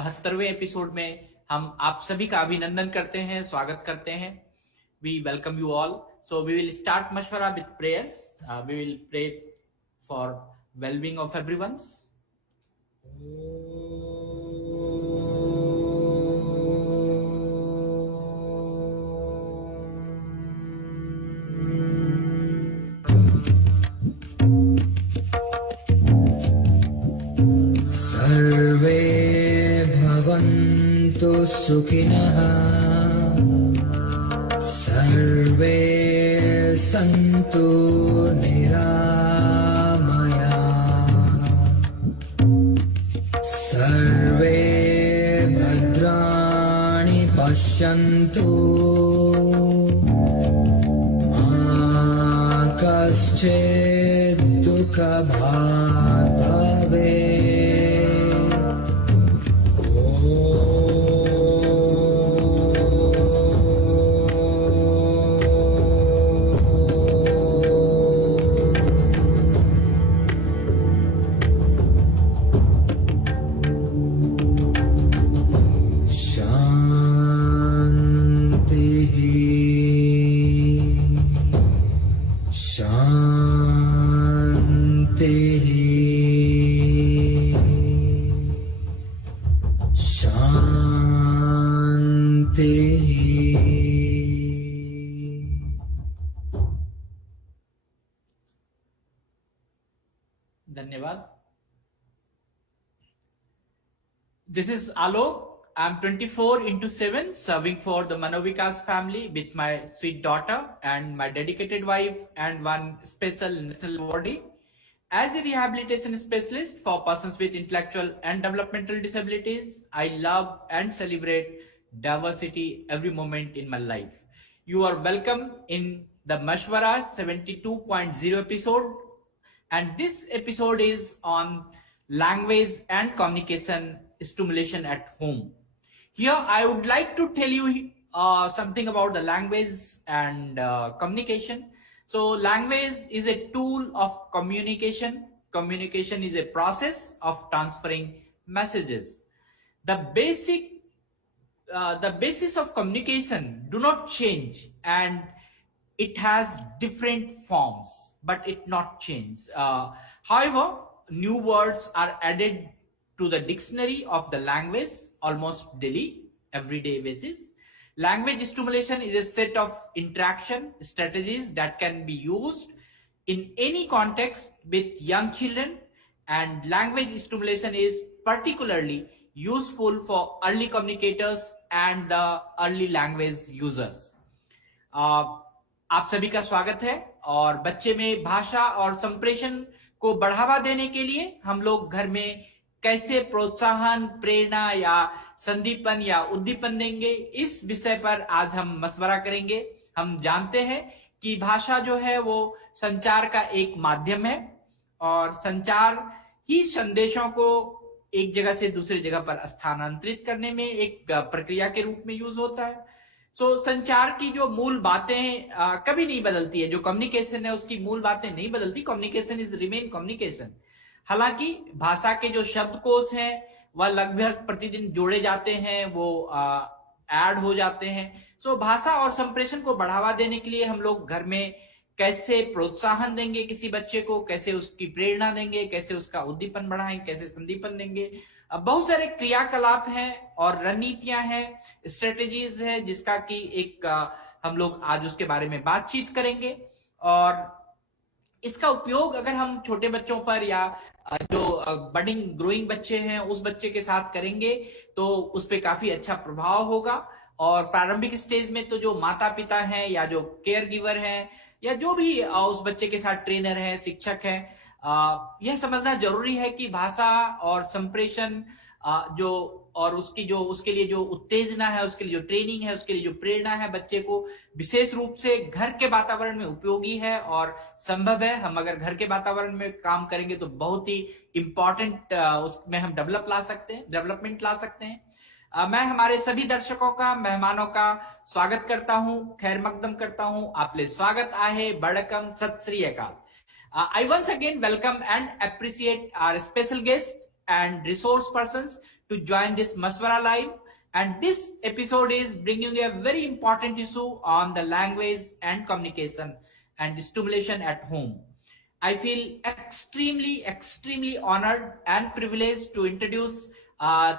72वें episode में हम आप सभी का अभिनंदन करते हैं, स्वागत करते हैं। We welcome you all. So we will start मशवरा with prayers. We will pray for wellbeing of everyone's. सर्वे भवन्तु सुखिनः, सर्वे सन्तु निरामया, सर्वे भद्राणि पश्यन्तु, मा कश्चित् दुःखभाग् भवेत्। धन्यवाद। This is Alok. I'm 24/7 serving for the Manovikas family with my sweet daughter and my dedicated wife and one special national awardee. As a rehabilitation specialist for persons with intellectual and developmental disabilities, I love and celebrate diversity every moment in my life. You are welcome in the Mashwara 72.0 episode, and this episode is on language and communication stimulation at home. Here I would like to tell you something about the language and communication. So language is a tool of communication. Communication is a process of transferring messages. The basis of communication do not change, and it has different forms, but it not change. However, new words are added to the dictionary of the language almost daily, everyday basis. Language stimulation is a set of interaction strategies that can be used in any context with young children, and language stimulation is particularly useful for early communicators and the early language users. आप सभी का स्वागत है। और बच्चे में भाषा और संप्रेषण को बढ़ावा देने के लिए हम लोग घर में कैसे प्रोत्साहन, प्रेरणा या संदीपन या उद्दीपन देंगे, इस विषय पर आज हम मशवरा करेंगे। हम जानते हैं कि भाषा जो है वो संचार का एक माध्यम है, और संचार ही संदेशों को एक जगह से दूसरी जगह पर स्थानांतरित करने में एक प्रक्रिया के रूप में यूज होता है। संचार की जो मूल बातें कभी नहीं बदलती है। जो कम्युनिकेशन है उसकी मूल बातें नहीं बदलती। Communication is remain communication. हालांकि भाषा के जो शब्दकोश हैं वह लगभग प्रतिदिन जोड़े जाते हैं, वो ऐड हो जाते हैं। भाषा और संप्रेषण को बढ़ावा देने के लिए हम लोग घर में कैसे प्रोत्साहन देंगे किसी बच्चे को, कैसे उसकी प्रेरणा देंगे, कैसे उसका उद्दीपन बढ़ाएं, कैसे संदीपन देंगे। बहुत सारे क्रियाकलाप हैं और रणनीतियां हैं, स्ट्रेटेजीज है, जिसका कि एक हम लोग आज उसके बारे में बातचीत करेंगे। और इसका उपयोग अगर हम छोटे बच्चों पर या जो बडिंग ग्रोइंग बच्चे हैं उस बच्चे के साथ करेंगे तो उस पर काफी अच्छा प्रभाव होगा। और प्रारंभिक स्टेज में तो जो माता पिता हैं या जो केयर गिवर हैं या जो भी उस बच्चे के साथ ट्रेनर हैं, शिक्षक हैं, यह समझना जरूरी है कि भाषा और संप्रेषण जो और उसकी जो उसके लिए जो उत्तेजना है, उसके लिए जो ट्रेनिंग है, उसके लिए जो प्रेरणा है बच्चे को, विशेष रूप से घर के वातावरण में उपयोगी है। और संभव है हम अगर घर के वातावरण में काम करेंगे तो बहुत ही इंपॉर्टेंट उसमें हम डेवलपमेंट ला सकते हैं। मैं हमारे सभी दर्शकों का, मेहमानों का स्वागत करता हूं, खैर मकदम करता हूं। आपले स्वागत आहे, बड़कम, सत श्री अकाल। I once again welcome and appreciate our special guests and resource persons to join this Maswara Live. And this episode is bringing a very important issue on the language and communication and stimulation at home. I feel extremely honored and privileged to introduce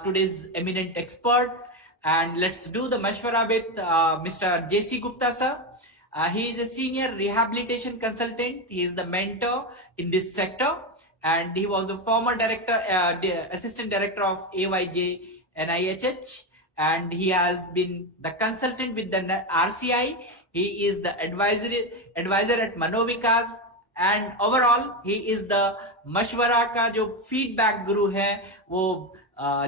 today's eminent expert. And let's do the mashwara with Mr. J.C. Gupta, sir. He is a senior rehabilitation consultant. He is the mentor in this sector. And he was the former director, assistant director of AYJ NIHH. And he has been the consultant with the RCI. He is the advisor at Manovikas. And overall, he is the मशवरा का जो feedback गुरु है वो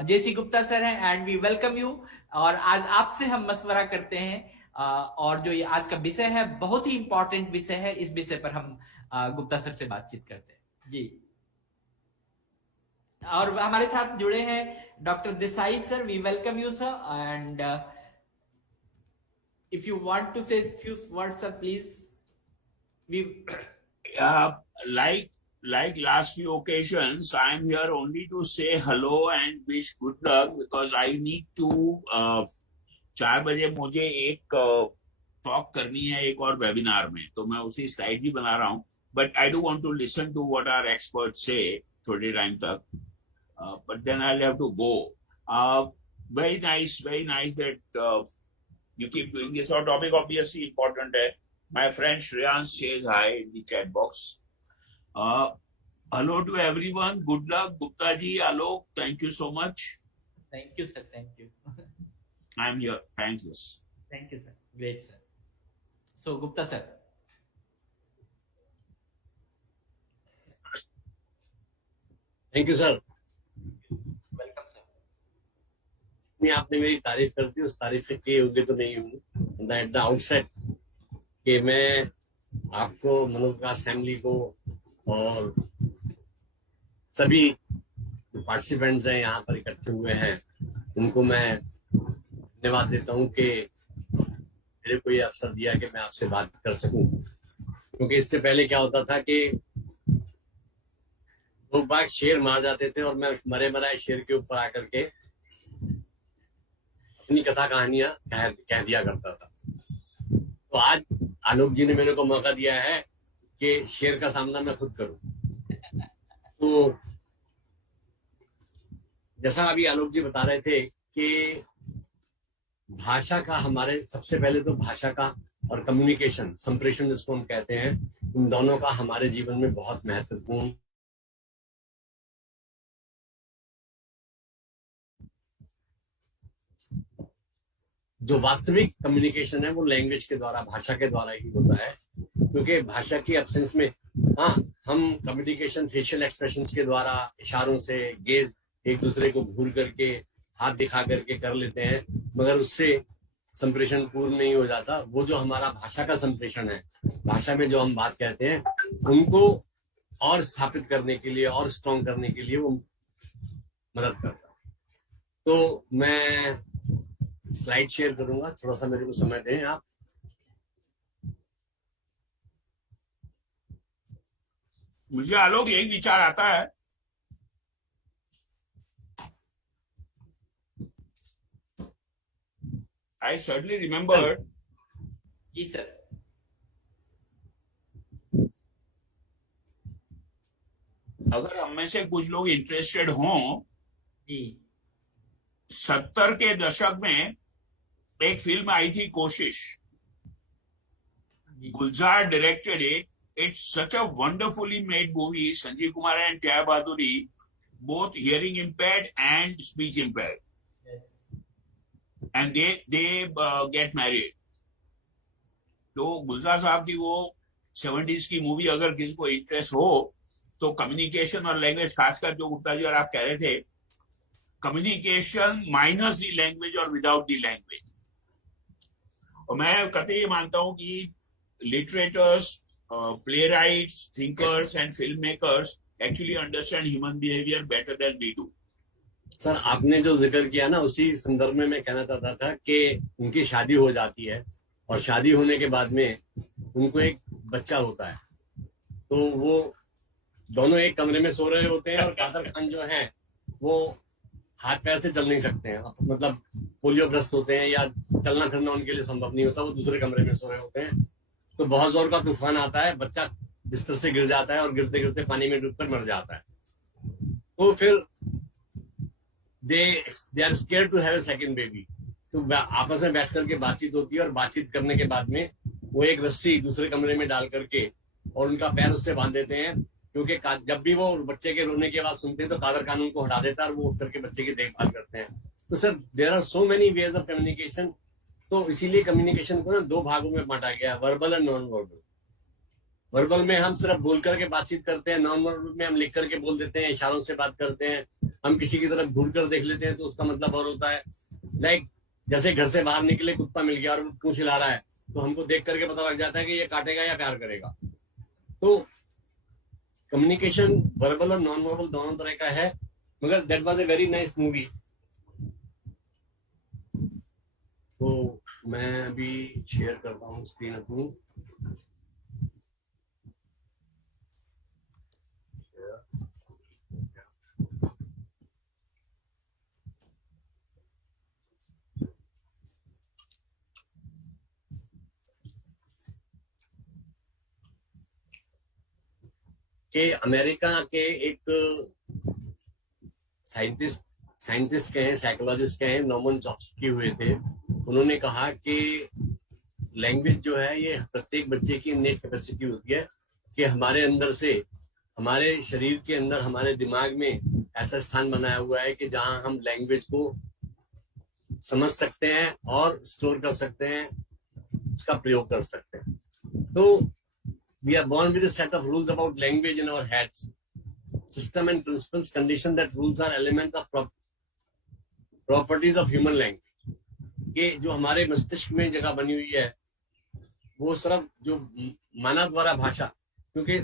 JC Gupta sir हैं. And we welcome you. और आज आपसे हम मशवरा करते हैं और जो ये आज का विषय है बहुत ही इंपॉर्टेंट विषय है. इस विषय पर हम गुप्ता सर से बातचीत करते हैं जी. और हमारे साथ जुड़े हैं doctor Desai sir. We welcome you sir. And if you want to say few words sir please. We like last few occasions, I am here only to say hello and wish good luck because I need to 4 बजे मुझे एक talk करनी है एक और webinar में, तो मैं उसी स्लाइड भी बना रहा हूँ. But I do want to listen to what our experts say थोड़े टाइम तक, but then I'll have to go. Very nice that you keep doing this. Our topic obviously important है. My friend Shreyans says hi in the chat box. Hello to everyone. Good luck, Gupta ji, Alok. Thank you so much. Thank you, sir. Thank you. I'm here. Thanks, yes. Thank you, sir. Great, sir. So, Gupta sir. Thank you sir. Welcome, sir. मैं आपने मेरी तारीफ कर दी, उस तारीफ के योग्य तो नहीं हूँ एट द आउटसेट कि मैं आपको, मनोविकास फैमिली को और सभी पार्टिसिपेंट्स हैं यहाँ पर इकट्ठे हुए हैं उनको मैं धन्यवाद देता हूँ कि मेरे को ये अवसर दिया कि मैं आपसे बात कर सकूं. क्योंकि इससे पहले क्या होता था कि लोग बाग शेर मार जाते थे और मैं मरे मराए शेर के ऊपर आकर के अपनी कथा कहानियां कह दिया करता था. तो आज आलोक जी ने मेरे को मौका दिया है कि शेर का सामना मैं खुद करूं. तो जैसा अभी आलोक जी बता रहे थे कि भाषा का हमारे, सबसे पहले तो भाषा का और कम्युनिकेशन, संप्रेषण जिसको हम कहते हैं, इन दोनों का हमारे जीवन में बहुत महत्वपूर्ण जो वास्तविक कम्युनिकेशन है वो लैंग्वेज के द्वारा, भाषा के द्वारा ही होता है. क्योंकि भाषा की एब्सेंस में हम कम्युनिकेशन फेशियल एक्सप्रेशंस के द्वारा, इशारों से, गेज, एक दूसरे को घूर करके, हाथ दिखा करके कर लेते हैं, मगर उससे संप्रेषण पूर्ण नहीं हो जाता. वो जो हमारा भाषा का संप्रेषण है, भाषा में जो हम बात कहते हैं, उनको और स्थापित करने के लिए और स्ट्रॉन्ग करने के लिए वो मदद करता है. तो मैं स्लाइड शेयर करूंगा, थोड़ा सा मेरे को समय दें आप. मुझे आलोक यही विचार आता है. I certainly remember. जी सर. अगर हम में से कुछ लोग इंटरेस्टेड हों, जी 70 के दशक में एक फिल्म आई थी Koshish. Gulzar directed it. It's such a wonderfully made movie. Sanjeev Kumar and Jaya Bhaduri, both hearing impaired and speech impaired. Yes. And they get married. तो गुलजार साहब की वो 70s की मूवी अगर किसी को इंटरेस्ट हो तो कम्युनिकेशन और लैंग्वेज, खासकर जो गुप्ता जी और आप कह रहे थे, कम्युनिकेशन माइनस दी लैंग्वेज और विदाउट दी लैंग्वेज. और मैं कतई ये मानता हूं कि लिटरेटर्स, playwrights, thinkers and filmmakers actually understand human behavior better than we do. Sir आपने जो जिक्र किया ना, उसी संदर्भ में मैं कहना चाहता था कि उनकी शादी हो जाती है और शादी होने के बाद में उनको एक बच्चा होता है. तो वो दोनों एक कमरे में सो रहे होते हैं और कादर खान जो है वो हाथ पैर से चल नहीं सकते हैं, मतलब पोलियोग्रस्त होते हैं या चलना फिरना उनके लिए संभव नहीं होता, वो दूसरे कमरे में सो रहे होते हैं, तो बहुत जोर का तूफान आता है, बच्चा बिस्तर से गिर जाता है और गिरते गिरते पानी में डूबकर मर जाता है। तो फिर they are scared to have a second baby. तो आपस में बैठ करके बातचीत होती है और बातचीत करने के बाद में वो एक रस्सी दूसरे कमरे में डाल करके और उनका पैर उससे बांध देते हैं, क्योंकि जब भी वो बच्चे के रोने की आवाज सुनते हैं तो कादर कानून को हटा देता है और वो उठ करके बच्चे की देखभाल करते हैं। तो sir there are so many ways of communication. तो इसीलिए कम्युनिकेशन को ना दो भागों में बांटा गया है, verbal and non verbal. Verbal में हम सिर्फ बोल करके बातचीत करते हैं, नॉन वर्बल में हम लिख करके बोल देते हैं, इशारों से बात करते हैं, हम किसी की तरफ घूर कर देख लेते हैं तो उसका मतलब और होता है। लाइक जैसे घर से बाहर निकले, कुत्ता मिल गया और पूंछ हिला रहा है, तो हमको देख करके पता लग जाता है कि ये काटेगा या प्यार करेगा। तो कम्युनिकेशन वर्बल और नॉन वर्बल दोनों तरह का है, मगर that was a very nice movie. तो मैं अभी शेयर करता हूँ स्क्रीन अपनी। कि अमेरिका के एक साइंटिस्ट कहें, साइकोलॉजिस्ट कहें, नॉर्मन चॉम्स्की हुए थे। उन्होंने कहा कि लैंग्वेज जो है ये प्रत्येक बच्चे की इनेट कैपेसिटी होती है कि हमारे अंदर से, हमारे शरीर के अंदर, हमारे दिमाग में ऐसा स्थान बनाया हुआ है कि जहां हम लैंग्वेज को समझ सकते हैं और स्टोर कर सकते हैं, उसका प्रयोग कर सकते हैं। तो we are born with a set of rules about language in our heads. System and principles condition that rules are element of properties of human language. कि जो हमारे मस्तिष्क में जगह बनी हुई है वो सिर्फ जो मानव द्वारा भाषा, क्योंकि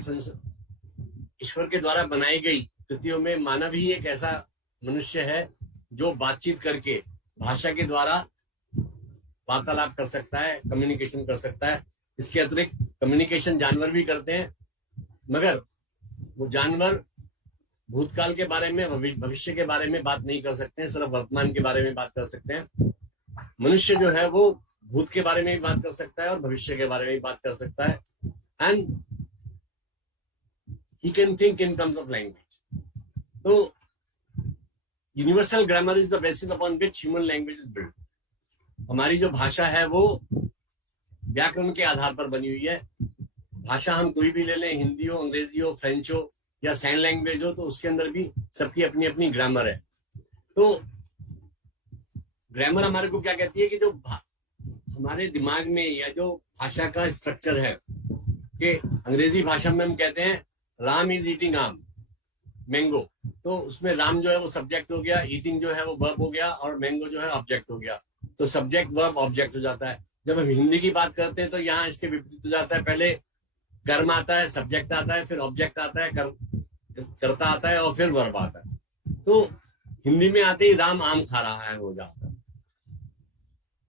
ईश्वर के द्वारा बनाई गई कृतियों में मानव ही एक ऐसा मनुष्य है जो बातचीत करके भाषा के द्वारा वार्तालाप कर सकता है, कम्युनिकेशन कर सकता है। इसके अतिरिक्त कम्युनिकेशन जानवर भी करते हैं, मगर वो जानवर भूतकाल के बारे में, भविष्य के बारे में बात नहीं कर सकते हैं, सिर्फ वर्तमान के बारे में बात कर सकते हैं। मनुष्य जो है वो भूत के बारे में भी बात कर सकता है और भविष्य के बारे में भी बात कर सकता है, and he can think in terms of language. तो universal grammar is the basis upon which human language is build. हमारी जो भाषा है वो व्याकरण के आधार पर बनी हुई है। भाषा हम कोई भी ले लें, हिंदी हो, अंग्रेजी हो, फ्रेंच हो या साइन लैंग्वेज हो, तो उसके अंदर भी सबकी अपनी अपनी ग्रामर है। तो ग्रामर हमारे को क्या कहती है कि जो हमारे दिमाग में या जो भाषा का स्ट्रक्चर है, कि अंग्रेजी भाषा में हम कहते हैं राम इज ईटिंग आम मैंगो, तो उसमें राम जो है वो सब्जेक्ट हो गया, ईटिंग जो है वो वर्ब हो गया और मैंगो जो है ऑब्जेक्ट हो गया। तो सब्जेक्ट वर्ब ऑब्जेक्ट हो जाता है। जब हम हिंदी की बात करते हैं तो यहाँ इसके विपरीत हो जाता है, पहले कर्म आता है, सब्जेक्ट आता है, फिर ऑब्जेक्ट आता है, करता आता है और फिर वर्ब आता है। तो हिंदी में आते ही राम आम खा रहा है हो जाता है।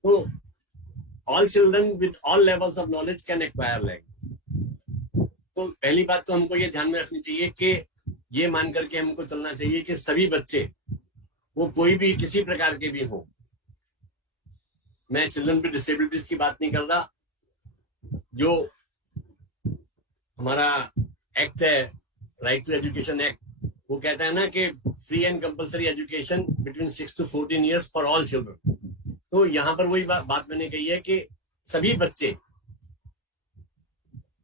तो all children with all levels of knowledge can acquire language. तो पहली बात तो हमको ये ध्यान में रखनी चाहिए कि ये मान करके हमको चलना चाहिए कि सभी बच्चे, वो कोई भी किसी प्रकार के भी हो, मैं चिल्ड्रन विद डिसेबिलिटीज की बात नहीं कर रहा, जो हमारा एक्ट है राइट टू एजुकेशन एक्ट, वो कहता है ना कि free and compulsory education between 6 to 14 years for all children. तो यहाँ पर वही बात मैंने कही है कि सभी बच्चे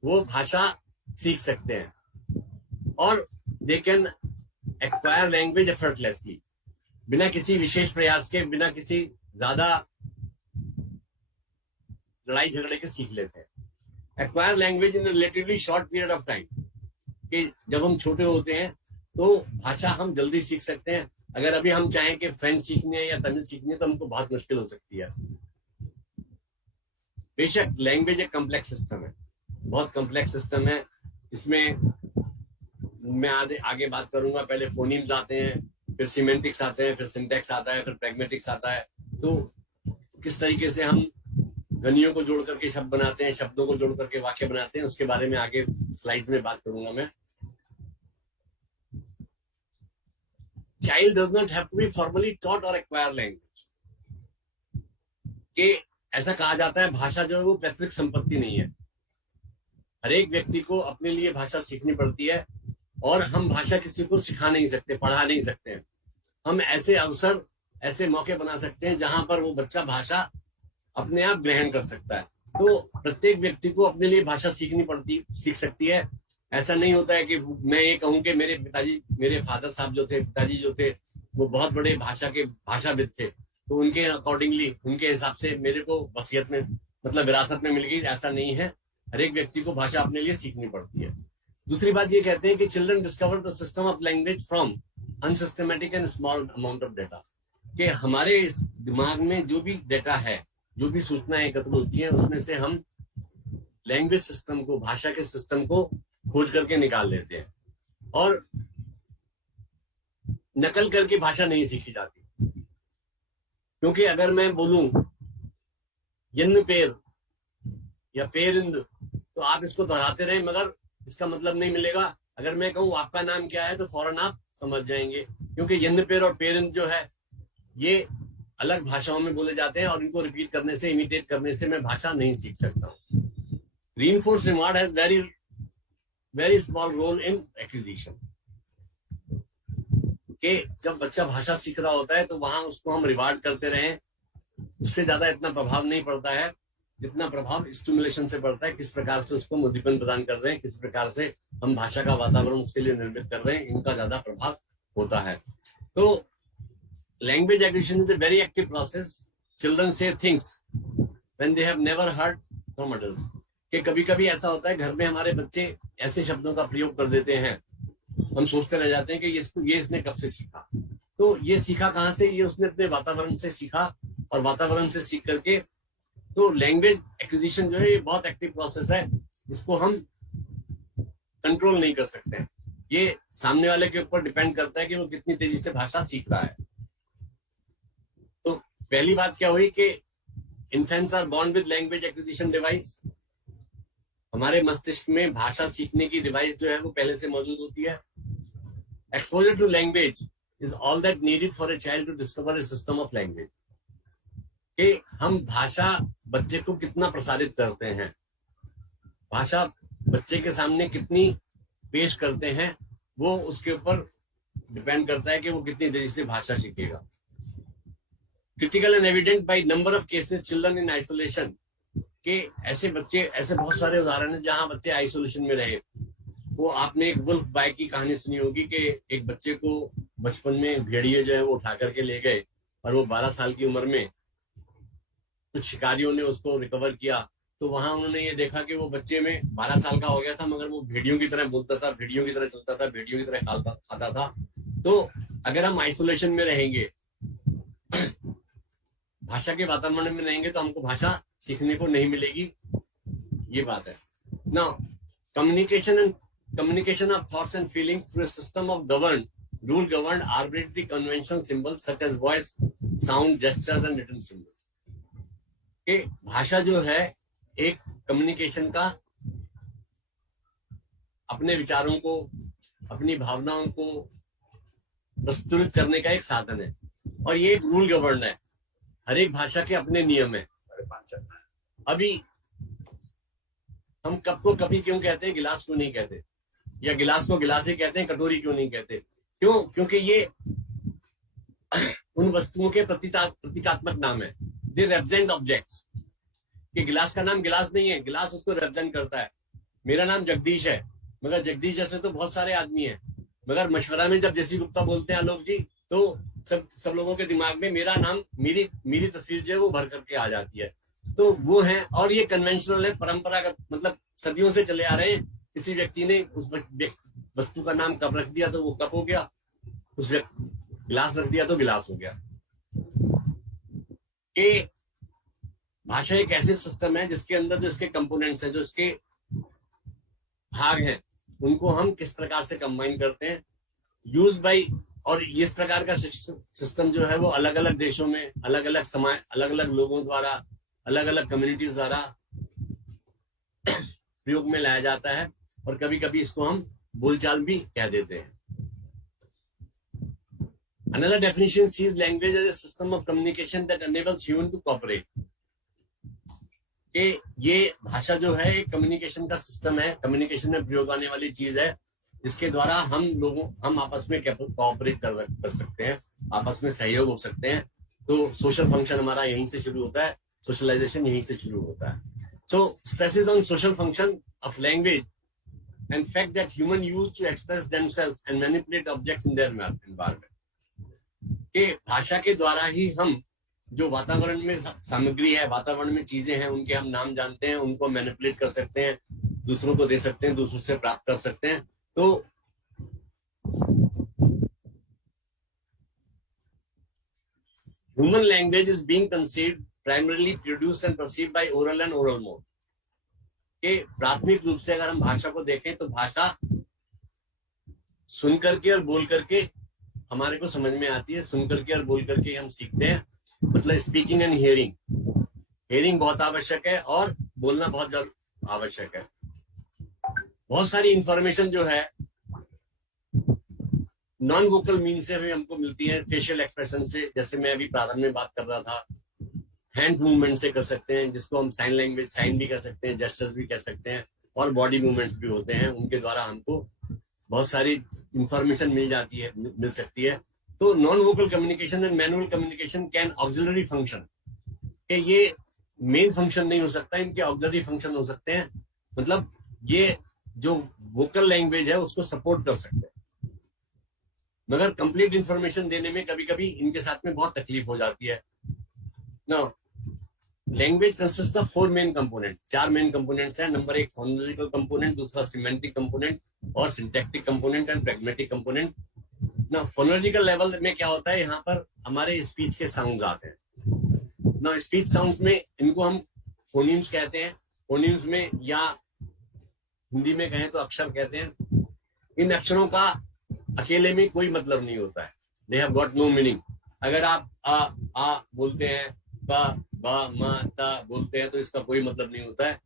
वो भाषा सीख सकते हैं और they can acquire language effortlessly, बिना किसी विशेष प्रयास के, बिना किसी ज्यादा लड़ाई झगड़े के सीख लेते हैं। Acquire language in relatively short period of time, कि जब हम छोटे होते हैं तो भाषा हम जल्दी सीख सकते हैं। अगर अभी हम चाहें कि फ्रेंच सीखनी है या तमिल सीखनी है तो हमको बहुत मुश्किल हो सकती है। बेशक लैंग्वेज एक कॉम्प्लेक्स सिस्टम है, बहुत कॉम्प्लेक्स सिस्टम है। इसमें मैं आगे बात करूंगा। पहले फोनीम्स आते हैं, फिर सिमेंटिक्स आते हैं, फिर सिंटैक्स आता है, फिर प्रैग्मेटिक्स आता है। तो किस तरीके से हम ध्वनियों को जोड़ करके शब्द बनाते हैं, शब्दों को जोड़ करके वाक्य बनाते हैं, उसके बारे में आगे स्लाइड में बात करूंगा मैं। child does not have to be formally taught or acquire language. कि ऐसा कहा जाता है भाषा जो है वो पैतृक संपत्ति नहीं है, हर एक व्यक्ति को अपने लिए भाषा सीखनी पड़ती है, और हम भाषा किसी को सिखा नहीं सकते, पढ़ा नहीं सकते हैं। हम ऐसे अवसर, ऐसे मौके बना सकते हैं जहां पर वो बच्चा भाषा अपने आप ग्रहण कर सकता है। तो प्रत्येक व्यक्ति को अपने लिए भाषा सीख सकती है। ऐसा नहीं होता है कि मैं ये कहूं कि मेरे फादर साहब जो थे, पिताजी जो थे, वो बहुत बड़े भाषाविद थे, तो उनके अकॉर्डिंगली, उनके हिसाब से मेरे को वसीयत में, मतलब विरासत में मिल गई। ऐसा नहीं है, हर एक व्यक्ति को भाषा अपने लिए सीखनी पड़ती है। दूसरी बात ये कहते हैं कि children discover the system of language from unsystematic and small amount of data, कि हमारे इस दिमाग में जो भी डेटा है, जो भी सूचनाएं एकत्र होती हैं, उसमें से हम लैंग्वेज सिस्टम को, भाषा के सिस्टम को खोज करके निकाल लेते हैं, और नकल करके भाषा नहीं सीखी जाती। क्योंकि अगर मैं बोलूं यन्न पेर या पेरिंद, तो आप इसको दोहराते रहें, मगर इसका मतलब नहीं मिलेगा। अगर मैं कहूं आपका नाम क्या है, तो फौरन आप समझ जाएंगे, क्योंकि यन्न पेर और पेरिंद जो है ये अलग भाषाओं में बोले जाते हैं, और इनको रिपीट करने से, इमिटेट करने से मैं भाषा नहीं सीख सकता हूं। Reinforce reward has very small role in acquisition, कि जब बच्चा भाषा सीख रहा होता है तो वहां उसको हम रिवार्ड करते रहें, उससे ज्यादा इतना प्रभाव नहीं पड़ता है जितना प्रभाव स्टिमुलेशन से पड़ता है। किस प्रकार से उसको उद्दीपन प्रदान कर रहे हैं, किस प्रकार से हम भाषा का वातावरण उसके लिए निर्मित कर रहे हैं, इनका ज्यादा प्रभाव होता है। तो language acquisition is a very active process. Children say things when they have never heard from adults, कि कभी कभी ऐसा होता है घर में हमारे बच्चे ऐसे शब्दों का प्रयोग कर देते हैं, हम सोचते रह जाते हैं कि ये इसने कब से सीखा। तो ये सीखा कहाँ से? ये उसने अपने वातावरण से सीखा, और वातावरण से सीख करके, तो लैंग्वेज एक्विजिशन जो है ये बहुत एक्टिव प्रोसेस है, इसको हम कंट्रोल नहीं कर सकते हैं। ये सामने वाले के ऊपर डिपेंड करता है कि वो कितनी तेजी से भाषा सीख रहा है। तो पहली बात क्या हुई कि infants are born with language acquisition device. हमारे मस्तिष्क में भाषा सीखने की डिवाइस जो है वो पहले से मौजूद होती है। Exposure to language is all that needed for a child to discover a system of language, कि हम भाषा बच्चे को कितना प्रसारित करते हैं, भाषा बच्चे के सामने कितनी पेश करते हैं, वो उसके ऊपर डिपेंड करता है कि वो कितनी देरी से भाषा सीखेगा। Critical and evident by number of cases children in isolation, कि ऐसे बच्चे, ऐसे बहुत सारे उदाहरण हैं जहां बच्चे आइसोलेशन में रहे। वो आपने एक वुल्फ बाय की कहानी सुनी होगी कि एक बच्चे को बचपन में भेड़िए जो है वो उठा करके ले गए, और वो 12 साल की उम्र में कुछ शिकारियों ने उसको रिकवर किया। तो वहां उन्होंने ये देखा कि वो बच्चे में 12 साल का हो गया था, मगर वो भेड़ियों की तरह बोलता था, भेड़ियों की तरह चलता था, भेड़ियों की तरह खाता था। तो अगर हम आइसोलेशन में रहेंगे, भाषा के वातावरण में रहेंगे, तो हमको भाषा सीखने को नहीं मिलेगी, ये बात है। Now communication of thoughts and feelings through a system of rule governed arbitrary convention symbols such as voice, sound, gestures and written symbols, कि भाषा जो है एक कम्युनिकेशन का, अपने विचारों को, अपनी भावनाओं को प्रस्तुत करने का एक साधन है, और ये एक रूल गवर्न है। हर एक भाषा के अपने नियम है। अभी हम कप को कभी क्यों कहते हैं, गिलास क्यों नहीं कहते, या गिलास को गिलास ही कहते हैं, कटोरी क्यों नहीं कहते? क्यों? क्योंकि ये उन वस्तुओं के प्रतीकात्मक नाम है। दे रिप्रेजेंट ऑब्जेक्ट्स, कि गिलास का नाम गिलास नहीं है, गिलास उसको रिप्रेजेंट करता है। मेरा नाम जगदीश है, मगर जगदीश जैसे तो बहुत सारे आदमी हैं, मगर मशवरा में जब जैसी गुप्ता बोलते हैं आलोक जी, तो सब लोगों के दिमाग में मेरा नाम, मेरी तस्वीर जो है वो भर करके आ जाती है। तो वो है, और ये कन्वेंशनल है, परंपरागत, मतलब सदियों से चले आ रहे हैं। किसी व्यक्ति ने उस वस्तु का नाम कप रख दिया तो वो कप हो गया, उस गिलास रख दिया तो गिलास हो गया। ये भाषा एक ऐसे सिस्टम है जिसके अंदर जो इसके कंपोनेंट्स हैं, जो इसके भाग हैं, उनको हम किस प्रकार से कंबाइन करते हैं, यूज बाय, और इस प्रकार का सिस्टम जो है वो अलग अलग देशों में, अलग अलग समाज, अलग अलग लोगों द्वारा, अलग अलग कम्युनिटीज द्वारा प्रयोग में लाया जाता है, और कभी कभी इसको हम बोलचाल भी कह देते हैं। Another definition sees language as a system of communication that enables human to cooperate. कि ये भाषा जो है एक कम्युनिकेशन का सिस्टम है, कम्युनिकेशन में प्रयोग आने वाली चीज है, जिसके द्वारा हम आपस में कोऑपरेट कर सकते हैं, आपस में सहयोग हो सकते हैं. तो सोशल फंक्शन हमारा यहीं से शुरू होता है, सोशलाइजेशन यहीं से शुरू होता है. So stresses on social function of language and fact that human use to express themselves and manipulate objects in their environment. कि भाषा के द्वारा ही हम जो वातावरण में सामग्री है, वातावरण में चीजें हैं, उनके हम नाम जानते हैं, उनको मैनिपुलेट कर सकते हैं, दूसरों को दे सकते हैं, दूसरों से प्राप्त कर सकते हैं. तो human language is being conceived, primarily produced and perceived by oral and oral mode. कि प्राथमिक रूप से अगर हम भाषा को देखें तो भाषा सुन करके और बोल करके हमारे को समझ में आती है, सुन करके और बोल करके हम सीखते हैं. मतलब स्पीकिंग एंड हियरिंग बहुत आवश्यक है और बोलना बहुत आवश्यक है. बहुत सारी इंफॉर्मेशन जो है नॉन वोकल मीन से भी हमको मिलती है, फेशियल एक्सप्रेशन से, जैसे मैं अभी प्रारंभ में बात कर रहा था, हैंड मूवमेंट से कर सकते हैं, जिसको हम साइन लैंग्वेज, साइन भी कह सकते हैं, जेस्चर्स भी कह सकते हैं, और बॉडी मूवमेंट्स भी होते हैं, उनके द्वारा हमको बहुत सारी इंफॉर्मेशन मिल सकती है. तो non vocal communication and manual communication can auxiliary function, कि ये मेन फंक्शन नहीं हो सकता, इनके ऑक्सिलरी फंक्शन हो सकते हैं. मतलब ये जो वोकल लैंग्वेज है उसको सपोर्ट कर सकते हैं, मगर कंप्लीट इंफॉर्मेशन देने में कभी कभी इनके साथ में बहुत तकलीफ हो जाती है. Now, language consists of 4 main components. 4 main components हैं. नंबर 1 फोनोलॉजिकल कंपोनेंट, दूसरा सिमेंटिक कंपोनेंट और syntactic component and pragmatic component. ना फोनोलॉजिकल लेवल में क्या होता है, यहाँ पर हमारे स्पीच के साउंड्स आते हैं. ना स्पीच साउंड्स में इनको हम फोनीम्स कहते हैं. फोनीम्स में या हिंदी में कहें तो अक्षर कहते हैं. इन अक्षरों का अकेले में कोई मतलब नहीं होता है. They have got no meaning. अगर आप आ बोलते हैं, बा बा मा ता बोलते हैं, तो इसका कोई मतलब नहीं होता है.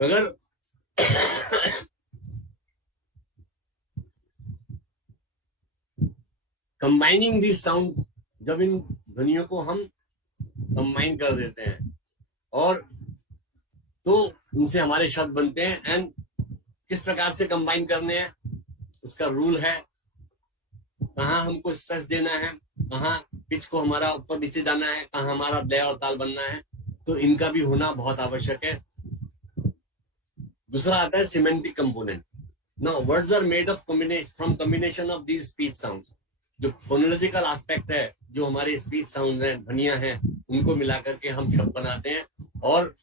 अगर कंबाइनिंग दीज साउंड्स, जब इन ध्वनियों को हम कंबाइन कर देते हैं और तो उनसे हमारे शब्द बनते हैं. एंड किस प्रकार से कंबाइन करने हैं उसका रूल है. कहाँ हमको स्ट्रेस देना है, कहाँ पिच को हमारा ऊपर नीचे जाना है, कहाँ हमारा लय और ताल बनना है, तो इनका भी होना बहुत आवश्यक है. दूसरा आता है semantic component. Now words are made of combination of these speech sounds. जो फोनोलॉजिकल एस्पेक्ट है, जो हमारे स्पीच साउंड हैं, ध्वनियां हैं, उनको मिलाकर के हम शब्द बनाते हैं. और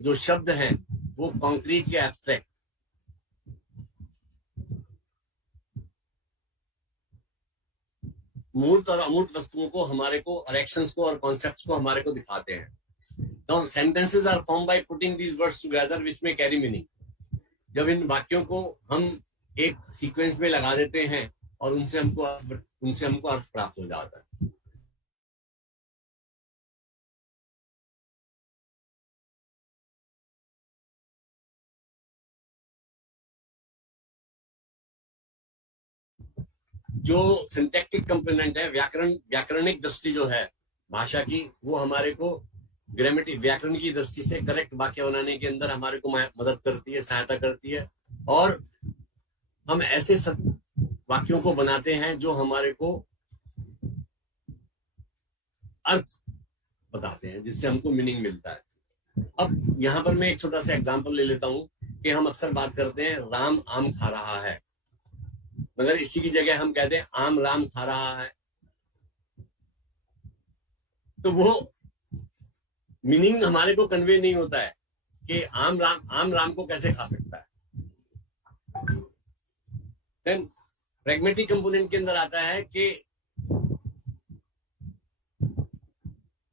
जो शब्द हैं वो कॉन्क्रीट के एब्स्ट्रैक्ट, मूर्त और अमूर्त वस्तुओं को हमारे को, और एक्शंस को और कॉन्सेप्ट्स को हमारे को दिखाते हैं. तो sentences are form by putting these words together which may carry meaning. जब इन वाक्यों को हम एक सीक्वेंस में लगा देते हैं और उनसे हमको अर्थ प्राप्त हो जाता है. जो सिंटैक्टिक कंपोनेंट है, व्याकरणिक दृष्टि जो है भाषा की, वो हमारे को ग्रामेटिक, व्याकरण की दृष्टि से करेक्ट वाक्य बनाने के अंदर हमारे को मदद करती है, सहायता करती है. और हम ऐसे सब वाक्यों को बनाते हैं जो हमारे को अर्थ बताते हैं, जिससे हमको मीनिंग मिलता है. अब यहाँ पर मैं एक छोटा सा एग्जांपल ले लेता हूँ कि हम अक्सर बात करते हैं राम आम खा रहा है, मगर इसी की जगह हम कहते हैं आम राम खा रहा है. तो वो मीनिंग हमारे को कन्वे नहीं होता है कि आम राम को कैसे खा सकता है. देन प्रैग्मेटिक कंपोनेंट के अंदर आता है कि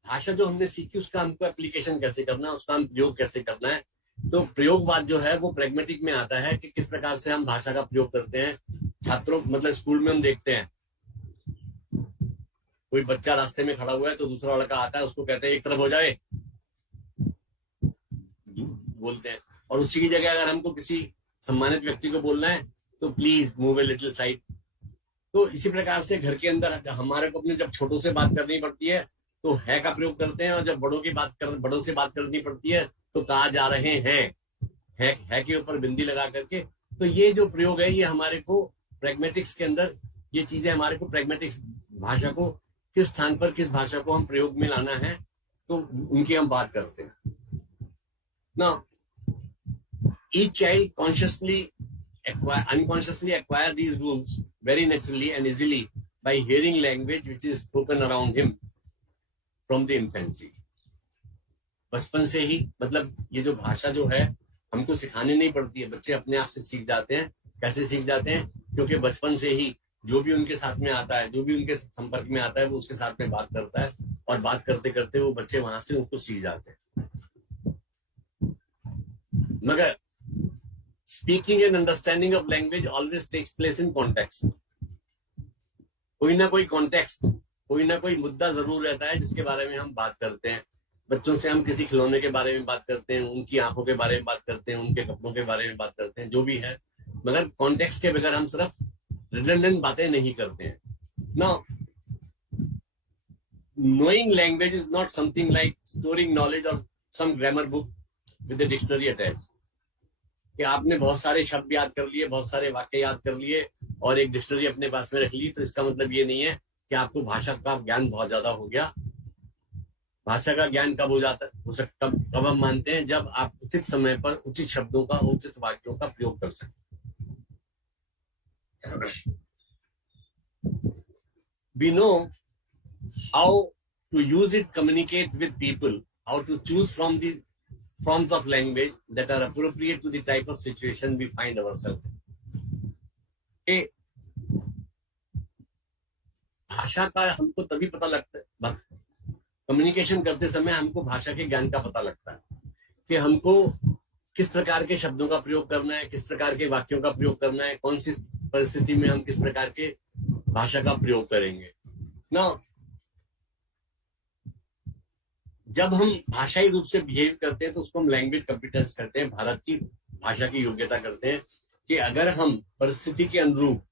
भाषा जो हमने सीखी उसका हमको एप्लीकेशन कैसे करना है, उसका हम प्रयोग कैसे करना है. तो प्रयोगवाद जो है वो प्रैग्मेटिक में आता है कि किस प्रकार से हम भाषा का प्रयोग करते हैं. छात्रों, मतलब स्कूल में हम देखते हैं कोई बच्चा रास्ते में खड़ा हुआ है तो दूसरा लड़का आता है, उसको कहते हैं एक तरफ हो जाए, बोलते हैं. और उसी की जगह अगर हमको किसी सम्मानित व्यक्ति को बोलना है तो please move a little side. तो तो इसी प्रकार से घर के अंदर हमारे को अपने जब छोटों से बात करनी पड़ती है तो है का प्रयोग करते हैं, और जब बड़ों से बात करनी पड़ती है तो कहा जा रहे हैं, है के ऊपर बिंदी लगा करके। तो ये जो प्रयोग है ये हमारे को प्रैग्मेटिक्स के अंदर, ये चीजें हमारे को प्रैग्मेटिक्स भाषा को किस स्थान पर किस भाषा को हम प्रयोग में लाना है तो उनकी हम बात करते हैं। Now each child unconsciously acquire these rules very naturally and easily by hearing language which is spoken around him from the infancy. बचपन से ही, मतलब ये जो भाषा जो है हमको सिखानी नहीं पड़ती है, बच्चे अपने आप से सीख जाते हैं। कैसे सीख जाते हैं? क्योंकि बचपन से ही जो भी उनके साथ में आता है, जो भी उनके संपर्क में आता है, वो उसके साथ में बात करता है, और बात करते करते वो बच्चे वहां से उसको सीख जाते हैं। मगर speaking and understanding of language always takes place in context. कोई ना कोई कॉन्टेक्स्ट, कोई ना कोई मुद्दा जरूर रहता है जिसके बारे में हम बात करते हैं। बच्चों से हम किसी खिलौने के बारे में बात करते हैं, उनकी आंखों के बारे में बात करते हैं, उनके कपड़ों के बारे में बात करते हैं, जो भी है, मगर कॉन्टेक्स्ट के बगैर हम सिर्फ रिडंडेंट बातें नहीं करते हैं। Now knowing language is not something like storing knowledge or some grammar book with a dictionary attached, कि आपने बहुत सारे शब्द याद कर लिए, बहुत सारे वाक्य याद कर लिए और एक डिक्शनरी अपने पास में रख ली, तो इसका मतलब ये नहीं है कि आपको भाषा का ज्ञान बहुत ज्यादा हो गया। भाषा का ज्ञान कब हो जाता है, कब हम मानते हैं? जब आप उचित समय पर उचित शब्दों का, उचित वाक्यों का प्रयोग कर सकें। We know how to use it, communicate with people, how to choose from the forms of language that are appropriate to the type of situation we find ourselves in. Okay. भाषा का हमको तभी पता लगता है, कम्युनिकेशन करते समय हमको भाषा के ज्ञान का पता लगता है कि हमको किस प्रकार के शब्दों का प्रयोग करना है, किस प्रकार के वाक्यों का प्रयोग करना है, कौन सी परिस्थिति में हम किस प्रकार के भाषा का प्रयोग करेंगे ना। जब हम भाषाई रूप से बिहेव करते हैं तो उसको हम लैंग्वेज कॉम्पिटेंस करते हैं, भारत की भाषा की योग्यता करते हैं कि अगर हम परिस्थिति के अनुरूप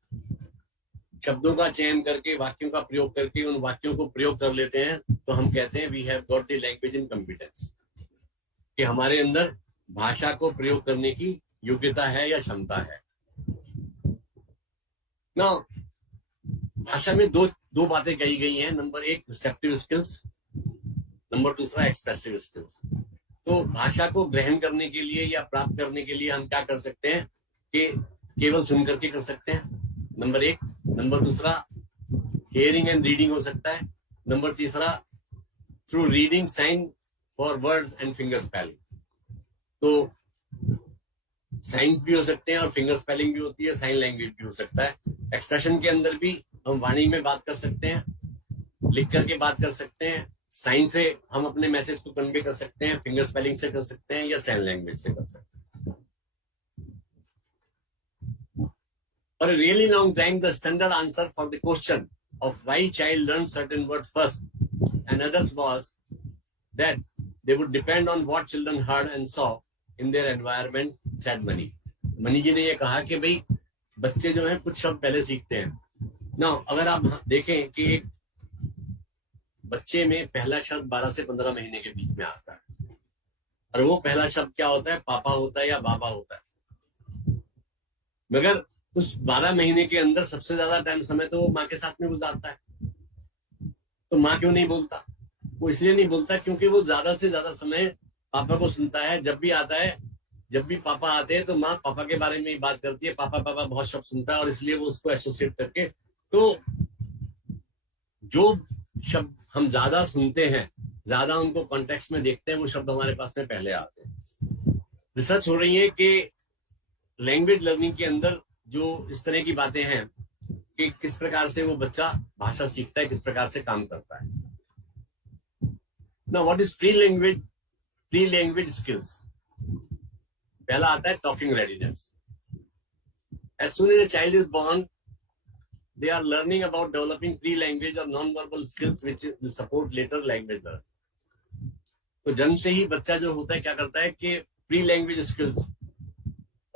शब्दों का चयन करके, वाक्यों का प्रयोग करके उन वाक्यों को प्रयोग कर लेते हैं तो हम कहते हैं we have got the language in competence, कि हमारे अंदर भाषा को प्रयोग करने की योग्यता है या क्षमता है ना। भाषा में दो बातें कही गई हैं। नंबर एक रिसेप्टिव स्किल्स, नंबर दूसरा एक्सप्रेसिव स्किल्स। तो भाषा को ग्रहण करने के लिए या प्राप्त करने के लिए हम क्या कर सकते हैं कि केवल सुन करके कर सकते हैं, नंबर एक। नंबर दूसरा हियरिंग एंड रीडिंग हो सकता है। नंबर तीसरा through reading sign for words and finger spelling. तो साइंस भी हो सकते हैं और फिंगर स्पेलिंग भी होती है, साइन लैंग्वेज भी हो सकता है। एक्सप्रेशन के अंदर भी हम वाणी में बात कर सकते हैं, लिख करके बात कर सकते हैं, साइन से हम अपने मैसेज को कन्वे कर सकते हैं, फिंगर स्पेलिंग से कर सकते हैं या साइन लैंग्वेज से कर सकते हैं। For a really long time, the standard answer for the question of why child learns certain words first and others was that they would depend on what children heard and saw in their environment, said Mani. Mani ji ने ये कहा कि भाई बच्चे जो हैं कुछ शब्द पहले सीखते हैं ना। अगर आप देखें कि एक बच्चे में पहला शब्द 12 से 15 महीने के बीच में आता है, और वो पहला शब्द क्या होता है? पापा होता है या बाबा होता है। मगर उस 12 महीने के अंदर सबसे ज्यादा टाइम समय तो वो माँ के साथ में गुजारता है। तो माँ क्यों नहीं बोलता? वो इसलिए नहीं बोलता क्योंकि वो ज्यादा से ज्यादा समय पापा को सुनता है। जब भी आता है, जब भी पापा आते हैं तो माँ पापा के बारे में ही बात करती है, पापा पापा बहुत शब्द सुनता है, और इसलिए वो उसको एसोसिएट करके, तो जो शब्द हम ज्यादा सुनते हैं, ज्यादा उनको कॉन्टेक्स्ट में देखते हैं, वो शब्द हमारे पास में पहले आते हैं। रिसर्च हो रही है कि लैंग्वेज लर्निंग के अंदर जो इस तरह की बातें हैं कि किस प्रकार से वो बच्चा भाषा सीखता है, किस प्रकार से काम करता है। Now, what is pre-language skills? पहला आता है talking readiness. As soon as a child is born, they are learning about developing pre-language or non-verbal skills which will support later language learning. तो जन्म से ही बच्चा जो होता है क्या करता है कि pre-language skills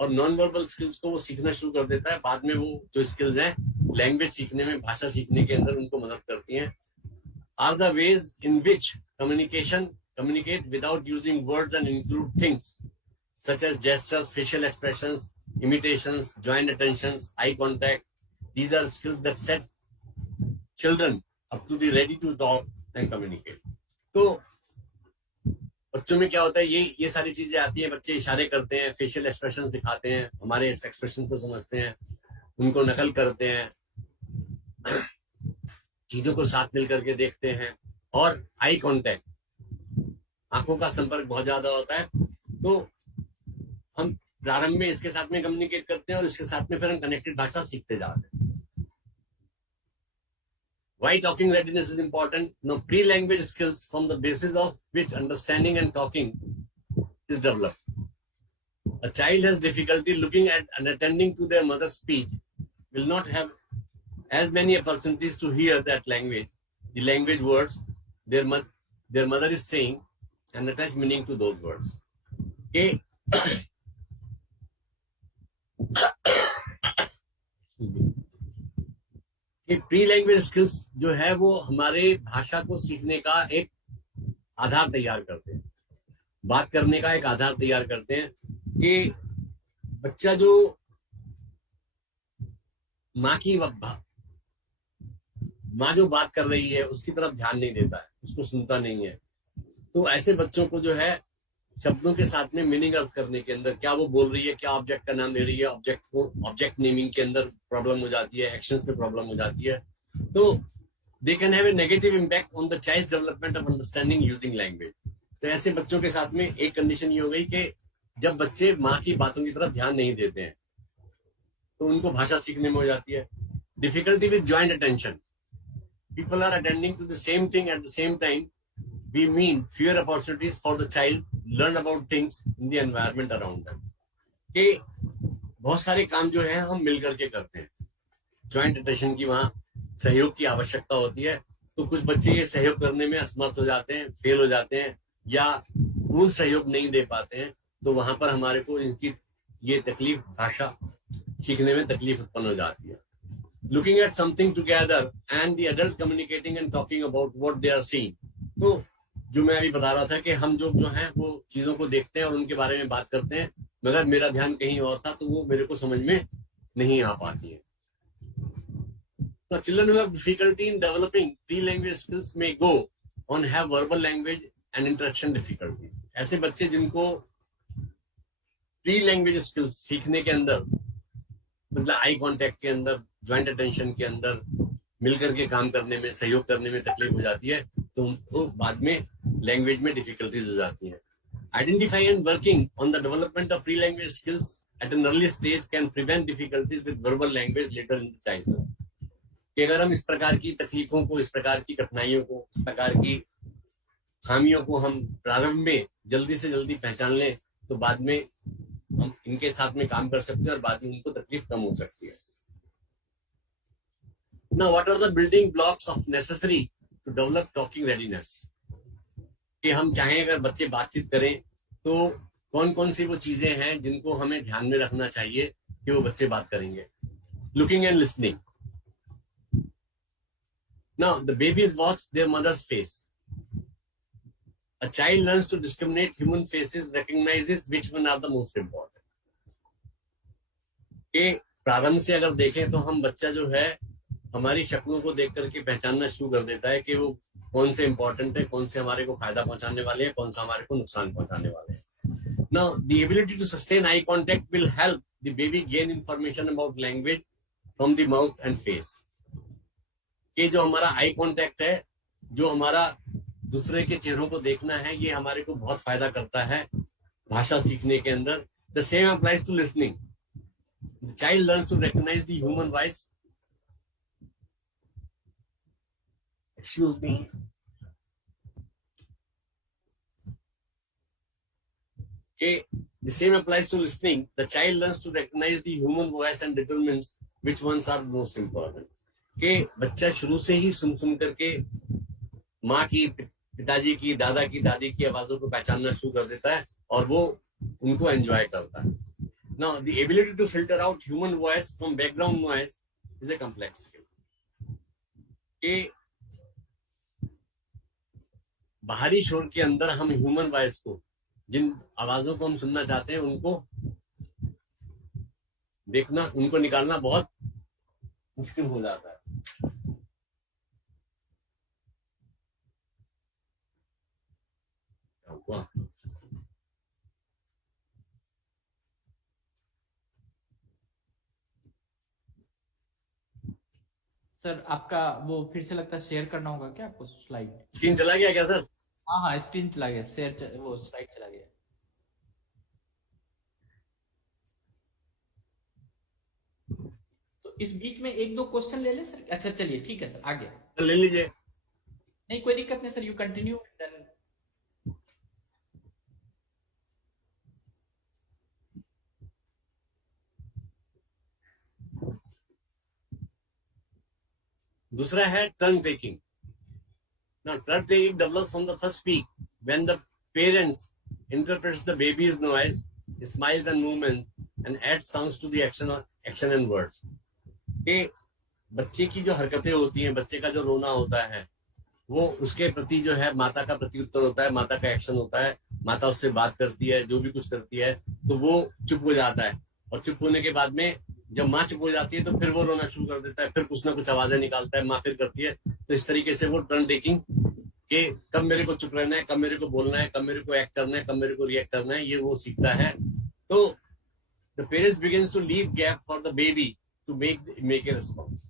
और नॉन वर्बल स्किल्स को वो सीखना शुरू कर देता है। बाद में वो जो स्किल्स हैं लैंग्वेज सीखने में, भाषा सीखने के अंदर उनको मदद करती हैं। Are the ways in which communicate without using words and include things such as gestures, facial expressions, imitations, joint attentions, eye contact. These are skills that set children up to be ready to talk and communicate. तो बच्चों में क्या होता है, ये सारी चीजें आती हैं, बच्चे इशारे करते हैं, फेशियल एक्सप्रेशंस दिखाते हैं, हमारे एक्सप्रेशन को समझते हैं, उनको नकल करते हैं, चीजों को साथ मिलकर के देखते हैं, और आई कांटेक्ट, आंखों का संपर्क बहुत ज्यादा होता है। तो हम प्रारंभ में इसके साथ में कम्युनिकेट करते हैं और इसके साथ में फिर हम कनेक्टेड भाषा सीखते जाते हैं। Why talking readiness is important? Now, pre-language skills from the basis of which understanding and talking is developed. A child has difficulty looking at and attending to their mother's speech will not have as many opportunities to hear that language, the language words their mother is saying, and attach meaning to those words. Okay. Pre language skills जो है वो हमारे भाषा को सीखने का एक आधार तैयार करते हैं, बात करने का एक आधार तैयार करते हैं कि बच्चा जो माँ जो बात कर रही है उसकी तरफ ध्यान नहीं देता है, उसको सुनता नहीं है। तो ऐसे बच्चों को जो है शब्दों के साथ में मीनिंग अर्थ करने के अंदर, क्या वो बोल रही है, क्या ऑब्जेक्ट का नाम ले रही है, ऑब्जेक्ट नेमिंग के अंदर प्रॉब्लम हो जाती है, एक्शंस में प्रॉब्लम हो जाती है। तो they can have a negative impact on the child's development of understanding using language. तो ऐसे बच्चों के साथ में एक कंडीशन ये हो गई कि जब बच्चे माँ की बातों की तरफ ध्यान नहीं देते हैं तो उनको भाषा सीखने में हो जाती है। Difficulty with joint attention, people are attending to the same thing at the same time, we mean fewer opportunities for the child learn about things in the environment around them. कि बहुत सारे काम जो है हम मिलकर के करते हैं, ज्वाइंट अटेंशन की वहाँ सहयोग की आवश्यकता होती है। तो कुछ बच्चे ये सहयोग करने में असमर्थ हो जाते हैं, फेल हो जाते हैं या पूर्ण सहयोग नहीं दे पाते हैं। तो वहां पर हमारे को इनकी ये तकलीफ, भाषा सीखने में तकलीफ उत्पन्न हो जाती है। Looking at something together and the adult communicating and talking about what they are seeing. तो जो मैं अभी बता रहा था कि हम जो है वो चीजों को देखते हैं और उनके बारे में बात करते हैं, मगर मेरा ध्यान कहीं और था तो वो मेरे को समझ में नहीं आ पाती है। तो children who have difficulty in developing pre language skills may go on have verbal language and interaction difficulties. ऐसे बच्चे जिनको प्री लैंग्वेज स्किल्स सीखने के अंदर, मतलब आई कॉन्टेक्ट के अंदर, ज्वाइंट अटेंशन के अंदर मिलकर के काम करने में, सहयोग करने में तकलीफ हो जाती है, तो उनको बाद में लैंग्वेज में डिफिकल्टीज हो जाती हैं। Identify and working on the development of pre language skills at an early stage can prevent difficulties with verbal language later in the childhood. कि अगर हम इस प्रकार की तकलीफों को, इस प्रकार की कठिनाइयों को, इस प्रकार की खामियों को हम प्रारंभ में जल्दी से जल्दी पहचान लें तो बाद में हम इनके साथ में काम कर सकते हैं और बाद में उनको तकलीफ कम हो सकती है। Now, what are the building blocks of necessary to develop talking readiness? कि हम चाहें अगर बच्चे बातचीत करें तो कौन कौन सी वो चीजें हैं जिनको हमें ध्यान में रखना चाहिए कि वो बच्चे बात करेंगे। Looking and listening. Now, the babies watch their mother's face. A child learns to discriminate human faces, recognizes which one are the most important. कि प्रारंभ से अगर देखें तो हम बच्चा जो है हमारी शक्लों को देख करके पहचानना शुरू कर देता है कि वो कौन से इंपॉर्टेंट है, कौन से हमारे को फायदा पहुंचाने वाले हैं, कौन सा हमारे को नुकसान पहुंचाने वाले हैं। Now, the ability to sustain eye contact will help the baby gain information about language from the mouth and face. कि जो हमारा आई कांटेक्ट है, जो हमारा दूसरे के चेहरों को देखना है, ये हमारे को बहुत फायदा करता है भाषा सीखने के अंदर। The same applies to listening. The child learns to recognize the human voice. Excuse me. Okay. The same applies to listening. The child learns to recognize the human voice and determines which ones are most important. कि बच्चा शुरू से ही सुन करके माँ की, पिताजी की, दादा की, दादी की आवाजों को पहचानना शुरू कर देता है और वो उनको एंजॉय करता है। Now, the ability to filter out human voice from background noise is a complex skill. कि बाहरी शोर के अंदर हम ह्यूमन वॉइस को, जिन आवाजों को हम सुनना चाहते हैं, उनको देखना, उनको निकालना बहुत मुश्किल हो जाता है. वाह. सर आपका वो फिर से लगता है शेयर करना होगा क्या आपको स्लाइड? स्क्रीन चला गया क्या सर? हाँ, स्क्रीन चला गया, शेयर वो स्लाइड चला गया. तो इस बीच में एक दो क्वेश्चन ले ले सर. अच्छा चलिए ठीक है सर, आगे ले लीजिए. नहीं कोई दिक्कत नहीं सर, यू कंटिन्यू. दूसरा है turn taking. Now, turn taking develops from the first week when the parents interprets the baby's noise, smiles and movement, and adds sounds to the action and words. कि बच्चे की जो हरकतें होती हैं, बच्चे का जो रोना होता है, वो उसके प्रति जो है माता का प्रत्युत्तर होता है, माता का एक्शन होता है, माता उससे बात करती है, जो भी कुछ करती है, तो वो चुप हो जाता है. और चुप होने के बाद में जब माँ चुप हो जाती है तो फिर वो रोना शुरू कर देता है, फिर कुछ ना कुछ आवाजें निकालता है, माँ फिर करती है. तो इस तरीके से वो टर्न टेकिंग कि कब मेरे को चुप रहना है, कब मेरे को बोलना है, कब मेरे को एक्ट करना है, कब मेरे को रिएक्ट करना है, ये वो सीखता है. तो the parents begins to leave gap for the baby to make a response.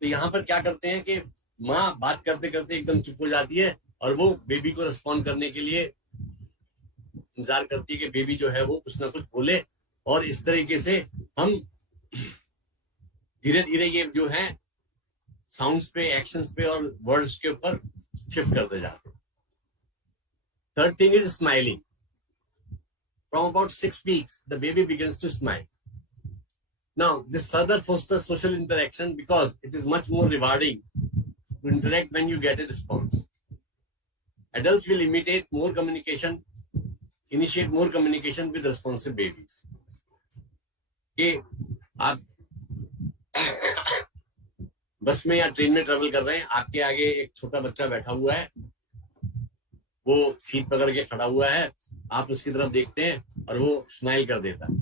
तो यहाँ पर क्या करते हैं कि माँ बात करते करते एकदम चुप हो जाती है और वो बेबी को रिस्पॉन्ड करने के लिए इंतजार करती है कि बेबी जो है वो कुछ ना कुछ बोले. और इस तरीके से हम धीरे धीरे ये जो है साउंड्स पे, एक्शंस पे और वर्ड्स के ऊपर शिफ्ट करते जाते हैं. Third thing is smiling. From about 6 weeks the baby begins to smile. Now, this further fosters social interaction because it is much more rewarding to interact when you get a response. Adults will initiate more communication with responsive babies. कि आप बस में या train में travel कर रहे हैं, आपके आगे एक छोटा बच्चा बैठा हुआ है, वो सीट पकड़ के खड़ा हुआ है, आप उसकी तरफ देखते हैं और वो स्माइल कर देता है.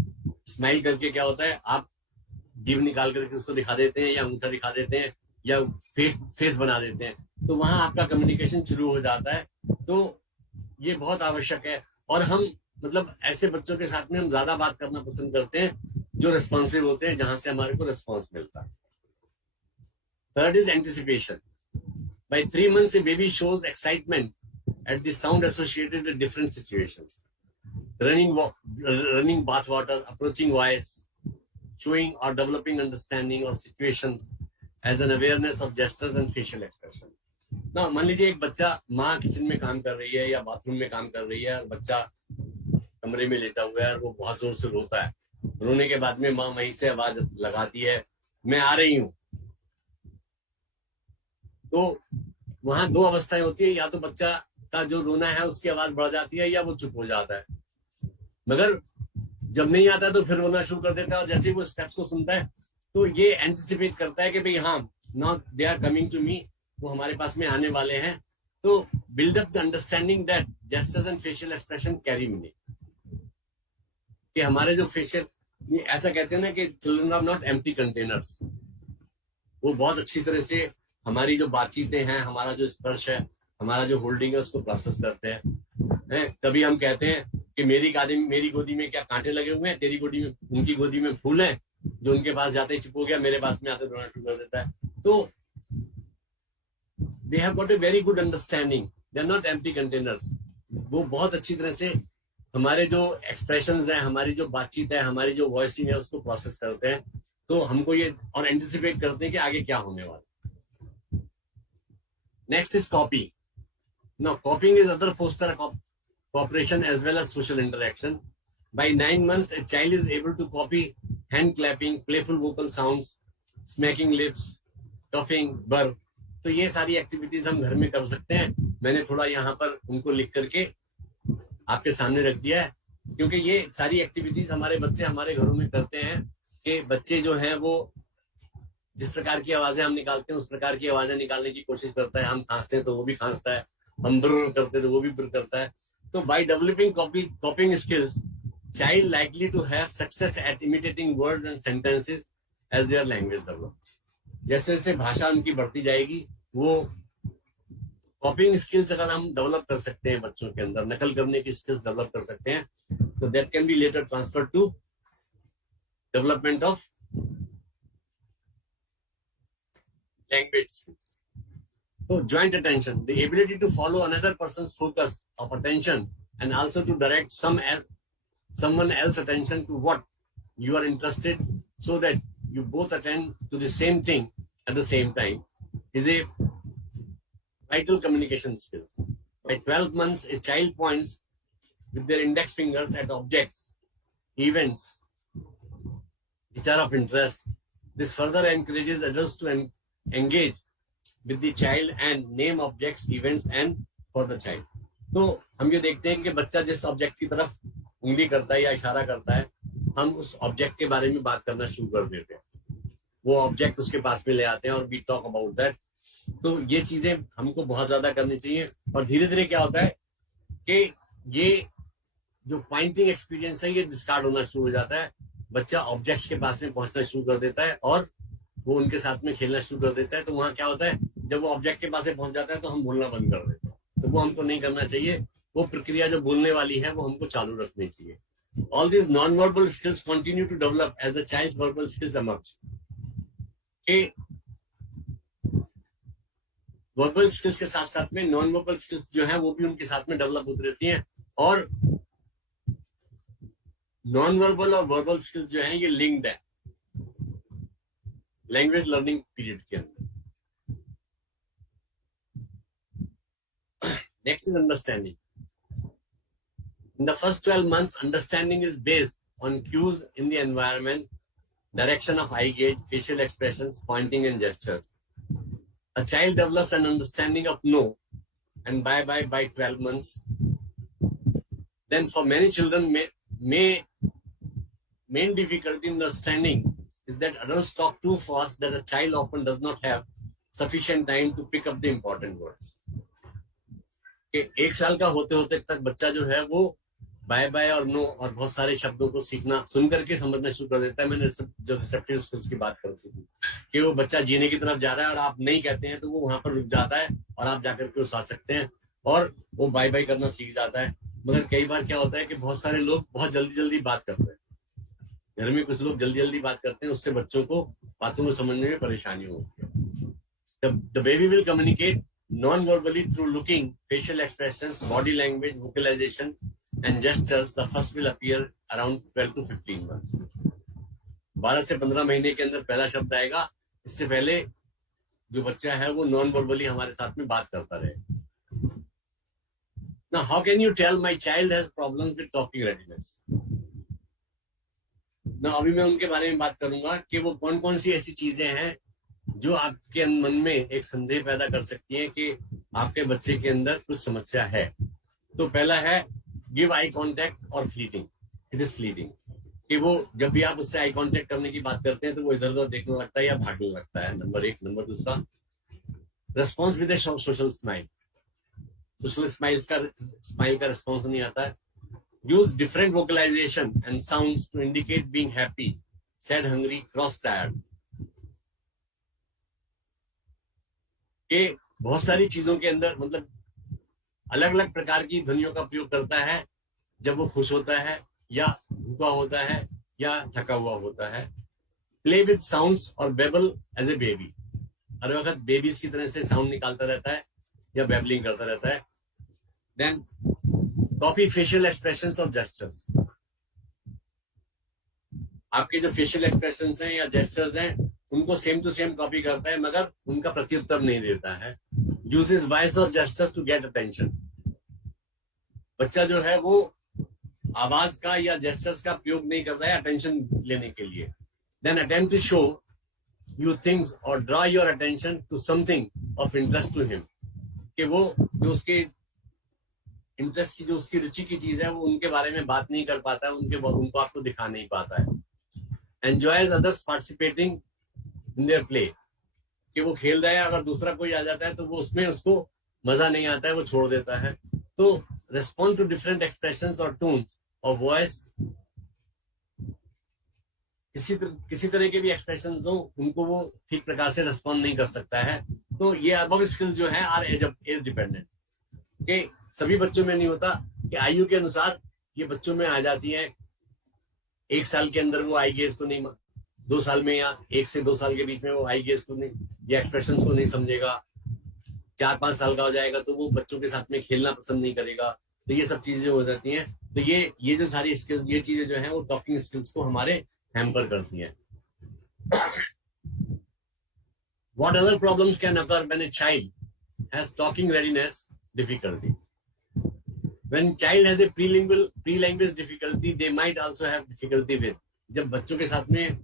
स्माइल करके क्या होता है, आप जीभ निकाल करके उसको दिखा देते हैं या अंगूठा दिखा देते हैं या फेस बना देते हैं. तो वहां आपका कम्युनिकेशन शुरू हो जाता है. तो ये बहुत आवश्यक है. और हम मतलब ऐसे बच्चों के साथ में हम ज्यादा बात करना पसंद करते हैं जो रिस्पॉन्सिव होते हैं, जहां से हमारे को रिस्पॉन्स मिलता है. Third is anticipation. By 3 months a baby shows excitement at the sound associated with different situations. Running bath water, approaching voice, showing or developing understanding of situations as an awareness of gestures and facial expression. ना मान लीजिए एक बच्चा, माँ kitchen में काम कर रही है या बाथरूम में काम कर रही है और बच्चा कमरे में लेटा हुआ है और वो बहुत जोर से रोता है. रोने के बाद में माँ वहीं से आवाज लगाती है, मैं आ रही हूँ. तो वहां 2 अवस्थाएं होती है, या तो बच्चा का जो रोना है उसकी आवाज बढ़ जाती है या वो चुप हो जाता है. मगर जब नहीं आता तो फिर रोना शुरू कर देता है. और जैसे ही वो स्टेप्स को सुनता है तो ये एंटिसिपेट करता है कि भाई हाँ, now they are coming to me, वो हमारे पास में आने वाले हैं. तो build up the understanding that gestures and facial expression carry meaning. कि हमारे जो फेशियल, ऐसा कहते हैं ना कि children are not empty containers. वो बहुत अच्छी तरह से हमारी जो बातचीतें हैं, हमारा जो स्पर्श है, हमारा जो होल्डिंग है, उसको प्रोसेस करते हैं. कभी हम कहते हैं कि मेरी गोदी में क्या कांटे लगे हुए हैं, तेरी गोदी में, उनकी गोदी में फूल है. जो उनके पास जाते ही चुप हो गया, मेरे पास में आते रोना शुरू कर देता है. तो they have got a very good understanding, they are not empty containers. वो बहुत अच्छी तरह से हमारे जो एक्सप्रेशंस हैं, हमारी जो बातचीत है, हमारी जो वॉइसिंग है, उसको प्रोसेस करते हैं. तो हमको ये और एंटिसिपेट करते हैं कि आगे क्या होने वाला. Next is copy. Now copying is other foster cooperation as well as social interaction. By 9 months, a child is able to copy hand clapping, playful vocal sounds, smacking lips, coughing, burp. तो ये सारी activities हम घर में कर सकते हैं. मैंने थोड़ा यहाँ पर उनको लिख करके आपके सामने रख दिया है. क्योंकि ये सारी एक्टिविटीज हमारे बच्चे हमारे घरों में करते हैं कि बच्चे जो हैं वो जिस प्रकार की आवाजें हम निकालते हैं उस प्रकार की आवाजें निकालने की कोशिश करता है। हम खांसते हैं तो वो भी खांसता है, हम ब्र करते हैं तो वो भी ब्र करता है। तो by developing copying skills, child likely to have success at imitating words and sentences as their language develops. जैसे जैसे भाषा उनकी बढ़ती जाएगी, वो कॉपिंग स्किल्स अगर हम डेवलप कर सकते हैं बच्चों के अंदर, नकल करने की स्किल्स डेवलप कर सकते हैं, तो that can be later transfer to development of language skills. So joint attention, the ability to follow another person's focus of attention and also to direct someone else's attention to what you are interested, so that you both attend to the same thing at the same time, is a vital communication skill. By 12 months, a child points with their index fingers at objects, events which are of interest. This further encourages adults to engage with the child and name objects, events and for the child. तो हम ये देखते हैं कि बच्चा जिस object की तरफ उंगली करता है या इशारा करता है, हम उस ऑब्जेक्ट के बारे में बात करना शुरू कर देते हैं, वो ऑब्जेक्ट उसके पास में ले आते हैं और वी टॉक अबाउट दैट। तो ये चीजें हमको बहुत ज्यादा करनी चाहिए। और धीरे धीरे क्या होता है कि ये जो पॉइंटिंग एक्सपीरियंस है ये डिस्कार्ड होना शुरू हो जाता है, बच्चा ऑब्जेक्ट्स के पास में पहुंचना शुरू कर देता है और वो उनके साथ में खेलना शुरू कर देता है। तो वहां क्या होता है, जब वो ऑब्जेक्ट के पास पहुंच जाता है तो हम बोलना बंद कर देते हैं। तो वो हमको नहीं करना चाहिए, वो प्रक्रिया जो बोलने वाली है वो हमको चालू रखनी चाहिए। All these non verbal skills continue to develop as the child's verbal skills emerge। Verbal skills के साथ साथ में नॉन वर्बल स्किल्स जो है वो भी उनके साथ में डेवलप होती रहती हैं, और नॉन वर्बल और वर्बल स्किल्स जो है ये लिंक्ड है लैंग्वेज लर्निंग पीरियड के अंदर। Next is understanding. In the first 12 months, understanding is based on cues in the environment, direction of eye gaze, facial expressions, pointing and gestures. A child develops an understanding of no and bye-bye by 12 months. Then for many children, main difficulty in understanding is that adults talk too fast that a child often does not have sufficient time to pick up the important words. एक साल का होते होते तक बच्चा जो है वो बाय बाय और नो और बहुत सारे शब्दों को सीखना सुन करके समझना शुरू कर देता है। मैंने जो रिसेप्टिव स्किल्स की बात करती थी कि वो बच्चा जीने की तरफ जा रहा है और आप नहीं कहते हैं तो वो वहां पर रुक जाता है और आप जाकर के उस आ सकते हैं और वो बाय बाय करना सीख जाता है। मगर कई बार क्या होता है कि बहुत सारे लोग बहुत जल्दी जल्दी बात करते हैं, घर में कुछ लोग जल्दी जल्दी बात करते हैं, उससे बच्चों को बातों को समझने में परेशानी होती है। The baby will communicate non-verbally through looking, facial expressions, body language, vocalization and gestures. The first will appear around 12 to 15 months. 12 से 15 महीने के अंदर पहला शब्द आएगा। इससे पहले जो बच्चा है वो नॉन वर्बली हमारे साथ में बात करता रहे। Now, how can you tell my child has problems with talking readiness? Now, अभी मैं उनके बारे में बात करूंगा कि वो कौन कौन सी ऐसी चीजें हैं जो आपके मन में एक संदेह पैदा कर सकती है कि आपके बच्चे के अंदर कुछ समस्या है। तो पहला है गिव आई कांटेक्ट और फ्लीटिंग। इट इज फ्लीटिंग कि वो जब भी आप उससे आई कांटेक्ट करने की बात करते हैं तो वो इधर उधर देखने लगता है या भागने लगता है, नंबर एक। नंबर दूसरा, response with social smile. Social smile का रेस्पॉन्स नहीं आता है। Use different vocalisation and sounds to indicate being happy, sad, hungry, cross, tired. कि बहुत सारी चीजों के अंदर मतलब अलग अलग प्रकार की ध्वनियों का प्रयोग करता है जब वो खुश होता है या भूखा होता है या थका हुआ होता है। प्ले विद साउंड्स और बेबल एज ए बेबी। हर वक्त बेबीज की तरह से साउंड निकालता रहता है या बेबलिंग करता रहता है। देन कॉपी फेशियल एक्सप्रेशंस और जेस्चर्स। आपके जो फेशियल एक्सप्रेशंस हैं या जेस्चर्स हैं उनको सेम टू सेम कॉपी करता है मगर उनका प्रत्युत्तर नहीं देता है। यूजेस वॉइस और जेस्चर टू गेट अटेंशन। बच्चा जो है वो आवाज का या जेस्चर्स का प्रयोग नहीं कर रहा है अटेंशन लेने के लिए। Then attempt to show you things और draw your attention to something of interest to him. कि वो जो उसके इंटरेस्ट की जो उसकी रुचि की चीज है वो उनके बारे में बात नहीं कर पाता है, उनको आपको दिखा नहीं पाता है. Enjoys others participating in their play, कि वो खेल रहा है, अगर दूसरा कोई आ जाता है तो वो उसमें उसको मजा नहीं आता है, वो छोड़ देता है. तो रेस्पॉन्ड टू डिफरेंट एक्सप्रेशंस और टोन्स और वॉइस, किसी तरह के भी एक्सप्रेशन हो उनको वो ठीक प्रकार से रेस्पॉन्ड नहीं कर सकता है. तो ये अबव स्किल्स जो है आर एज डिपेंडेंट, कि सभी बच्चों में नहीं होता, कि आयु के अनुसार ये बच्चों में आ जाती है. 1 साल के अंदर वो आई गेज को नहीं, 2 साल में या 1 से 2 साल के बीच में वो आई गेज को नहीं या एक्सप्रेशन को नहीं समझेगा. 4-5 साल का हो जाएगा तो वो बच्चों के साथ में खेलना पसंद नहीं करेगा. तो ये सब चीजें हो जाती हैं. तो ये जो सारी स्किल्स, ये चीजें जो है वो टॉकिंग स्किल्स को हमारे हैम्पर करती हैं. What other problems can occur when a child has talking readiness difficulty? When child has a pre-language difficulty, they might also have difficulty with. जब बच्चों के साथ में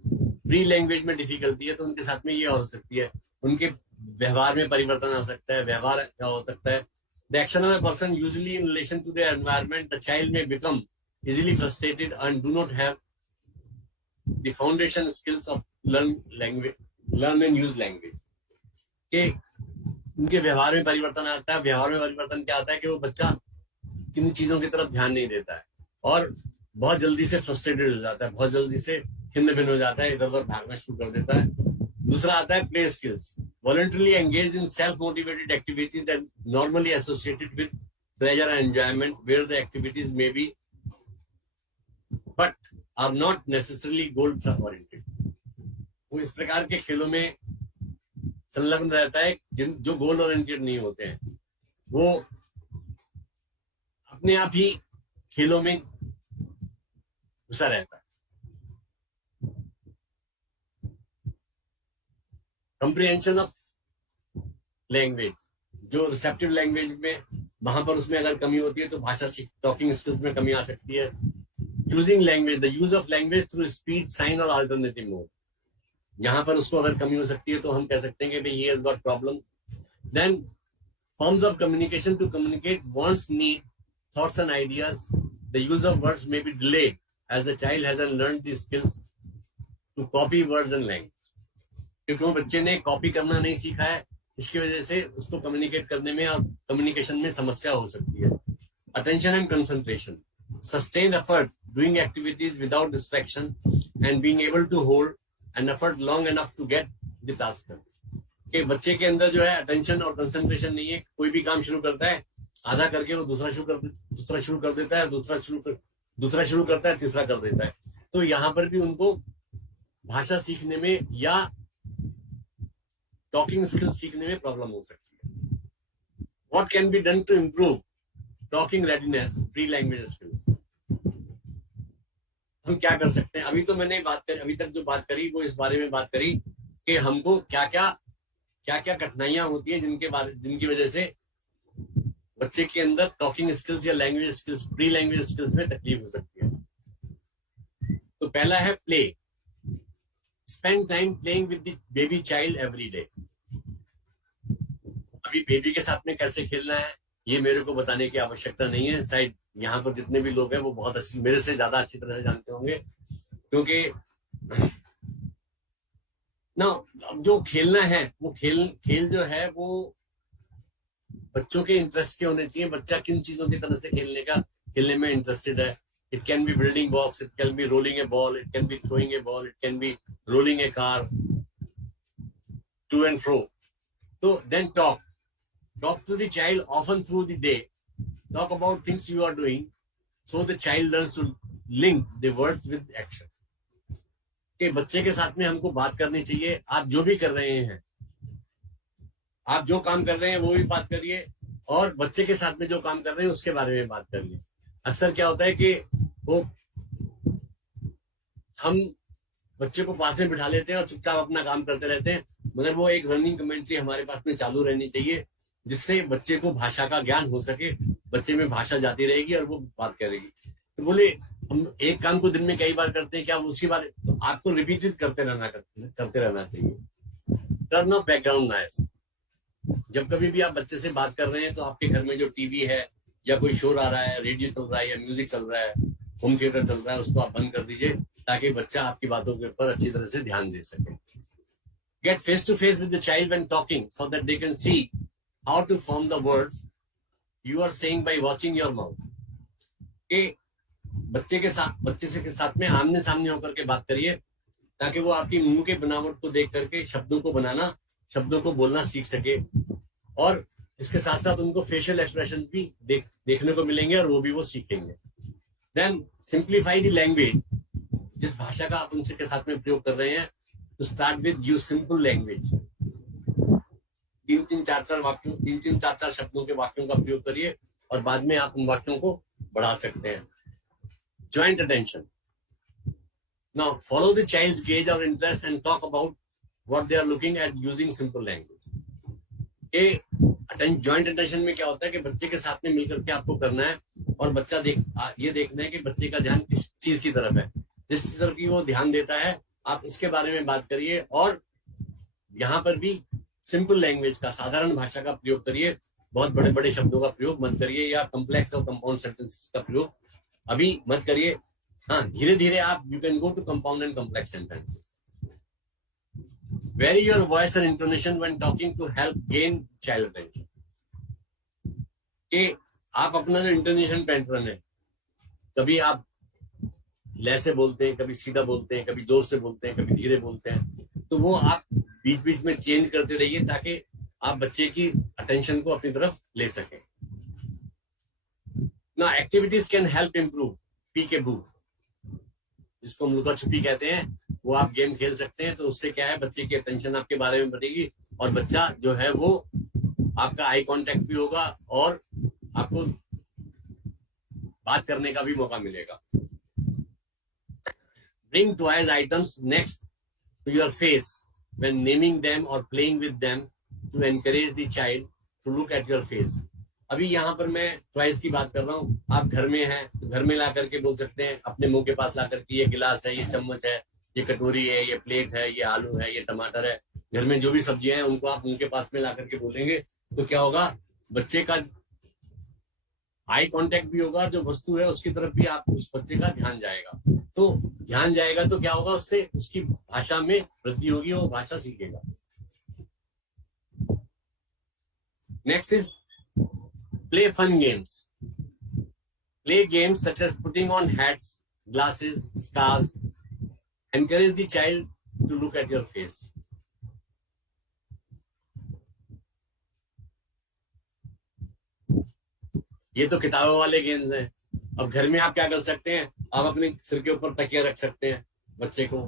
प्री लैंग्वेज में डिफिकल्टी है तो उनके साथ में ये हो सकती है, उनके व्यवहार में परिवर्तन आ सकता है. व्यवहार क्या हो सकता है? The action of a person usually in relation to their environment, the child may become easily frustrated and do not have the foundation skills of learn and use language. कि उनके व्यवहार में परिवर्तन आता है. व्यवहार में परिवर्तन क्या आता है कि वो बच्चा किन चीजों की तरफ ध्यान नहीं देता है और बहुत जल्दी से फ्रस्ट्रेटेड हो जाता है, बहुत जल्दी से खिन्न भिन्न हो जाता है, इधर उधर भागना शुरू कर देता है. दूसरा आता है play skills, voluntarily engaged in self-motivated activities that normally associated with pleasure and enjoyment, where the activities may be but are not necessarily goal-oriented. वो इस प्रकार के खेलों में संलग्न रहता है जो गोल ओरिएंटेड नहीं होते हैं. वो अपने आप ही खेलों में घुसा रहता है. कंप्रिहेंशन ऑफ लैंग्वेज, जो रिसेप्टिव लैंग्वेज में वहां पर उसमें अगर कमी होती है तो भाषा टॉकिंग स्किल्स में कमी आ सकती है. Using language, the use of language through speech, sign और अल्टरनेटिव मोड, यहाँ पर उसको अगर कमी हो सकती है तो हम कह सकते हैं कि भाई he has got problem. Then forms of communication to communicate wants, need, thoughts and ideas. The use of words may be delayed as the child hasn't learned the skills to copy words and language. क्योंकि वो बच्चे ने copy करना नहीं सीखा है, इसकी वजह से उसको कम्युनिकेट करने में और कम्युनिकेशन में समस्या हो सकती है. Attention and concentration, sustained effort doing activities without distraction and being able to hold an effort long enough to get the task done. कि बच्चे के अंदर जो है अटेंशन और कंसंट्रेशन नहीं है. कोई भी काम शुरू करता है, आधा करके वो दूसरा शुरू कर देता है, दूसरा शुरू करता है, तीसरा कर देता है. तो यहाँ पर भी उनको भाषा सीखने में या टॉकिंग स्किल सीखने में प्रॉब्लम हो सकती है. What can be done to improve talking readiness, pre-language skills? हम क्या कर सकते हैं? अभी तो मैंने अभी तक जो बात करी वो इस बारे में बात करी कि हमको क्या क्या कठिनाइयां होती है जिनकी वजह से बच्चे के अंदर टॉकिंग स्किल्स या language skills, pre language skills में तकलीफ हो सकती है. तो पहला है play. Spend time playing with the baby child every day. अभी बेबी के साथ में कैसे खेलना है ये मेरे को बताने की आवश्यकता नहीं है. शायद यहाँ पर जितने भी लोग हैं वो बहुत अच्छी, मेरे से ज्यादा अच्छी तरह से जानते होंगे. क्योंकि ना अब जो खेलना है वो खेल जो है वो बच्चों के इंटरेस्ट के होने चाहिए. बच्चा किन चीजों की तरह से खेलने में इंटरेस्टेड है. It can be building box, it can be rolling a ball, it can be throwing a ball, it can be rolling a car to and fro. तो then talk to the child often through the day. Talk about things you are doing so the child learns to link the words with action. कि बच्चे के साथ में हमको बात करनी चाहिए. आप जो भी कर रहे हैं, आप जो काम कर रहे हैं वो भी बात करिए और बच्चे के साथ में जो काम कर रहे हैं उसके बारे में बात करिए. अक्सर क्या होता है कि वो हम बच्चे को पास में बिठा लेते हैं और चुपचाप अपना काम करते रहते हैं, मगर वो एक रनिंग कमेंट्री हमारे पास में चालू रहनी चाहिए जिससे बच्चे को भाषा का ज्ञान हो सके, बच्चे में भाषा जाती रहेगी और वो बात करेगी. तो बोले हम एक काम को दिन में कई बार करते हैं, क्या उसकी बात तो आपको रिपीटेड करते रहना चाहिए. Turn off background noise. जब कभी भी आप बच्चे से बात कर रहे हैं तो आपके घर में जो टीवी है या कोई शोर आ रहा है, रेडियो चल रहा है या म्यूजिक चल रहा है, होम थिएटर चल रहा है, उसको आप बंद कर दीजिए ताकि बच्चा आपकी बातों के ऊपर अच्छी तरह से ध्यान दे सके. Get face to face with the child when talking so that they can see how to form the words you are saying by watching your mouth. कि बच्चे के साथ में आमने सामने होकर के बात करिए ताकि वो आपकी मुंह के बनावट को देख करके शब्दों को बोलना सीख सके, और इसके साथ साथ उनको फेशियल एक्सप्रेशन भी देखने को मिलेंगे और वो भी वो सीखेंगे. Then simplify the language. जिस भाषा का आप उनसे के साथ में प्रयोग कर रहे हैं, to start with use simple language. 3-4 शब्दों के वाक्यों का प्रयोग करिए और बाद में आप उन वाक्यों को बढ़ा सकते हैं. Joint attention. Now follow the child's gaze or interest and talk about what they are looking at using simple language. Joint attention में क्या होता है कि बच्चे के साथ में मिलकर के आपको करना है और बच्चा ये देखना है कि बच्चे का ध्यान किस चीज की तरफ है. जिस तरफ की वो ध्यान देता है आप इसके बारे में बात करिए, और यहाँ पर भी सिंपल लैंग्वेज का, साधारण भाषा का प्रयोग करिए. बहुत बड़े बड़े शब्दों का प्रयोग मत करिए या कम्प्लेक्स और कंपाउंड सेंटेंसेस का प्रयोग अभी मत करिए. हाँ, धीरे धीरे आप you can go to compound and complex sentences. Vary your voice and intonation when talking to help gain child attention. कि आप अपना जो इंटोनेशन पैटर्न है, कभी आप लय से बोलते हैं, कभी सीधा बोलते हैं, कभी जोर से बोलते हैं, कभी धीरे बोलते हैं, तो वो आप बीच बीच में चेंज करते रहिए ताकि आप बच्चे की अटेंशन को अपनी तरफ ले सकें. ना एक्टिविटीज कैन हेल्प इम्प्रूव पीके बू, जिसको हम लुका छुपी कहते हैं, वो आप गेम खेल सकते हैं. तो उससे क्या है, बच्चे की अटेंशन आपके बारे में बढ़ेगी और बच्चा जो है वो आपका आई कांटेक्ट भी होगा और आपको बात करने का भी मौका मिलेगा. Bring toys items next to your face when naming them or playing with them to encourage the child to look at your face. अभी यहाँ पर मैं टॉयज की बात कर रहा हूँ. आप घर में हैं तो घर में ला करके बोल सकते हैं, अपने मुंह के पास ला करके ये गिलास है, ये चम्मच है, ये कटोरी है, ये प्लेट है, ये आलू है, ये टमाटर है. घर में जो भी सब्जियां हैं उनको आप मुंह के पास में ला करके बोलेंगे तो क्या होगा, बच्चे का आई कांटेक्ट भी होगा, जो वस्तु है उसकी तरफ भी आप उस बच्चे का ध्यान जाएगा. तो ध्यान जाएगा तो क्या होगा, उससे उसकी भाषा में वृद्धि होगी, वो भाषा सीखेगा. Next is play fun games. Play games such as putting on hats, glasses, scarfs. Encourage the child to look at your face. ये तो किताबों वाले गेम्स हैं. अब घर में आप क्या कर सकते हैं, आप अपने सिर के ऊपर तकिया रख सकते हैं, बच्चे को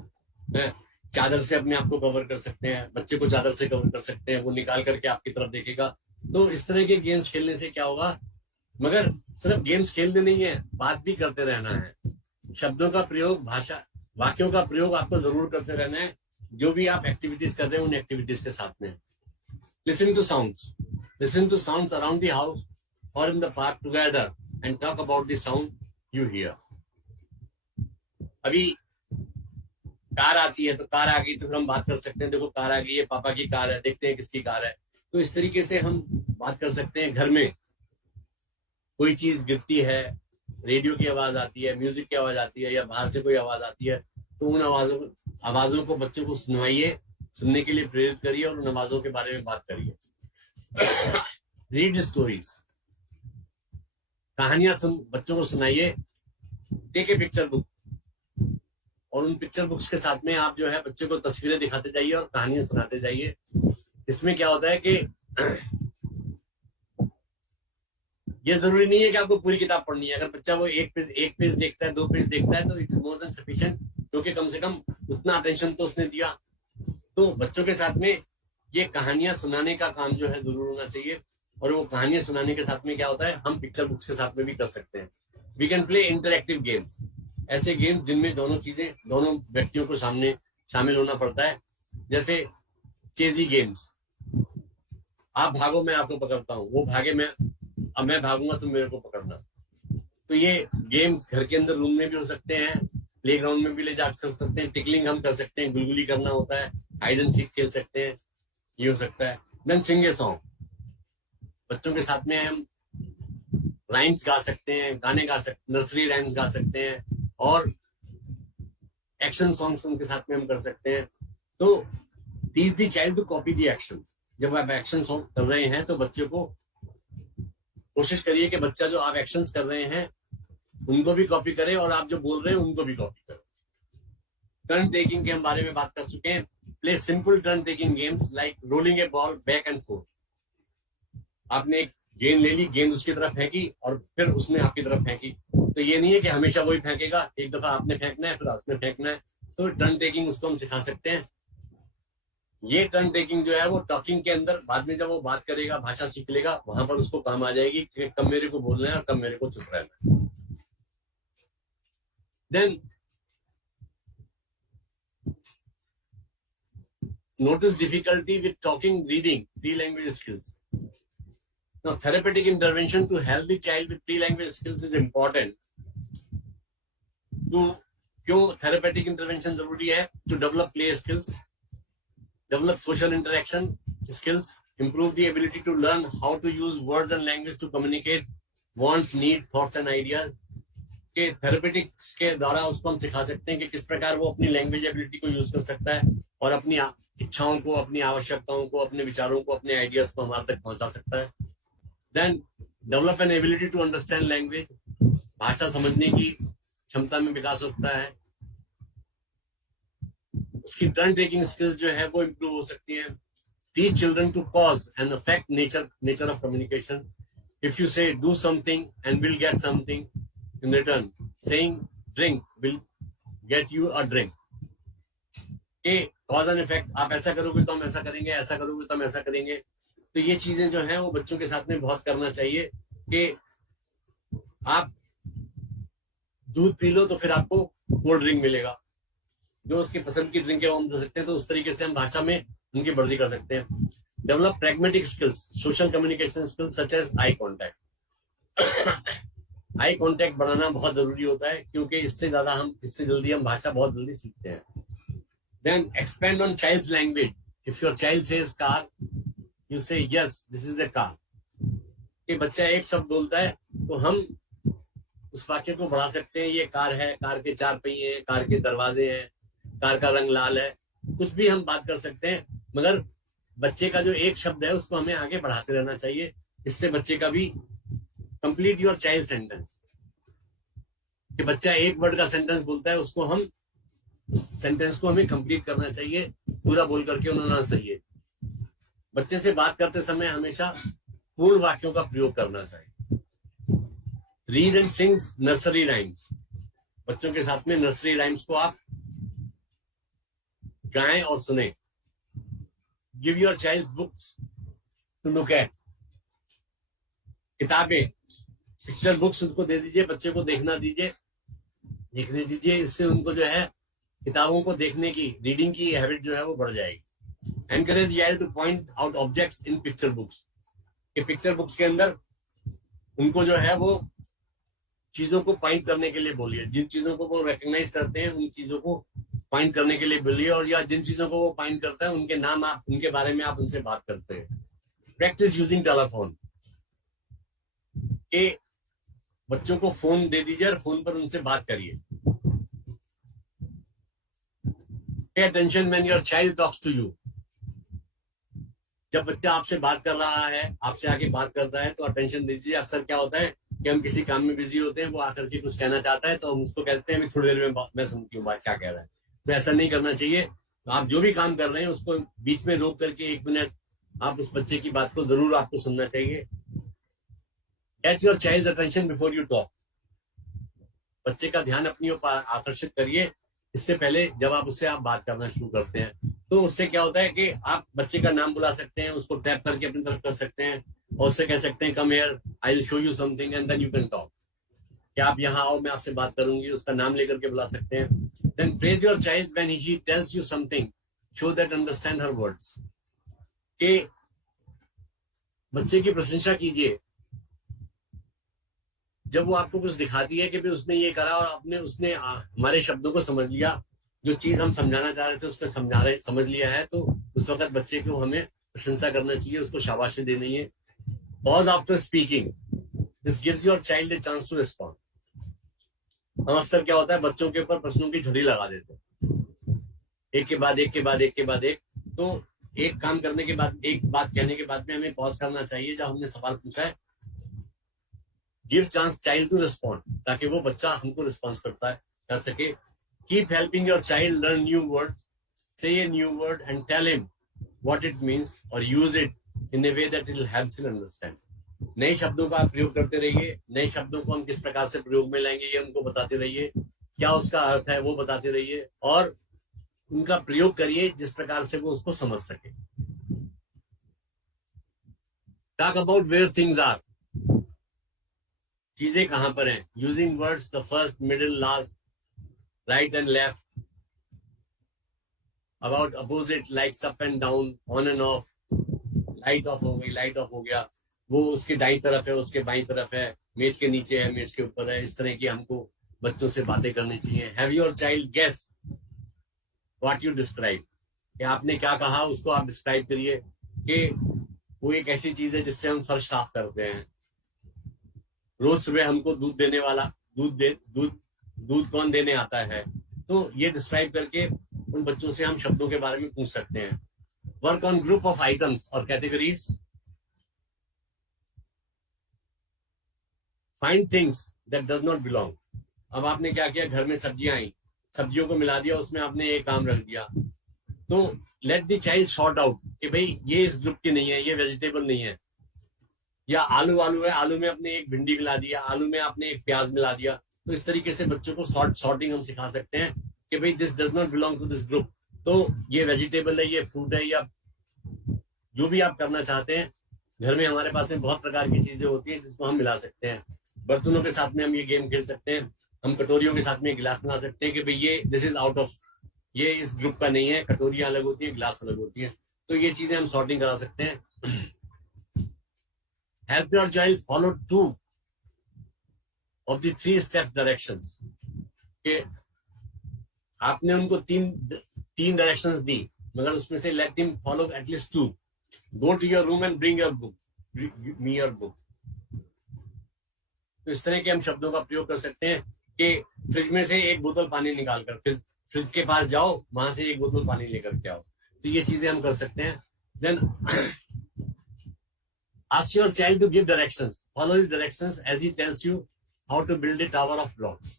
चादर से अपने आप को कवर कर सकते हैं, बच्चे को चादर से कवर कर सकते हैं, वो निकाल करके आपकी तरफ देखेगा. तो इस तरह के गेम्स खेलने से क्या होगा, मगर सिर्फ गेम्स खेलने नहीं है, बात भी करते रहना है. शब्दों का प्रयोग, वाक्यों का प्रयोग आपको जरूर करते रहना है. जो भी आप एक्टिविटीज कर रहे हैं उन एक्टिविटीज के साथ में. Listen to sounds around the house और in the park together and talk about the sound you hear. अभी कार आती है तो कार आ गई तो फिर हम बात कर सकते हैं, देखो कार आ गई है, पापा की कार है, देखते हैं किसकी कार है. तो इस तरीके से हम बात कर सकते हैं. घर में कोई चीज गिरती है, रेडियो की आवाज आती है, म्यूजिक की आवाज आती है या बाहर से कोई आवाज आती है, तो उन आवाजों को बच्चों को सुनवाइए, सुनने के लिए प्रेरित करिए और उन आवाजों के बारे में बात करिए. रीड स्टोरीज, कहानियां बच्चों को सुनाइए. टेक ए पिक्चर बुक और उन पिक्चर बुक्स के साथ में आप जो है बच्चे को तस्वीरें दिखाते जाइए और कहानियां सुनाते जाइए. इसमें क्या होता है कि ये जरूरी नहीं है कि आपको पूरी किताब पढ़नी है. अगर बच्चा वो एक पेज देखता है, 2 पेज देखता है तो इट्स मोर देन सफिशिएंट, क्योंकि कम से कम उतना अटेंशन तो उसने दिया. तो बच्चों के साथ में ये कहानियां सुनाने का काम जो है जरूर होना चाहिए. और वो कहानियां सुनाने के साथ में क्या होता है, हम पिक्चर बुक्स के साथ में भी कर सकते हैं. We can play interactive games, ऐसे गेम्स जिनमें दोनों व्यक्तियों को सामने शामिल होना पड़ता है. जैसे चेजी गेम्स, आप भागो मैं आपको पकड़ता हूँ, वो भागे अब मैं भागूंगा तुम मेरे को पकड़ना. तो ये गेम्स घर के अंदर रूम में भी हो सकते हैं, प्लेग्राउंड में भी ले जा सकते हैं. टिकलिंग हम कर सकते हैं, गुलगुली करना होता है, हाइड एंड सीक खेल सकते हैं, ये हो सकता है. देन सिंग ए सॉन्ग, बच्चों के साथ में हम राइम्स गा सकते हैं, गाने गा सकते, नर्सरी राइम्स गा सकते हैं, और एक्शन सॉन्ग्स उनके साथ में हम कर सकते हैं। तो teach the child to copy the action. जब आप एक्शन सॉन्ग कर रहे हैं तो बच्चे को कोशिश करिए कि बच्चा जो आप एक्शंस कर रहे हैं उनको भी कॉपी करे, और आप जो बोल रहे हैं उनको भी कॉपी करे। टर्न टेकिंग के हम बारे में बात कर चुके हैं। Play simple turn taking games like rolling a ball back and fourth. आपने एक गेंद ले ली, गेंद उसकी तरफ फेंकी और फिर उसने आपकी तरफ फेंकी, तो ये नहीं है कि हमेशा वही फेंकेगा, एक दफा आपने फेंकना है फिर आपने फेंकना है। तो टर्न टेकिंग उसको हम सिखा सकते हैं। ये टर्न टेकिंग जो है वो टॉकिंग के अंदर बाद में जब वो बात करेगा, भाषा सीख लेगा, वहां पर उसको काम आ जाएगी कि कब मेरे को बोलना है और कब मेरे को चुप रहना है। Then notice difficulty with talking, reading, pre-language skills. Now, therapeutic intervention to help the child with pre-language skills is important. तो क्यों therapeutic intervention जरूरी है? To develop play skills, develop social interaction skills, improve the ability to learn how to use words and language to communicate wants, need, thoughts and ideas. के therapeutics के द्वारा उसको हम सिखा सकते हैं कि किस प्रकार वो अपनी लैंग्वेज एबिलिटी को यूज कर सकता है और अपनी इच्छाओं को, अपनी आवश्यकताओं को, अपने विचारों को, अपने आइडियाज को हमारे तक पहुंचा सकता है। Then develop an ability to understand language. भाषा समझने की क्षमता में विकास होता है। उसकी टर्न टेकिंग स्किल्स जो है वो इम्प्रूव हो सकती हैं। Teach children to pause and affect nature of communication. If you say do something and will get something in return, saying drink will get you a drink. के cause and effect, आप ऐसा करोगे तो हम ऐसा करेंगे, ऐसा करोगे तो हम ऐसा करेंगे। तो ये चीजें जो हैं वो बच्चों के साथ में बहुत करना चाहिए कि आप दूध पी लो तो फिर आपको कोल्ड ड्रिंक मिलेगा, जो उसकी पसंद की ड्रिंक है वो हम दे सकते हैं। तो उस तरीके से हम भाषा में उनकी वृद्धि कर सकते हैं। Develop pragmatic skills, social communication skills such as eye contact. Eye contact बढ़ाना बहुत जरूरी होता है क्योंकि इससे जल्दी हम भाषा बहुत जल्दी सीखते हैं। Then expand on child's language. If your child says car, you say yes this is the car. कि बच्चा एक शब्द बोलता है तो हम उस वाक्य को बढ़ा सकते हैं। ये कार है, कार के 4 पहिए हैं, कार के दरवाजे हैं, कार का रंग लाल है, कुछ भी हम बात कर सकते हैं। मगर बच्चे का जो एक शब्द है उसको हमें आगे बढ़ाते रहना चाहिए। इससे बच्चे का भी कंप्लीट योर चाइल्ड सेंटेंस, कि बच्चा एक वर्ड का सेंटेंस बोलता है, उसको हम सेंटेंस को हमें कंप्लीट करना चाहिए, पूरा बोल करके उन्होंने चाहिए। बच्चे से बात करते समय हमेशा पूर्ण वाक्यों का प्रयोग करना चाहिए। Read and Singh nursery rhymes. बच्चों के साथ में नर्सरी राइम्स को आप गाएं और सुने। Give your child books to look at. किताबें, पिक्चर बुक्स उनको दे दीजिए, बच्चे को देखने दीजिए। इससे उनको जो है किताबों को देखने की, रीडिंग की हैबिट जो है वो बढ़ जाएगी। Encourage child two point out objects in picture books. कि पिक्चर बुक्स के अंदर उनको जो है वो चीजों को पॉइंट करने के लिए बोलिए। जिन चीजों को वो रिकॉग्नाइज करते हैं उन चीजों को पॉइंट करने के लिए बोलिए, और या जिन चीजों को वो पॉइंट करता है उनके नाम आप, उनके बारे में आप उनसे बात करते हैं। Practice using telephone. कि बच्चों को फोन दे दीजिए और फोन पर उनसे बात करिए। Pay attention when your child talks to you. जब बच्चा आपसे बात कर रहा है, आपसे आके बात करता है तो अटेंशन दीजिए। अक्सर क्या होता है कि हम किसी काम में बिजी होते हैं, वो आकर के कुछ कहना चाहता है तो हम उसको कहते हैं थोड़ी देर में मैं सुनती हूँ बात क्या कह रहा है। तो ऐसा नहीं करना चाहिए। तो आप जो भी काम कर रहे हैं उसको बीच में रोक करके 1 मिनट आप उस बच्चे की बात को जरूर आपको सुनना चाहिए। Get your child's attention before you talk. बच्चे का ध्यान अपनी ओर आकर्षित करिए इससे पहले जब आप उससे बात करना शुरू करते हैं। तो उससे क्या होता है कि आप बच्चे का नाम बुला सकते हैं, उसको टैप करके अपनी तरफ कर सकते हैं और उससे कह सकते हैं come here, I will show you something and then you can talk. कि आप यहाँ आओ, मैं आपसे बात करूंगी, उसका नाम लेकर के बुला सकते हैं। Then praise your child when he tells you something, show that understand her words. कि बच्चे की प्रशंसा कीजिए जब वो आपको कुछ दिखाती है कि भी उसने ये करा और उसने हमारे शब्दों को समझ लिया, जो चीज हम समझाना चाह रहे थे उसको समझ लिया है, तो उस वक्त बच्चे को हमें प्रशंसा करना चाहिए, उसको शाबाशी देनी है। Pause after speaking. This gives your child a chance to respond. हम अक्सर क्या होता है, बच्चों के ऊपर प्रश्नों की झड़ी लगा देते हैं, एक के बाद एक के बाद एक के बाद एक. तो एक काम करने के बाद, एक बात कहने के बाद में हमें पॉज करना चाहिए. जब हमने सवाल पूछा है, give chance child to respond, ताकि वो बच्चा हमको रिस्पॉन्स कर सके. Keep helping your child learn new words. Say a new word and tell him what it means or use it in a way that it will help him understand. नए शब्दों का आप प्रयोग करते रहिए. नए शब्दों को हम किस प्रकार से प्रयोग में लाएंगे ये उनको बताते रहिए. क्या उसका अर्थ है वो बताते रहिए और उनका प्रयोग करिए जिस प्रकार से वो उसको समझ सके. Talk about where things are. चीजें कहां पर हैं. Using words the first, middle, last, right and left. About opposite, lights up and down, on and off. Light of हो गई, लाइट ऑफ हो गया, वो उसके दाईं तरफ है, उसके बाईं तरफ है, मेज के नीचे है, मेज के ऊपर है. इस तरह की हमको बच्चों से बातें करनी चाहिए. Have your child guess what you describe. कि आपने क्या कहा उसको आप डिस्क्राइब करिए. कि वो एक ऐसी चीज है जिससे हम फर्श साफ करते हैं. रोज सुबह हमको दूध देने वाला, दूध कौन देने आता है. तो ये डिस्क्राइब करके उन बच्चों से हम शब्दों के बारे में पूछ सकते हैं. Work on group of items और categories. Find things that does not belong. अब आपने क्या किया, घर में सब्जियां आई, सब्जियों को मिला दिया, उसमें आपने एक काम रख दिया. तो let the child sort out कि भाई ये इस ग्रुप की नहीं है, ये वेजिटेबल नहीं है. या आलू है, आलू में आपने एक भिंडी मिला दिया, आलू में आपने एक प्याज मिला दिया. तो इस तरीके से बच्चों को सॉर्टिंग हम सिखा सकते हैं कि भाई this does not belong to this group. तो ये वेजिटेबल है, ये फ्रूट है, या जो भी आप करना चाहते हैं. घर में हमारे पास में बहुत प्रकार की चीजें होती हैं जिसको हम मिला सकते हैं. बर्तनों के साथ में हम ये गेम खेल सकते हैं. हम कटोरियों के साथ में गिलास बना सकते हैं कि भाई ये दिस इज आउट ऑफ, ये इस ग्रुप का नहीं है. कटोरियां अलग होती है, गिलास अलग होती है. तो ये चीजें हम सॉर्टिंग करा सकते हैं. Help your child follow 2 of the 3 step directions. कि आपने उनको तीन डायरेक्शंस दी, मगर उसमें से let him follow at least 2. Go to your room and bring your book. Give me your book. तो इस तरह के हम शब्दों का प्रयोग कर सकते हैं कि फ्रिज में से एक बोतल पानी निकाल कर फिर फ्रिज के पास जाओ, वहां से एक बोतल पानी लेकर के आओ. तो ये चीजें हम कर सकते हैं. Then ask your child to give directions. Follow his directions as he tells you how to build a tower of blocks.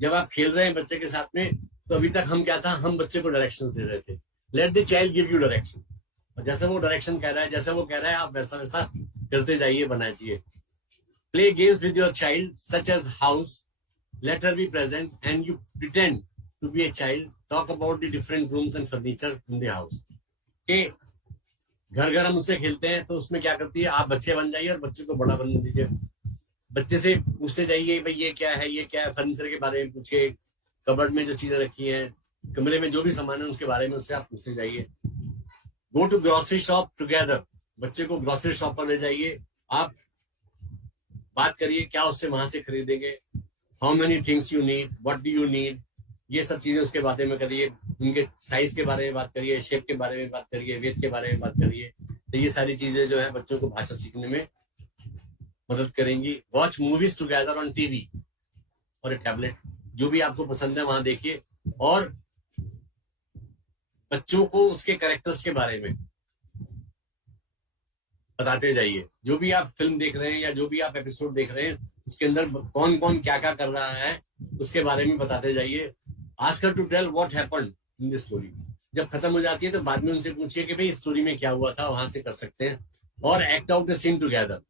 जब आप खेल रहे हैं बच्चे के साथ में, तो अभी तक हम क्या था, हम बच्चे को डायरेक्शंस दे रहे थे. Let the child give you direction. और जैसे वो डायरेक्शन कह रहा है, जैसे वो कह रहा है, आप वैसा वैसा करते जाइए, बनाना चाहिए. Play games with your child such as house. Let her be present and you pretend to be a child. Talk about the different rooms and furniture in the house. घर हम उससे खेलते हैं, तो उसमें क्या करती है, आप बच्चे बन जाइए और बच्चे को बड़ा बनने दीजिए. बच्चे से पूछते जाइए भाई ये क्या है, ये क्या है. फर्नीचर के बारे में पूछिए, कबर्ड में जो चीजें रखी हैं, कमरे में जो भी सामान है उसके बारे में उससे आप पूछते जाइए. Go to grocery shop together. बच्चे को ग्रोसरी शॉप पर ले जाइए, आप बात करिए क्या उससे वहां से खरीदेंगे. How many things you need, what do you need. ये सब चीजें उसके बारे में करिए. उनके साइज के बारे में बात करिए, शेप के बारे में बात करिए, वेट के बारे में बात करिए. तो ये सारी चीजें जो है बच्चों को भाषा सीखने में मदद करेंगी. Watch movies together on TV और ए टैबलेट. जो भी आपको पसंद है वहां देखिए और बच्चों को उसके कैरेक्टर्स के बारे में बताते जाइए. जो भी आप फिल्म देख रहे हैं या जो भी आप एपिसोड देख रहे हैं, उसके अंदर कौन कौन क्या क्या कर रहा है उसके बारे में बताते जाइए. Ask her to tell what happened in the story. जब खत्म हो जाती है तो बाद में उनसे पूछिए कि भाई स्टोरी में क्या हुआ था, वहां से कर सकते हैं. और act out the scene together.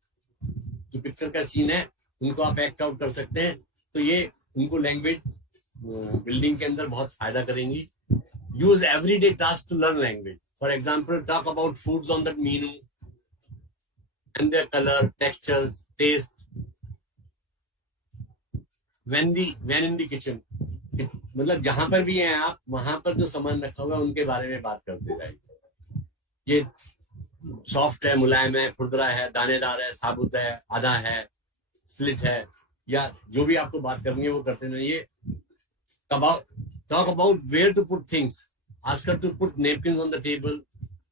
जो पिक्चर का सीन है उनको आप एक्ट आउट कर सकते हैं. तो ये उनको लैंग्वेज बिल्डिंग के अंदर बहुत फायदा करेंगी. Use everyday task to learn language. For example, talk about foods on that menu and their color, textures, taste. When in the kitchen. मतलब जहां पर भी हैं आप, वहां पर जो सामान रखा हुआ है उनके बारे में बात करते जाइए. ये सॉफ्ट है, मुलायम है, खुरदरा है, दानेदार है, साबुत है, आधा है, स्प्लिट है, या जो भी आपको बात करनी है वो करते रहिए. Talk about where to put things. Ask her to put napkins on the table,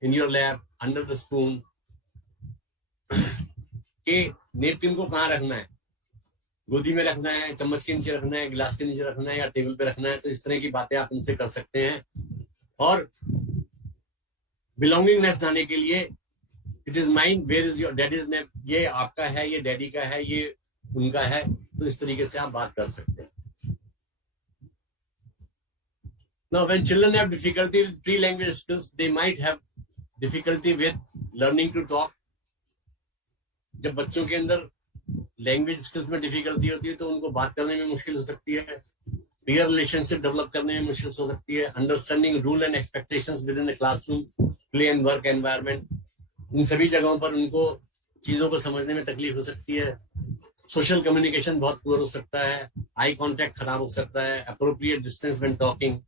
in your lap, under the spoon. कि नेपकिन को कहाँ रखना है, गोदी में रखना है, चम्मच के नीचे रखना है, गिलास के नीचे रखना है या टेबल पे रखना है। तो इस तरह की बातें आप उनसे कर सकते हैं। और बिलोंगिंगनेस जाने के लिए it is mine, where is your daddy's name, ये आपका है, ये डैडी का है, ये उनका है। तो इस तरीके से आप बात कर सकते हैं। Now, when children have difficulty with pre-language skills, they might have difficulty with learning to talk. जब बच्चों के अंदर लैंग्वेज स्किल्स में डिफिकल्टी होती है तो उनको बात करने में मुश्किल हो सकती है, पीयर रिलेशनशिप डेवलप करने में मुश्किल हो सकती है, understanding rule and expectations within the classroom, play and work environment, इन सभी जगहों पर उनको चीजों को समझने में तकलीफ हो सकती है। सोशल कम्युनिकेशन बहुत पुअर हो सकता है, आई कॉन्टेक्ट खराब हो सकता है, appropriate distance when talking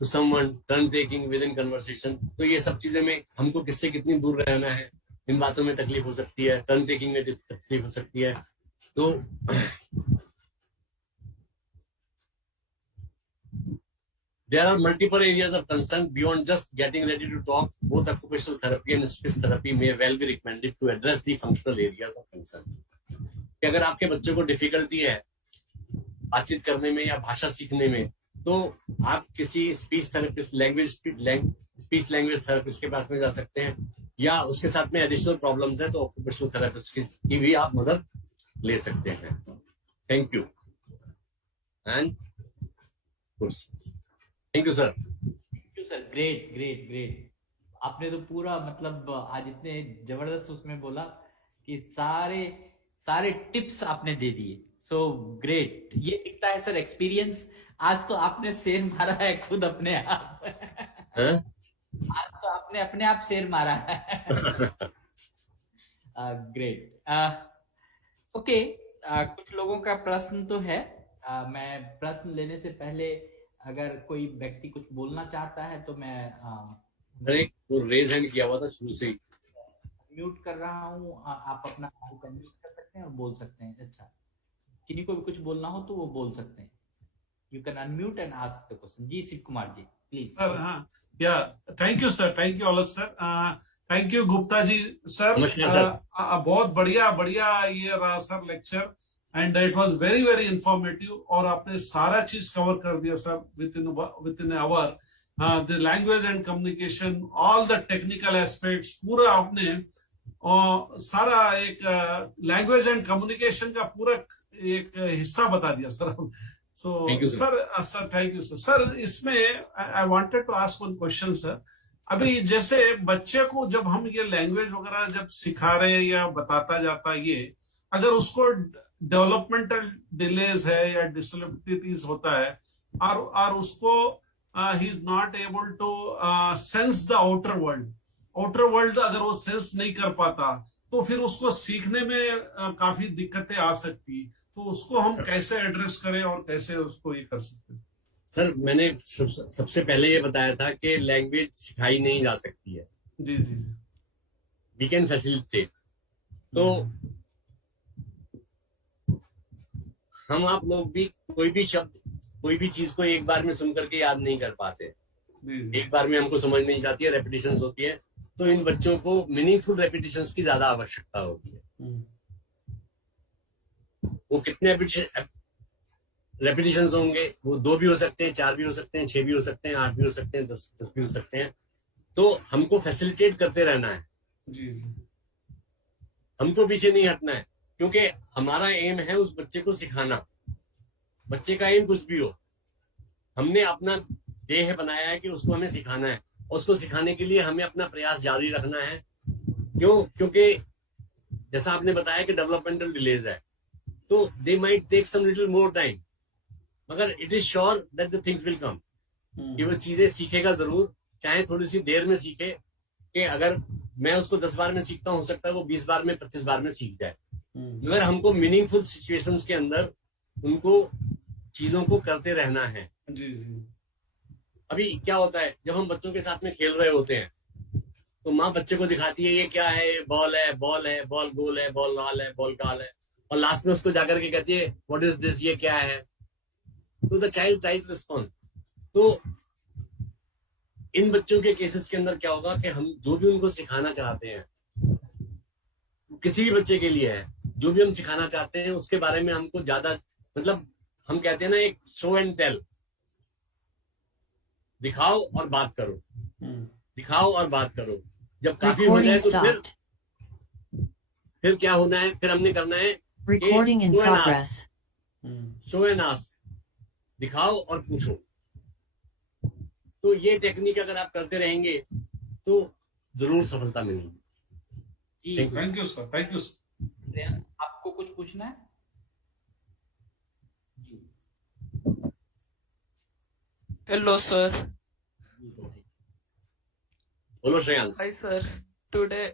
to someone, turn taking within conversation. तो ये सब चीजें में हमको किससे कितनी दूर रहना है, इन बातों में तकलीफ हो सकती है, टर्न टेकिंग में तकलीफ हो सकती है। तो there are multiple areas of concern beyond just getting ready to talk. Both occupational therapy and speech therapy may well be recommended to address the functional areas of concern. कि अगर आपके बच्चों को डिफिकल्टी है बातचीत करने में या भाषा सीखने में, तो आप किसी speech therapist, speech language therapist के पास में जा सकते हैं, या उसके साथ में एडिशनल प्रॉब्लम्स है तो ऑक्यूपेशनल थेरेपिस्ट की भी आप मदद ले सकते हैं। Thank you and thank you sir. Thank you sir, great great great. आपने तो पूरा मतलब आज इतने जबरदस्त उसमें बोला कि सारे टिप्स आपने दे दिए। So great. ये दिखता है सर एक्सपीरियंस। आज तो आपने शेर मारा है खुद अपने आप। आज तो आपने अपने आप शेर मारा है। ग्रेट। ओके, कुछ लोगों का प्रश्न तो है। मैं प्रश्न लेने से पहले अगर कोई व्यक्ति कुछ बोलना चाहता है तो मैं रेज हैंड किया हुआ था शुरू से ही, म्यूट कर रहा हूँ। आप अपना म्यूट कर सकते हैं और बोल सकते हैं। अच्छा, किन्हीं को भी कुछ बोलना हो तो वो बोल सकते हैं। You can unmute and ask the question. जी शिव कुमार जी प्लीज। सर हाँ, yeah thank you sir, thank you अलग sir, thank you Gupta ji sir. बहुत बढ़िया ये रहा sir lecture, and it was very very informative, और आपने सारा चीज कवर कर दिया sir within hour. The language and communication, all the technical aspects, पूरा आपने सारा एक लैंग्वेज एंड कम्युनिकेशन का पूरा एक हिस्सा बता दिया सर। So sir thank you sir. Sir इसमें I wanted to ask one question sir. अभी जैसे बच्चे को जब हम ये लैंग्वेज वगैरह जब सिखा रहे हैं या बताता जाता है, ये अगर उसको डेवलपमेंटल डिलेज है या डिसएबिलिटीज होता है, और उसको he is not able to sense the outer world अगर वो सेंस नहीं कर पाता, तो फिर उसको सीखने में काफी दिक्कतें आ सकती। तो उसको हम कैसे एड्रेस करें और कैसे उसको ये कर सकते हैं? सर मैंने सबसे पहले ये बताया था कि लैंग्वेज सिखाई नहीं जा सकती है। जी जी, वी कैन फैसिलिटेट। तो हम आप लोग भी कोई भी शब्द, कोई भी चीज को एक बार में सुन करके याद नहीं कर पाते। एक बार में हमको समझ नहीं जाती है, रेपिटेशंस होती है। तो इन बच्चों को मीनिंगफुल रेपिटेशंस की ज्यादा आवश्यकता होती है। वो कितने रेपिटेशंस होंगे? वो 2 भी हो सकते हैं, 4 भी हो सकते हैं, 6 भी हो सकते हैं, 8 भी हो सकते हैं, 10 भी हो सकते हैं। तो हमको फैसिलिटेट करते रहना है। जी जी, हमको पीछे नहीं हटना है, क्योंकि हमारा एम है उस बच्चे को सिखाना। बच्चे का एम कुछ भी हो, हमने अपना देह बनाया है कि उसको हमें सिखाना है, और उसको सिखाने के लिए हमें अपना प्रयास जारी रखना है। क्योंकि जैसा आपने बताया कि डेवलपमेंटल डिलेज है, तो they might take some little more time, मगर it is sure that the things will come. कि वो चीजें सीखेगा जरूर, चाहे थोड़ी सी देर में सीखे। कि अगर मैं उसको 10 बार में सीखता हूँ, हो सकता है वो 20 बार में, 25 बार में सीख जाए। मगर हमको मीनिंगफुल सिचुएशंस के अंदर उनको चीजों को करते रहना है। जी जी। अभी क्या होता है, जब हम बच्चों के साथ में खेल रहे होते हैं, तो माँ बच्चे को दिखाती है ये क्या है, बॉल है, बॉल गोल है, बॉल लाल है, बॉल काल है, और लास्ट में उसको जाकर के कहती है व्हाट इज दिस, ये क्या है। तो the child tries to respond. तो इन बच्चों के केसेस के अंदर क्या होगा कि हम जो भी उनको सिखाना चाहते हैं किसी भी बच्चे के लिए है, जो भी हम सिखाना चाहते हैं उसके बारे में हमको ज्यादा, मतलब हम कहते हैं ना एक शो एंड टेल, दिखाओ और बात करो, दिखाओ और बात करो। जब काफी हो Recording जाए तो stopped. फिर क्या होना है, फिर हमने करना है Recording in show and ask. progress. Show and ask, दिखाओ और पूछो। तो ये टेक्निक अगर आप करते रहेंगे तो जरूर सफलता मिलेगी। जी thank you sir, thank you sir. आपको कुछ पूछना है? जी Hello, sir. बोलो Shreyansh. Hi, sir. Today,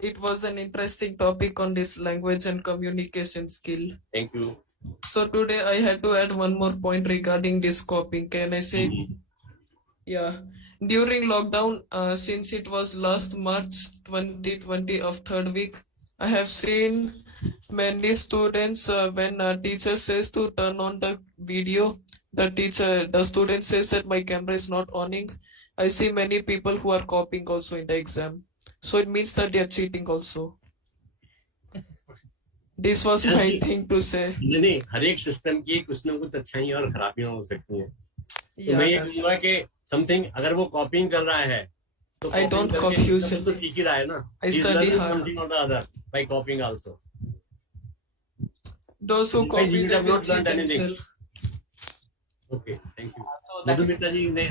it was an interesting topic on this language and communication skill. Thank you. So today I had to add one more point regarding this copying. Can I say? Yeah. During lockdown, since it was last March 2020 of third week, I have seen many students when a teacher says to turn on the video, the student says that my camera is not oning. I see many people who are copying also in the exam. So it means that they are cheating also. This was my thing to say. नहीं, हर एक system की कुछ ना कुछ अच्छाइयाँ और खराबियां हो सकती हैं। तो Yeah, मैं ये that's कहूंगा कि समथिंग अगर वो कॉपिंग कर रहा है तो I don't copying copy करके you, कुछ ना sir. कुछ तो सीख ही रहा है ना। I He's study learning hard. something or the other by copying also. Those who Otherwise, copy you would they have will not learned cheat anything. themselves. Okay, thank you. so that is Madhumita जी ने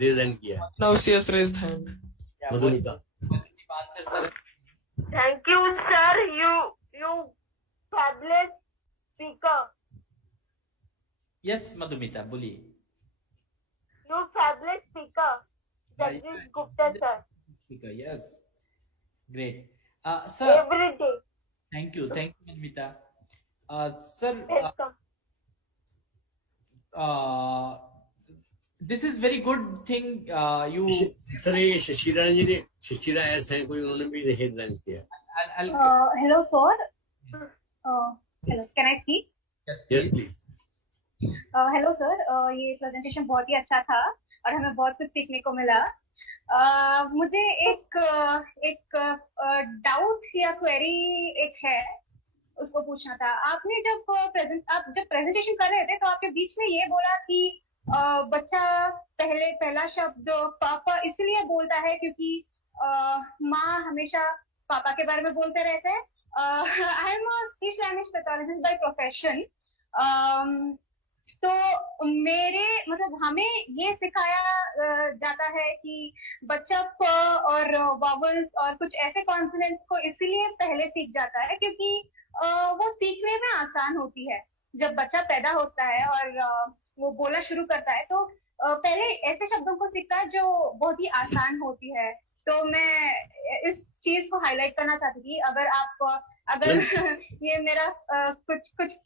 raise hand किया है। Now she has raised hand. Madhumita. answer sir. Thank you, sir. You fabulous speaker. Yes Madhumita, बोलिए। You fabulous speaker. Jagdish Gupta, sir. Speaker, yes, great. Sir, Every day. thank you Madhumita. Sir, Welcome. this is very good thing. You sir ये शशिरा जी ने, शशिरा S है कोई, उन्होंने भी head launch किया। I'll Hello, sir. Hello, can I speak? Yes please. Hello sir, ये presentation बहुत ही अच्छा था और हमें बहुत कुछ सीखने को मिला। मुझे एक डाउट या क्वेरी एक है, उसको पूछना था। आपने आप जब प्रेजेंटेशन कर रहे थे तो आपके बीच में ये बोला कि बच्चा पहला शब्द पापा इसलिए बोलता है क्योंकि माँ हमेशा पापा के बारे में बोलते रहते हैं। I am a speech language pathologist by profession. तो हमें ये सिखाया जाता है कि बच्चा प और वॉवल्स और कुछ ऐसे कॉन्सोनेंट्स को इसीलिए पहले सीख जाता है क्योंकि वो सीखने में आसान होती है। जब बच्चा पैदा होता है और वो बोलना शुरू करता है तो पहले ऐसे शब्दों को सीखता है जो बहुत ही आसान होती है। तो मैं इस चीज को हाईलाइट करना चाहती थी। अगर ये मेरा कुछ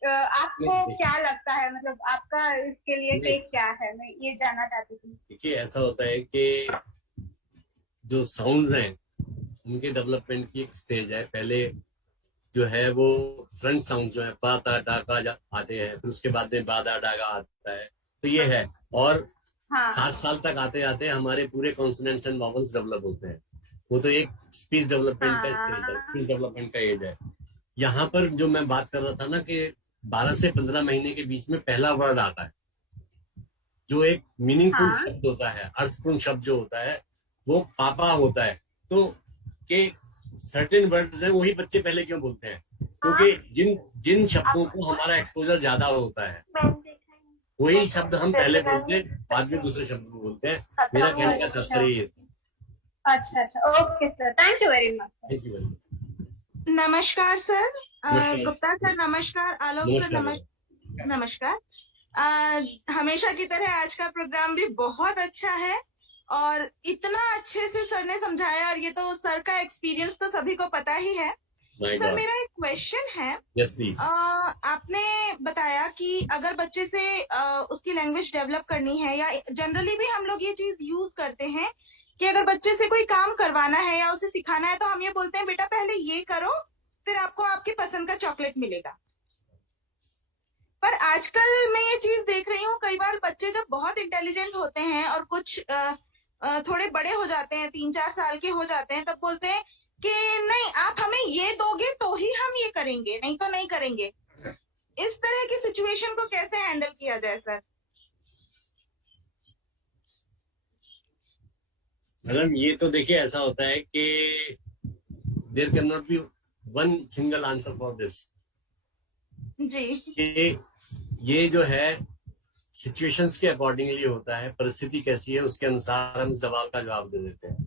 आपको क्या लगता है, मतलब आपका इसके लिए टेक क्या है, मैं ये जानना चाहती थी। देखिए ऐसा होता है कि जो साउंड्स हैं उनके डेवलपमेंट की एक स्टेज है। पहले जो है वो फ्रंट साउंड जो है पा ता टा का आते हैं, फिर उसके बाद में बा दा डा का आता है। तो ये है, और 7 साल तक आते आते हमारे पूरे कॉन्सोनेंट्स एंड वॉवल्स डेवलप होते हैं। वो तो एक स्पीच डेवलपमेंट का स्टेज है, स्पीच डेवलपमेंट का एज है। यहाँ पर जो मैं बात कर रहा था ना कि 12 से 15 महीने के बीच में पहला वर्ड आता है, जो एक मीनिंगफुल शब्द होता है, अर्थपूर्ण शब्द जो होता है वो पापा होता है। तो के सर्टेन वर्ड्स हैं वही बच्चे पहले क्यों बोलते हैं? क्योंकि जिन शब्दों को हमारा एक्सपोजर ज्यादा होता है वही शब्द हम पहले बोलते हैं, बाद में दूसरे शब्द को बोलते हैं। मेरा कहने का तात्पर्य ये। अच्छा, okay sir, thank you very much. Thank you very much. नमस्कार सर। नमस्कार। गुप्ता सर नमस्कार, आलोक सर नमस्कार। हमेशा की तरह आज का प्रोग्राम भी बहुत अच्छा है और इतना अच्छे से सर ने समझाया, और ये तो सर का एक्सपीरियंस तो सभी को पता ही है। सर मेरा एक क्वेश्चन है। Yes please. आपने बताया कि अगर बच्चे से उसकी लैंग्वेज डेवलप करनी है, या जनरली भी हम लोग ये चीज यूज करते हैं कि अगर बच्चे से कोई काम करवाना है या उसे सिखाना है तो हम ये बोलते हैं बेटा पहले ये करो फिर आपको आपकी पसंद का चॉकलेट मिलेगा। पर आजकल मैं ये चीज देख रही हूँ, कई बार बच्चे जब बहुत इंटेलिजेंट होते हैं और कुछ थोड़े बड़े हो जाते हैं, 3-4 साल के हो जाते हैं, तब बोलते हैं कि नहीं आप हमें ये दोगे तो ही हम ये करेंगे, नहीं तो नहीं करेंगे। इस तरह की सिचुएशन को कैसे हैंडल किया जाए सर? मैडम ये तो देखिए ऐसा होता है कि there can not be one single answer for this. जी ये जो है सिचुएशंस के अकॉर्डिंगली होता है, परिस्थिति कैसी है उसके अनुसार हम सवाल का जवाब दे देते हैं।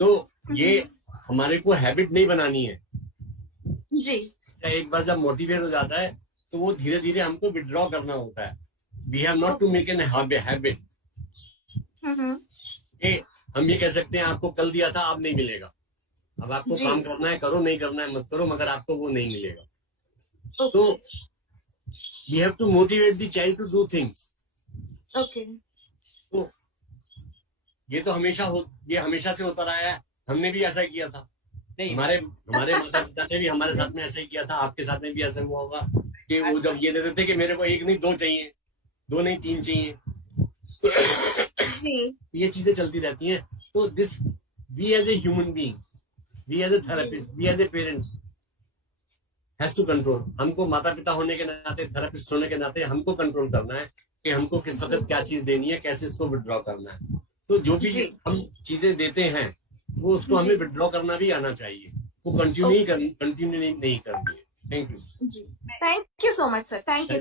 तो ये हमारे को हैबिट नहीं बनानी है जी। एक बार जब मोटिवेट हो जाता है तो वो धीरे धीरे हमको विड्रॉ करना होता है। We have not to make an habit. हम ये कह सकते हैं आपको कल दिया था अब नहीं मिलेगा, अब आपको काम करना है करो, नहीं करना है मत करो, मगर आपको वो नहीं मिलेगा। तो we have to motivate the child to do things. Okay. तो ये तो हमेशा से होता रहा है। हमने भी ऐसा किया था, नहीं हमारे माता पिता ने भी हमारे साथ में ऐसा ही किया था, आपके साथ में भी ऐसा हुआ होगा कि वो जब ये देते थे कि मेरे को एक नहीं दो चाहिए, दो नहीं तीन चाहिए, ये चीजें चलती रहती हैं। तो this we as a human being, we as a therapist, we as a parents has to control. हमको माता पिता होने के नाते, थेरेपिस्ट होने के नाते हमको कंट्रोल करना है कि हमको किस वक्त क्या चीज देनी है, कैसे इसको विड्रॉ करना है। तो जो भी हम चीजें देते हैं वो उसको हमें विड्रॉ करना भी आना चाहिए, वो कंटिन्यू नहीं करनी है। Thank you. Thank you so much sir, thank you.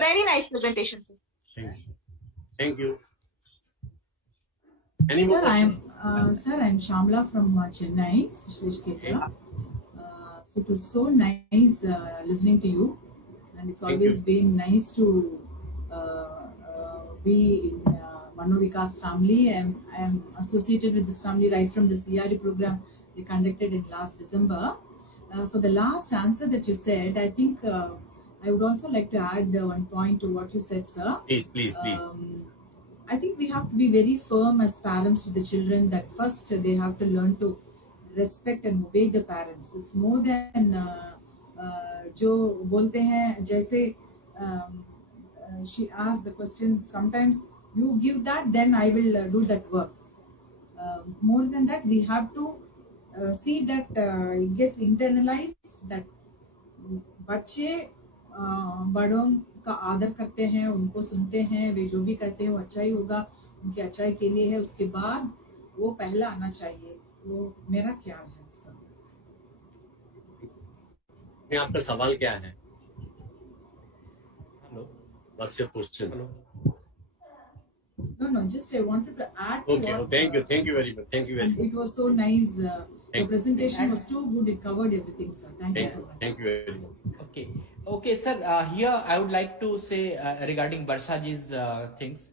Very nice presentation sir. Thank you. Sir, I'm Shamla from Chennai, Special Educator. So it was so nice listening to you, and it's always been nice to be in Manovikas family. I am associated with this family right from the CRD program they conducted in last December. For the last answer that you said, I think I would also like to add one point to what you said, sir. Please. I think we have to be very firm as parents to the children that first they have to learn to respect and obey the parents. It's more than जो बोलते हैं जैसे she asked the question, sometimes you give that then I will do that work. More than that we have to see that it gets internalized that बच्चे बड़ों का आदर करते हैं, उनको सुनते हैं, वे जो भी करते हैं वो अच्छा ही होगा, उनकी अच्छाई के लिए है, उसके बाद वो पहला आना चाहिए। वो मेरा ख्याल है सर। आपका सवाल क्या है? Hello, what's your question? No, just I wanted to add. Okay, thank you very much. And it was so nice. The presentation was too good. It covered everything, sir. Thank you so much. Thank you very much. Okay, sir. Here I would like to say regarding Barsha ji's things.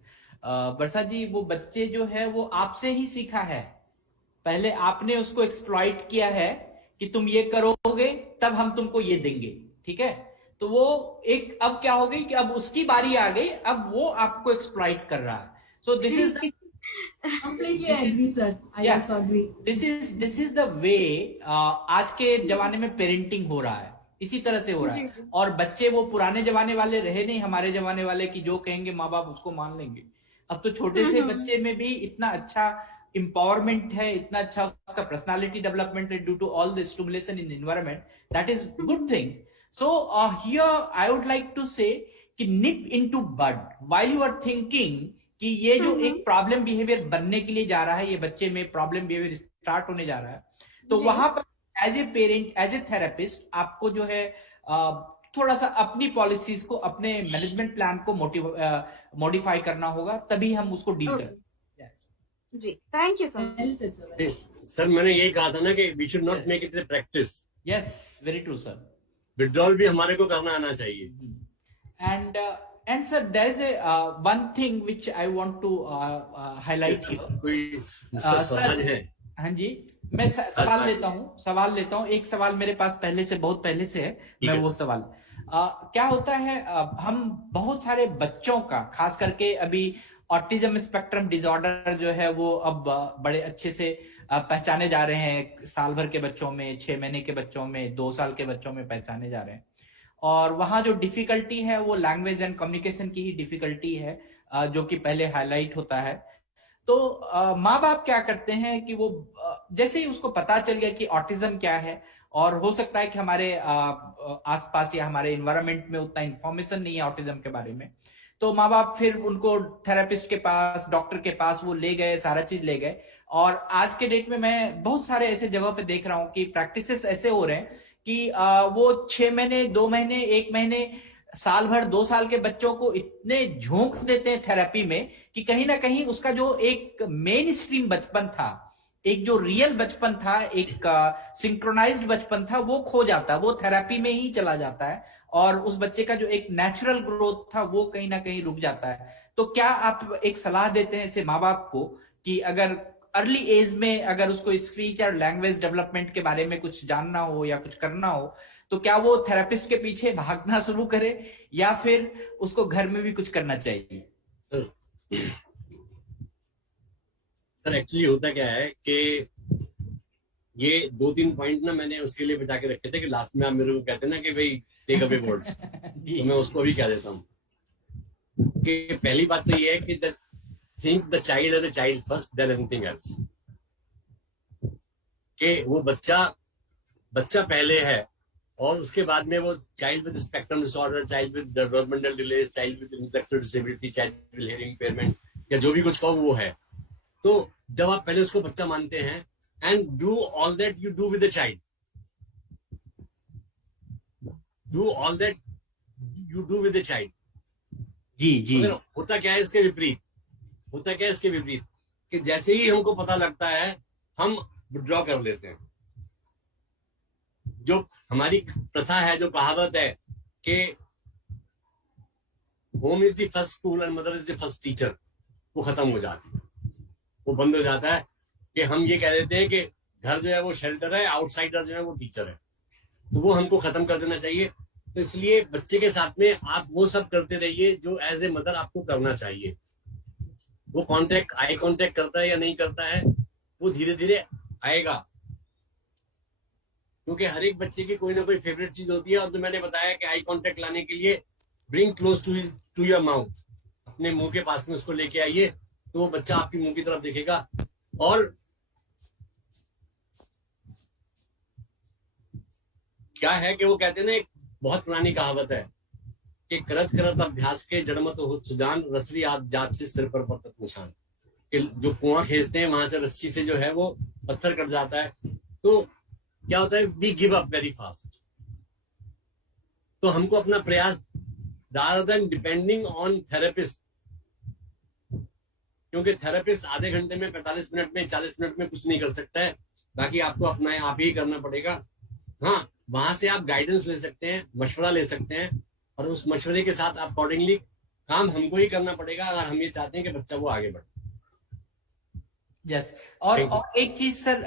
Barsha ji, वो बच्चे जो है वो आपसे ही सीखा है। पहले आपने उसको एक्सप्लॉइट किया है कि तुम ये करोगे तब हम तुमको ये देंगे, ठीक है? तो वो एक अब क्या हो गई कि अब उसकी बारी आ गई, अब वो आपको एक्सप्लॉइट कर रहा है। So this is the, completely agree, sir. I also agree. This is the way आज के जमाने में पेरेंटिंग हो रहा है, इसी तरह से हो रहा है। और बच्चे वो पुराने जमाने वाले रहे नहीं, हमारे जमाने वाले की जो कहेंगे माँ बाप उसको मान लेंगे। अब तो छोटे से बच्चे में भी इतना अच्छा empowerment है, इतना अच्छा उसका पर्सनालिटी डेवलपमेंट है due to all the stimulation in environment, that is good thing. So here I would like to say कि nip into bud while you are thinking कि ये जो एक प्रॉब्लम बिहेवियर बनने के लिए जा रहा है, ये बच्चे में प्रॉब्लम बिहेवियर स्टार्ट होने जा रहा है, तो वहां पर as a parent, as a therapist आपको जो है थोड़ा सा अपनी पॉलिसीज को, अपने मैनेजमेंट प्लान को मॉडिफाई करना होगा, तभी हम उसको डील करें। जी, थैंक यू सर। सर मैंने यही कहा था ना कि we should not make it a practice. Yes, very true sir. Withdrawal भी हमारे को करना आना चाहिए। And sir, there is a one thing which I want to highlight here. हाँ जी, मैं सवाल लेता हूँ। एक सवाल मेरे पास बहुत पहले से है, मैं वो सवाल क्या होता है, हम बहुत सारे बच्चों का, खास करके अभी ऑटिज्म स्पेक्ट्रम डिसऑर्डर जो है वो अब बड़े अच्छे से पहचाने जा रहे हैं। साल भर के बच्चों में, 6 महीने के बच्चों में, 2 साल के बच्चों में पहचाने जा रहे हैं। और वहां जो डिफिकल्टी है वो लैंग्वेज एंड कम्युनिकेशन की ही डिफिकल्टी है, जो कि पहले हाईलाइट होता है। तो माँ बाप क्या करते हैं कि वो जैसे ही उसको पता चल गया कि ऑटिज्म क्या है, और हो सकता है कि हमारे आसपास या हमारे इन्वायरमेंट में उतना इंफॉर्मेशन नहीं है ऑटिज्म के बारे में, तो माँ बाप फिर उनको थेरेपिस्ट के पास, डॉक्टर के पास वो ले गए, सारा चीज ले गए। और आज के डेट में मैं बहुत सारे ऐसे जगहों पे देख रहा हूँ कि प्रैक्टिसेस ऐसे हो रहे हैं कि वो 6 महीने, 2 महीने, 1 महीने, साल भर, 2 साल के बच्चों को इतने झोंक देते हैं थेरेपी में कि कहीं ना कहीं उसका जो एक मेन स्ट्रीम बचपन था, एक जो रियल बचपन था, एक सिंक्रोनाइज्ड बचपन था, वो खो जाता है, वो थेरेपी में ही चला जाता है, और उस बच्चे का जो एक नेचुरल ग्रोथ था वो कहीं ना कहीं रुक जाता है। तो क्या आप एक सलाह देते हैं ऐसे माँ बाप को कि अगर अर्ली एज में अगर उसको स्पीच और लैंग्वेज डेवलपमेंट के बारे में कुछ जानना हो या कुछ करना हो, तो क्या वो थेरेपिस्ट के पीछे भागना शुरू करे या फिर उसको घर में भी कुछ करना चाहिए? सर एक्चुअली होता क्या है कि ये 2-3 पॉइंट ना मैंने उसके लिए बचा के रखे थे कि लास्ट में आप मेरे को कहते हैं ना कि भाई टेक अवे वर्ड्स, तो मैं उसको भी कह देता हूँ कि पहली बात तो ये है कि think the child as a child first then anything else, कि वो बच्चा पहले है और उसके बाद में वो child with spectrum disorder, child with developmental delays, child with intellectual disability, child with hearing impairment या जो भी कुछ कहो वो है। तो जब आप पहले उसको बच्चा मानते हैं and do all that you do with the child, do all that you do with the child. जी तो होता क्या है इसके विपरीत, कि जैसे ही हमको पता लगता है हम विड्रॉ कर लेते हैं। जो हमारी प्रथा है, जो कहावत है कि home is the first school and mother is the first teacher, वो खत्म हो जाती है, वो बंद हो जाता है कि हम ये कह देते हैं कि घर जो है वो शेल्टर है, आउटसाइडर जो है वो टीचर है, तो वो हमको खत्म कर देना चाहिए। तो इसलिए बच्चे के साथ में आप वो सब करते रहिए जो एज ए मदर आपको करना चाहिए। वो कांटेक्ट, आई कांटेक्ट करता है या नहीं करता है, वो धीरे धीरे आएगा, क्योंकि हर एक बच्चे की कोई ना कोई फेवरेट चीज होती है। और जो मैंने बताया कि आई कांटेक्ट लाने के लिए bring close to your mouth, अपने मुंह के पास में उसको लेके आइए, तो वो बच्चा आपकी मुंह की तरफ देखेगा। और क्या है कि वो कहते हैं ना, एक बहुत पुरानी कहावत है कि करत करत अभ्यास के जड़मत हो सुजान, रसरी आद जात से सिर पर पड़त निशान, कि जो कुआं खींचते हैं वहां से रस्सी से जो है वो पत्थर कट जाता है। तो क्या होता है, we give up very fast. तो हमको अपना प्रयास, rather than depending on therapist, क्योंकि थेरेपिस्ट आधे घंटे में, 45 मिनट में, 40 मिनट में कुछ नहीं कर सकता है, बाकी आपको अपना आप ही करना पड़ेगा। हाँ, वहां से आप गाइडेंस ले सकते हैं, मशवरा ले सकते हैं, और उस मशवरे के साथ अकॉर्डिंगली काम हमको ही करना पड़ेगा अगर हम ये चाहते हैं कि बच्चा वो आगे बढ़े। यस और एक चीज सर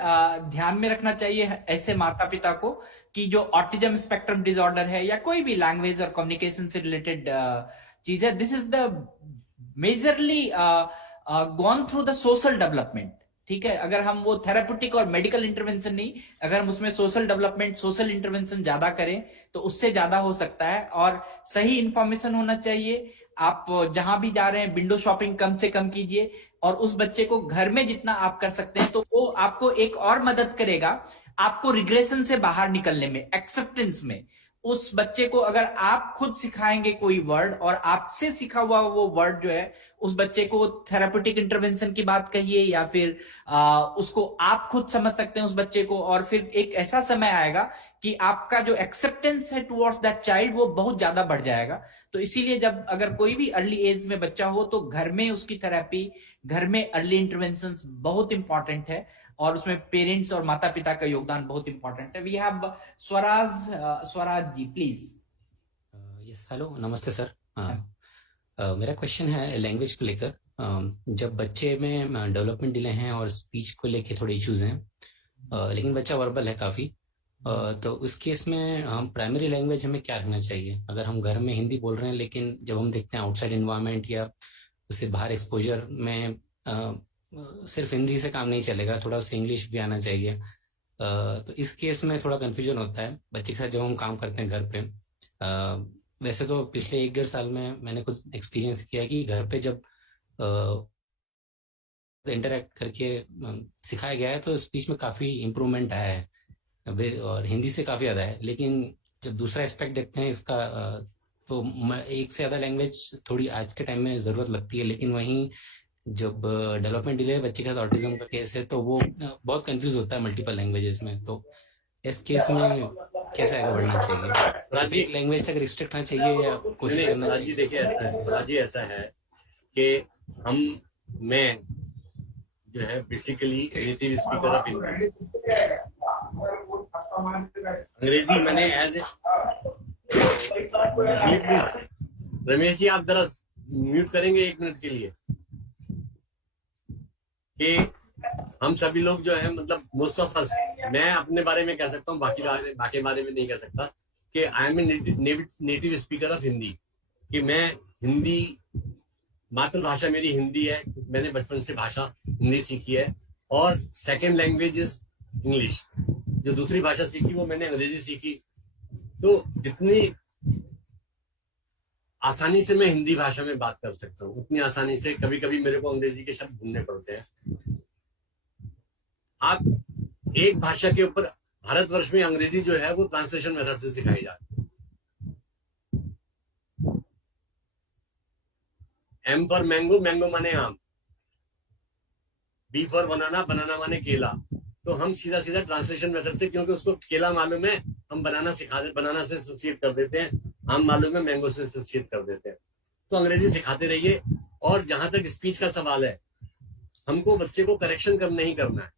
ध्यान में रखना चाहिए ऐसे माता पिता को कि जो ऑटिज्म स्पेक्ट्रम डिसऑर्डर है या कोई भी लैंग्वेज और कम्युनिकेशन से रिलेटेड चीज है, this is the majorly gone through the social development. ठीक है, अगर हम वो थेराप्यूटिक और मेडिकल इंटरवेंशन नहीं, अगर हम उसमें सोशल डेवलपमेंट, सोशल इंटरवेंशन ज्यादा करें तो उससे ज्यादा हो सकता है। और सही इंफॉर्मेशन होना चाहिए। आप जहां भी जा रहे हैं विंडो शॉपिंग कम से कम कीजिए, और उस बच्चे को घर में जितना आप कर सकते हैं तो वो आपको एक और मदद करेगा, आपको रिग्रेशन से बाहर निकलने में, एक्सेप्टेंस में। उस बच्चे को अगर आप खुद सिखाएंगे कोई वर्ड, और आपसे सीखा हुआ वो वर्ड जो है, उस बच्चे को थेराप्यूटिक इंटरवेंशन की बात कहिए या फिर उसको आप खुद समझ सकते हैं उस बच्चे को, और फिर एक ऐसा समय आएगा कि आपका जो एक्सेप्टेंस है टुवर्ड्स दैट चाइल्ड वो बहुत ज्यादा बढ़ जाएगा। तो इसीलिए जब अगर कोई भी अर्ली एज में बच्चा हो तो घर में उसकी थेरेपी, घर में अर्ली इंटरवेंशन बहुत इंपॉर्टेंट है, और उसमें पेरेंट्स और माता पिता का योगदान बहुत इंपॉर्टेंट है। We have Swaraj ji, please. Yes, hello, नमस्ते सर। मेरा क्वेश्चन है लैंग्वेज को लेकर। जब बच्चे में डेवलपमेंट डिले हैं और स्पीच को लेके थोड़े इश्यूज हैं, लेकिन बच्चा वर्बल है काफी, तो उस केस में हम प्राइमरी लैंग्वेज हमें क्या रखना चाहिए? अगर हम घर में हिंदी बोल रहे हैं, लेकिन जब हम देखते हैं आउटसाइड एनवायरनमेंट या उसे बाहर एक्सपोजर में सिर्फ हिंदी से काम नहीं चलेगा, थोड़ा उसे इंग्लिश भी आना चाहिए। तो इस केस में थोड़ा कंफ्यूजन होता है बच्चे के साथ जब हम काम करते हैं घर पे। वैसे तो पिछले 1-1.5 साल में मैंने कुछ एक्सपीरियंस किया है कि घर पे जब इंटरेक्ट करके सिखाया गया है, तो स्पीच में काफी इम्प्रूवमेंट आया है और हिंदी से काफी ज्यादा है। लेकिन जब दूसरा एस्पेक्ट देखते हैं इसका, तो एक से ज्यादा लैंग्वेज थोड़ी आज के टाइम में जरूरत लगती है। लेकिन वहीं जब डेवलपमेंट डिले बच्चे के साथ ऑटिज्म का केस है, तो वो बहुत कंफ्यूज होता है मल्टीपल लैंग्वेजेस में। तो इस केस में कैसे आगे बढ़ना चाहिए? एक लैंग्वेज तक रिस्ट्रिक्ट होना चाहिए या कोशिश करना चाहिए? देखिए ऐसा है कि मैं जो है basically native speaker of Hindi. अंग्रेजी मैंने एज रमेश जी, आप जरा म्यूट करेंगे 1 मिनट के लिए? कि हम सभी लोग जो है, मतलब मोस्ट ऑफ अस, मैं अपने बारे में कह सकता हूँ, बाकी बारे में नहीं कह सकता, कि I am a native speaker of Hindi. कि मैं हिंदी, मातृभाषा मेरी हिंदी है, मैंने बचपन से भाषा हिंदी सीखी है, और सेकंड लैंग्वेज इज इंग्लिश। जो दूसरी भाषा सीखी वो मैंने अंग्रेजी सीखी। तो जितनी आसानी से मैं हिंदी भाषा में बात कर सकता हूँ, उतनी आसानी से कभी कभी मेरे को अंग्रेजी के शब्द ढूंढने पड़ते हैं। आप एक भाषा के ऊपर, भारतवर्ष में अंग्रेजी जो है वो ट्रांसलेशन मेथड से सिखाई जाती है। एम फॉर मैंगो, मैंगो माने आम। बी फॉर बनाना, बनाना माने केला। तो हम सीधा सीधा ट्रांसलेशन मेथड से, क्योंकि उसको केला मालूम है, हम बनाना से एसोसिएट कर देते हैं, आम मालूम है, मैंगो से एसोसिएट कर देते हैं। तो अंग्रेजी सिखाते रहिए। और जहां तक स्पीच का सवाल है, हमको बच्चे को करेक्शन नहीं करना है।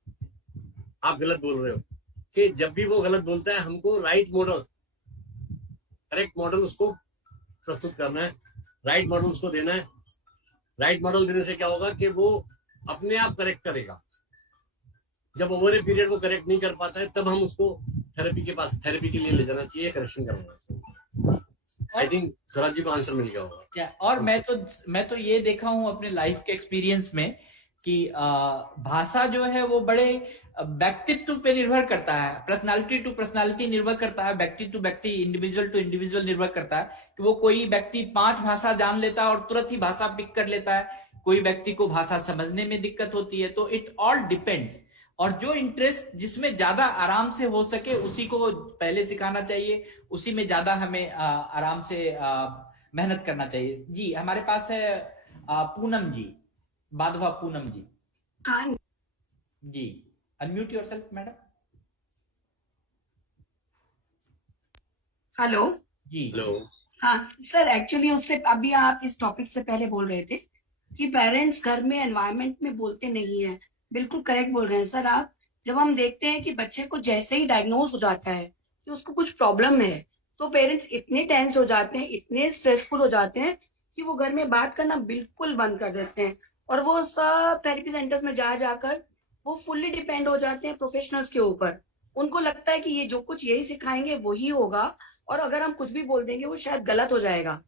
आप गलत बोल रहे हो, कि जब भी वो गलत बोलता है, हमको राइट मॉडल, करेक्ट मॉडल उसको प्रस्तुत करना है, राइट मॉडल उसको देना है। राइट मॉडल देने से क्या होगा कि वो अपने आप करेक्ट करेगा। जब ओवर ए पीरियड वो करेक्ट नहीं कर पाता है, तब हम उसको थेरेपी के लिए ले जाना चाहिए, करेक्शन करना चाहिए। आई थिंक स्वराज जी को आंसर मिल गया होगा। और मैं तो ये देखा हूं अपने लाइफ के एक्सपीरियंस में कि भाषा जो है वो बड़े व्यक्तित्व पे निर्भर करता है, पर्सनालिटी टू पर्सनालिटी निर्भर करता है, व्यक्ति टू व्यक्ति, इंडिविजुअल टू इंडिविजुअल निर्भर करता है। कि वो कोई व्यक्ति 5 भाषा जान लेता है और तुरंत ही भाषा पिक कर लेता है, कोई व्यक्ति को भाषा समझने में दिक्कत होती है। तो इट ऑल डिपेंड्स। और जो इंटरेस्ट जिसमें ज्यादा आराम से हो सके उसी को पहले सिखाना चाहिए, उसी में ज्यादा हमें आराम से मेहनत करना चाहिए। जी, हमारे पास है पूनम जी, बाधवा पूनम जी। हाँ जी, अनम्यूट योरसेल्फ मैडम। हेलो जी। हेलो। हाँ सर, एक्चुअली उससे अभी आप इस टॉपिक से पहले बोल रहे थे कि पेरेंट्स घर में एनवायरनमेंट में बोलते नहीं है। बिल्कुल करेक्ट बोल रहे हैं सर आप। जब हम देखते हैं कि बच्चे को जैसे ही डायग्नोज हो जाता है कि उसको कुछ प्रॉब्लम है, तो पेरेंट्स इतने टेंस हो जाते हैं, इतने स्ट्रेसफुल हो जाते हैं कि वो घर में बात करना बिल्कुल बंद कर देते हैं। और वो सब थेरेपी सेंटर्स में जाकर वो फुल्ली डिपेंड हो जाते हैं प्रोफेशनल्स के ऊपर। उनको लगता है कि ये जो कुछ यही सिखाएंगे वही होगा, और अगर हम कुछ भी बोल देंगे वो शायद गलत हो जाएगा।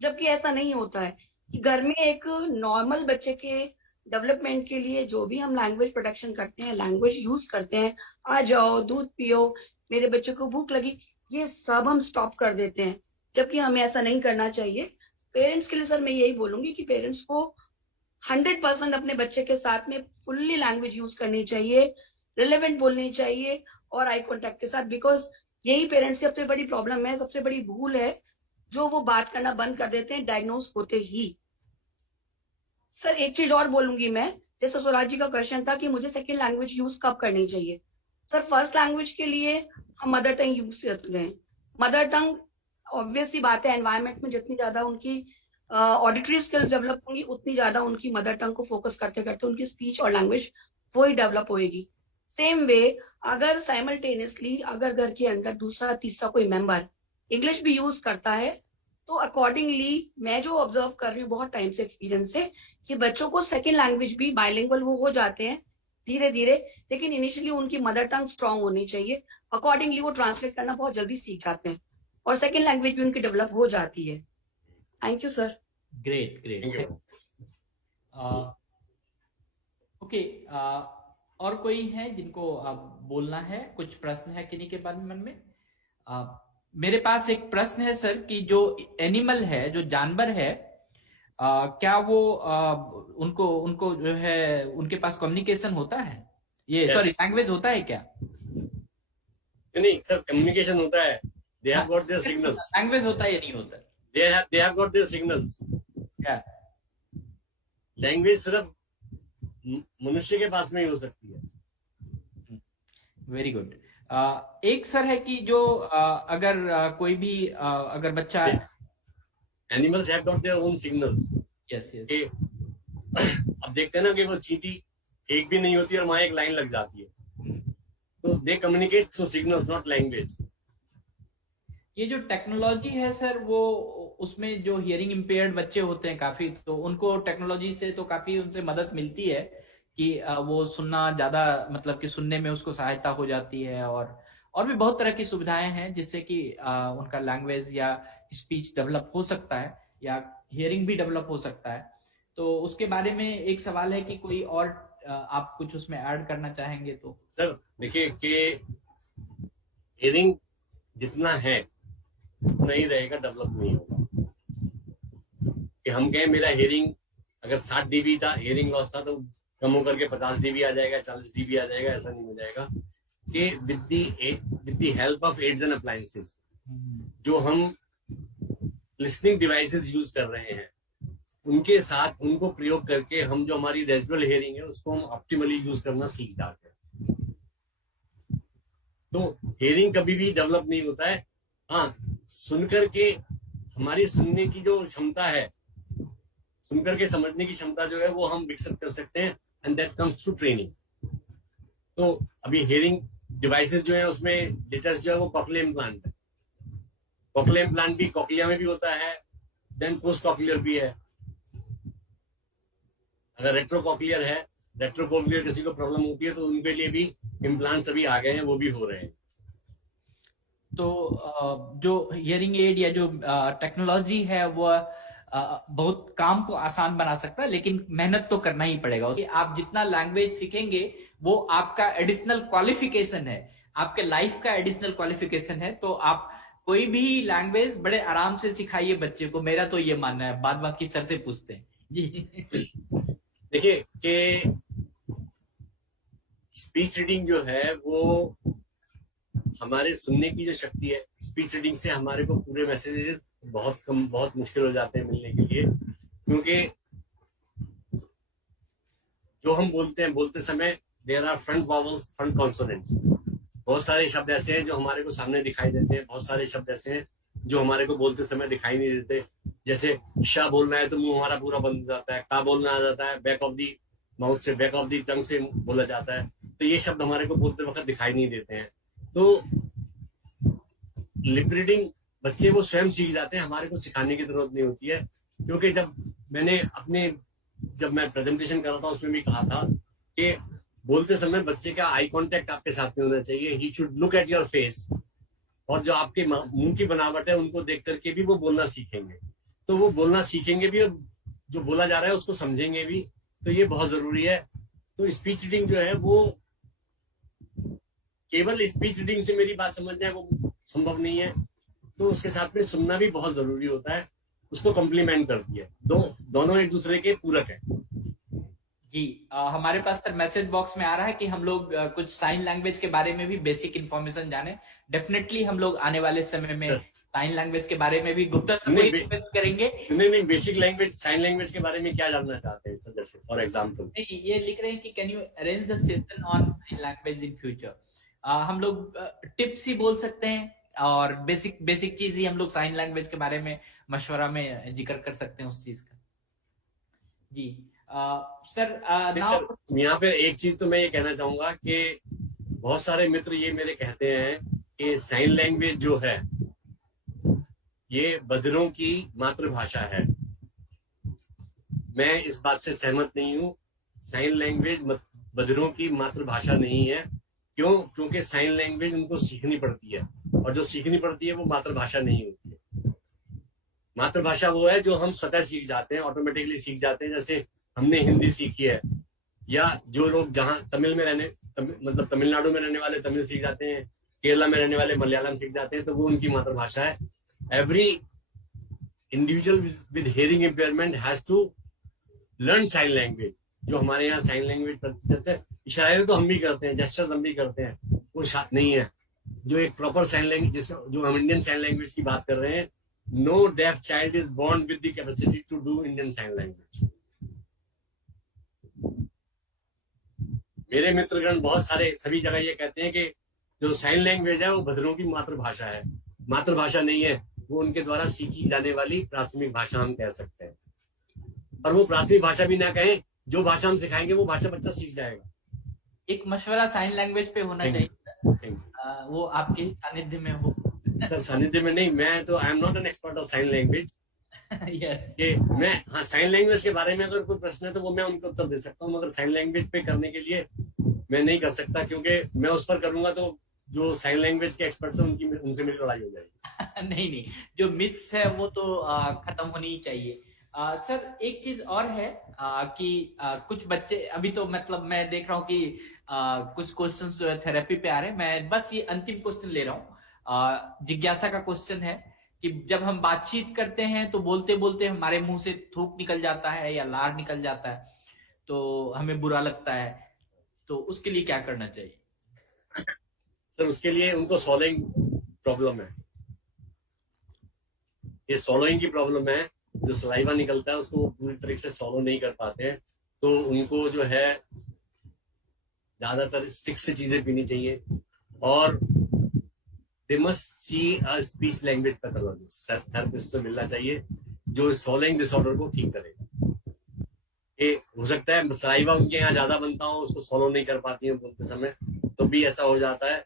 जबकि ऐसा नहीं होता है कि घर में एक नॉर्मल बच्चे के डेवलपमेंट के लिए जो भी हम लैंग्वेज प्रोटेक्शन करते हैं, लैंग्वेज यूज करते हैं, आ जाओ दूध पियो, मेरे बच्चे को भूख लगी, ये सब हम स्टॉप कर देते हैं। जबकि हमें ऐसा नहीं करना चाहिए। पेरेंट्स के लिए सर मैं यही बोलूंगी कि पेरेंट्स को 100% अपने बच्चे के साथ में फुल्ली लैंग्वेज यूज करनी चाहिए, रिलेवेंट बोलनी चाहिए और आई कॉन्टेक्ट के साथ। बिकॉज यही पेरेंट्स की सबसे बड़ी प्रॉब्लम है, सबसे बड़ी भूल है, जो वो बात करना बंद कर देते हैं डायग्नोज होते ही। सर एक चीज और बोलूंगी मैं, जैसे स्वराज जी का क्वेश्चन था कि मुझे सेकंड लैंग्वेज यूज कब करनी चाहिए। सर फर्स्ट लैंग्वेज के लिए हम मदर टंग यूज करते हैं। मदर टंग ऑब्वियस सी बात है, एनवायरमेंट में जितनी ज्यादा उनकी ऑडिटरी स्किल्स डेवलप होंगी, उतनी ज्यादा उनकी मदर टंग को फोकस करते करते उनकी स्पीच और लैंग्वेज वो ही डेवलप होएगी। सेम वे अगर साइमल्टेनियसली अगर घर के अंदर दूसरा तीसरा कोई मेंबर इंग्लिश भी यूज करता है, तो अकॉर्डिंगली मैं जो ऑब्जर्व कर रही हूँ बहुत टाइम से एक्सपीरियंस से, कि बच्चों को सेकेंड लैंग्वेज भी बाइलिंगुअल वो हो जाते हैं धीरे धीरे, लेकिन इनिशियली उनकी मदर टंग स्ट्रांग होनी चाहिए। अकॉर्डिंगली वो ट्रांसलेट करना बहुत जल्दी सीख जाते हैं और सेकेंड लैंग्वेज भी उनकी डेवलप हो जाती है। Thank you sir. Great great. Okay, और कोई है जिनको बोलना है? कुछ प्रश्न है किन्हीं के बारे में मन में? मेरे पास एक प्रश्न है सर कि जो एनिमल है, जो जानवर है, क्या वो उनको उनको जो है उनके पास कम्युनिकेशन होता है, ये सॉरी लैंग्वेज होता है क्या? नहीं सर, कम्युनिकेशन होता है, they have got their signals. Language होता है या नहीं होता? They have got their signals. क्या लैंग्वेज सिर्फ मनुष्य के पास में ही हो सकती है। Very good. एक सर है कि जो अगर कोई भी अगर बच्चा, animals have got their own signals. Yes yes. अब देखते हैं ना कि वो चींटी एक भी नहीं होती और वहां एक लाइन लग जाती है, तो दे communicate through signals, not language. ये जो टेक्नोलॉजी है सर, वो उसमें जो हियरिंग इम्पेयर्ड बच्चे होते हैं काफी, तो उनको टेक्नोलॉजी से तो काफी उनसे मदद मिलती है कि वो सुनना ज्यादा, मतलब कि सुनने में उसको सहायता हो जाती है, और भी बहुत तरह की सुविधाएं हैं जिससे कि उनका लैंग्वेज या स्पीच डेवलप हो सकता है या हियरिंग भी डेवलप हो सकता है। तो उसके बारे में एक सवाल है कि कोई और आप कुछ उसमें ऐड करना चाहेंगे तो? सर देखिए कि हियरिंग जितना है उतना ही रहेगा, डेवलप नहीं होगा। कि हम कहें मेरा हियरिंग अगर 60 dB था, हियरिंग लॉस था, तो कम होकर के 50 dB आ जाएगा, 40 dB आ जाएगा, ऐसा नहीं हो जाएगा। कि with the help of aids and appliances, जो हम लिसनिंग डिवाइसेस यूज कर रहे हैं, उनके साथ उनको प्रयोग करके हम जो हमारी रेजिडुअल हियरिंग है उसको हम ऑप्टिमली यूज करना सीख जाते हैं। तो हियरिंग कभी भी डेवलप नहीं होता है। हाँ, सुनकर के हमारी सुनने की जो क्षमता है, सुनकर के समझने की क्षमता जो है वो हम विकसित कर सकते हैं, and that comes through training. तो अभी हियरिंग डिवाइसेस जो है उसमें लेटेस्ट जो है वो कॉकलियर इम्प्लांट है। कॉकलियर इम्प्लांट भी कॉकलिया में भी होता है, देन पोस्ट कॉकलियर भी है। अगर रेट्रोकॉकलियर है, रेट्रोकॉकलियर किसी को प्रॉब्लम होती है तो उनके लिए भी इम्प्लांट्स अभी आ गए हैं, वो भी हो रहे हैं। तो जो हियरिंग एड या जो टेक्नोलॉजी है वो बहुत काम को आसान बना सकता है, लेकिन मेहनत तो करना ही पड़ेगा। आप जितना लैंग्वेज सीखेंगे वो आपका एडिशनल क्वालिफिकेशन है, आपके लाइफ का एडिशनल क्वालिफिकेशन है। तो आप कोई भी लैंग्वेज बड़े आराम से सिखाइए बच्चे को, मेरा तो ये मानना है। बाद बाकी सर से पूछते हैं जी। देखिए कि स्पीच रीडिंग जो है वो हमारे सुनने की जो शक्ति है, स्पीच रीडिंग से हमारे को पूरे मैसेजेस बहुत मुश्किल हो जाते हैं मिलने के लिए, क्योंकि जो हम बोलते हैं, बोलते समय there are front vowels, front consonants. बहुत सारे शब्द ऐसे हैं जो हमारे को सामने दिखाई देते हैं, बहुत सारे शब्द ऐसे हैं जो हमारे को बोलते समय दिखाई नहीं देते। जैसे श बोलना है तो मुंह हमारा पूरा बंद हो जाता है, का बोलना आ जाता है, बैक ऑफ दी माउथ से, बैक ऑफ दी टंग से बोला जाता है, तो ये शब्द हमारे को बोलते वक्त दिखाई नहीं देते हैं। तो लिप रीडिंग बच्चे वो स्वयं सीख जाते हैं, हमारे को सिखाने की जरूरत नहीं होती है। क्योंकि जब मैं प्रेजेंटेशन कर रहा था उसमें भी कहा था कि बोलते समय बच्चे का आई कांटेक्ट आपके साथ में होना चाहिए, he should look at your face, और जो आपके मुंह की बनावट है उनको देख करके भी वो बोलना सीखेंगे। तो वो बोलना सीखेंगे भी और जो बोला जा रहा है उसको समझेंगे भी, तो ये बहुत जरूरी है। तो स्पीच रीडिंग जो है वो केवल स्पीच रीडिंग से मेरी बात समझ जाए वो संभव नहीं है, तो उसके साथ में सुनना भी बहुत जरूरी होता है, उसको कॉम्प्लीमेंट करती है। दोनों एक दूसरे के पूरक है जी। हमारे पास सर मैसेज बॉक्स में आ रहा है कि हम लोग कुछ साइन लैंग्वेज के बारे में भी बेसिक इन्फॉर्मेशन जाने। डेफिनेटली हम लोग आने वाले समय में साइन लैंग्वेज के बारे में भी गुप्ता सर को रिक्वेस्ट करेंगे। नहीं, बेसिक लैंग्वेज, साइन लैंग्वेज के बारे में क्या जानना चाहते हैं सर? जैसे फॉर एग्जांपल ये लिख रहे हैं कि can you arrange the session on sign language in future. हम लोग टिप्स ही बोल सकते हैं और बेसिक चीज ही हम लोग साइन लैंग्वेज के बारे में मशवरा में जिक्र कर सकते हैं उस चीज का जी। सर यहाँ पे एक चीज तो मैं ये कहना चाहूंगा कि बहुत सारे मित्र ये मेरे कहते हैं कि साइन लैंग्वेज जो है ये बधिरों की मातृभाषा है। मैं इस बात से सहमत नहीं हूँ। साइन लैंग्वेज बधिरों की मातृभाषा नहीं है। क्यों? क्योंकि साइन लैंग्वेज उनको सीखनी पड़ती है, और जो सीखनी पड़ती है वो मातृभाषा नहीं होती है। मातृभाषा वो है जो हम स्वतः सीख जाते हैं, ऑटोमेटिकली सीख जाते हैं। जैसे हमने हिंदी सीखी है, या जो लोग जहाँ मतलब तमिलनाडु में रहने वाले तमिल सीख जाते हैं, केरला में रहने वाले मलयालम सीख जाते हैं, तो वो उनकी मातृभाषा है। Every individual with hearing impairment has to learn sign language. जो हमारे यहाँ साइन लैंग्वेज प्रतिशत है, इशारे तो हम भी करते हैं, जेस्चर्स हम भी करते हैं, वो नहीं है। जो एक प्रॉपर साइन लैंग्वेज, जो हम इंडियन साइन लैंग्वेज की बात कर रहे हैं, no deaf child is born with the capacity to do Indian sign language. मेरे मित्रगण बहुत सारे सभी जगह ये कहते हैं कि जो साइन लैंग्वेज है वो बधिरों की मातृभाषा है। मातृभाषा नहीं है, वो उनके द्वारा सीखी जाने वाली प्राथमिक भाषा हम कह सकते हैं। और वो प्राथमिक भाषा भी ना कहें, जो भाषा हम सिखाएंगे वो भाषा बच्चा सीख जाएगा। एक मशवरा साइन लैंग्वेज पे होना चाहिए, वो आपके सानिध्य में हो। सर सानिध्य में नहीं, मैं तो I am not an expert of sine language. Yes, मैं हाँ साइन लैंग्वेज के बारे में अगर कोई प्रश्न है तो वो मैं उनको उत्तर दे सकता हूँ, मगर साइन लैंग्वेज पे करने के लिए मैं नहीं कर सकता, क्योंकि मैं उस पर करूंगा तो जो साइन लैंग्वेज के एक्सपर्ट्स हैं उनसे मेरी लड़ाई हो जाएगी। नहीं, जो मिथ्स है वो तो खत्म होनी ही चाहिए। सर एक चीज और है कि कुछ बच्चे अभी तो मतलब मैं देख रहा हूँ कि कुछ क्वेश्चंस जो है थेरेपी पे आ रहे हैं। मैं बस ये अंतिम क्वेश्चन ले रहा हूँ। जिज्ञासा का क्वेश्चन है कि जब हम बातचीत करते हैं तो बोलते बोलते हमारे मुंह से थूक निकल जाता है या लार निकल जाता है, तो हमें बुरा लगता है, तो उसके लिए क्या करना चाहिए? सर उसके लिए उनको सॉलोइंग प्रॉब्लम है, ये सॉलोइंग की प्रॉब्लम है। जो सलाइवा निकलता है उसको पूरी तरीके से सॉलो नहीं कर पाते हैं, तो उनको जो है ज्यादातर स्टिक से चीजें पीनी चाहिए और they must see a speech language pathologist, therapist से मिलना चाहिए जो सॉलोइंग डिसऑर्डर को ठीक करेगा। ये हो सकता है सलाइवा उनके यहाँ ज्यादा बनता हो, उसको सॉलो नहीं कर पाती है बोलते समय, तो भी ऐसा हो जाता है।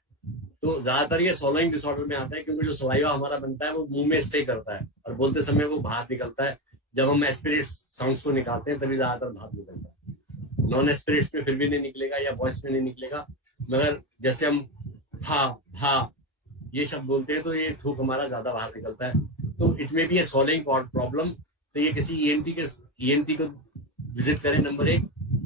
तो ज्यादातर ये सॉलोइंग डिसऑर्डर में आता है, क्योंकि जो सलाइवा हमारा बनता है वो मुंह में स्टे करता है और बोलते समय वो बाहर निकलता है। जब हम एस्पिरेट साउंड्स को निकालते हैं तभी ज्यादातर बाहर निकलता है। नॉन एस्पिरेट्स में फिर भी नहीं निकलेगा या वॉइस में नहीं निकलेगा, मगर जैसे हम भा भा ये शब्द बोलते हैं तो ये थूक हमारा ज्यादा बाहर निकलता है। तो it may be A सॉलोइंग problem. तो ये किसी ईएनटी को विजिट करें, नंबर 1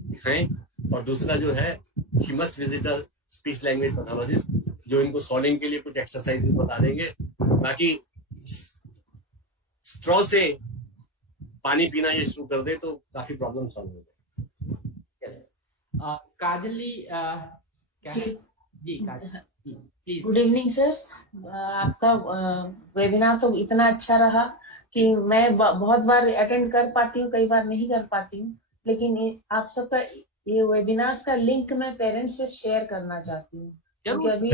दिखाएं, और दूसरा जो है she must visit a speech language pathologist जो इनको सॉल्विंग के लिए कुछ एक्सरसाइजेस बता देंगे। बाकी स्ट्रॉ से पानी पीना ये शुरू कर दे तो काफी प्रॉब्लम सॉल्व हो जाए। यस, काजली क्या है? जी काजल प्लीज। गुड इवनिंग सर, आपका वेबिनार तो इतना अच्छा रहा कि मैं बहुत बार अटेंड कर पाती हूँ, कई बार नहीं कर पाती हूँ, लेकिन आप सबका ये वेबिनार्स का लिंक मैं पेरेंट्स से शेयर करना चाहती हूँ, क्योंकि अभी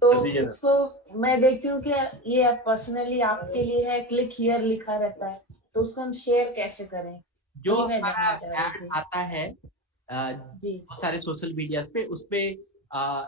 तो उसको मैं देखती हूँ कि ये पर्सनली आपके लिए है, क्लिक हियर लिखा रहता है, तो उसको हम शेयर कैसे करें? जो हमारा ऐड आता है बहुत सारे सोशल मीडिया पे, उस पे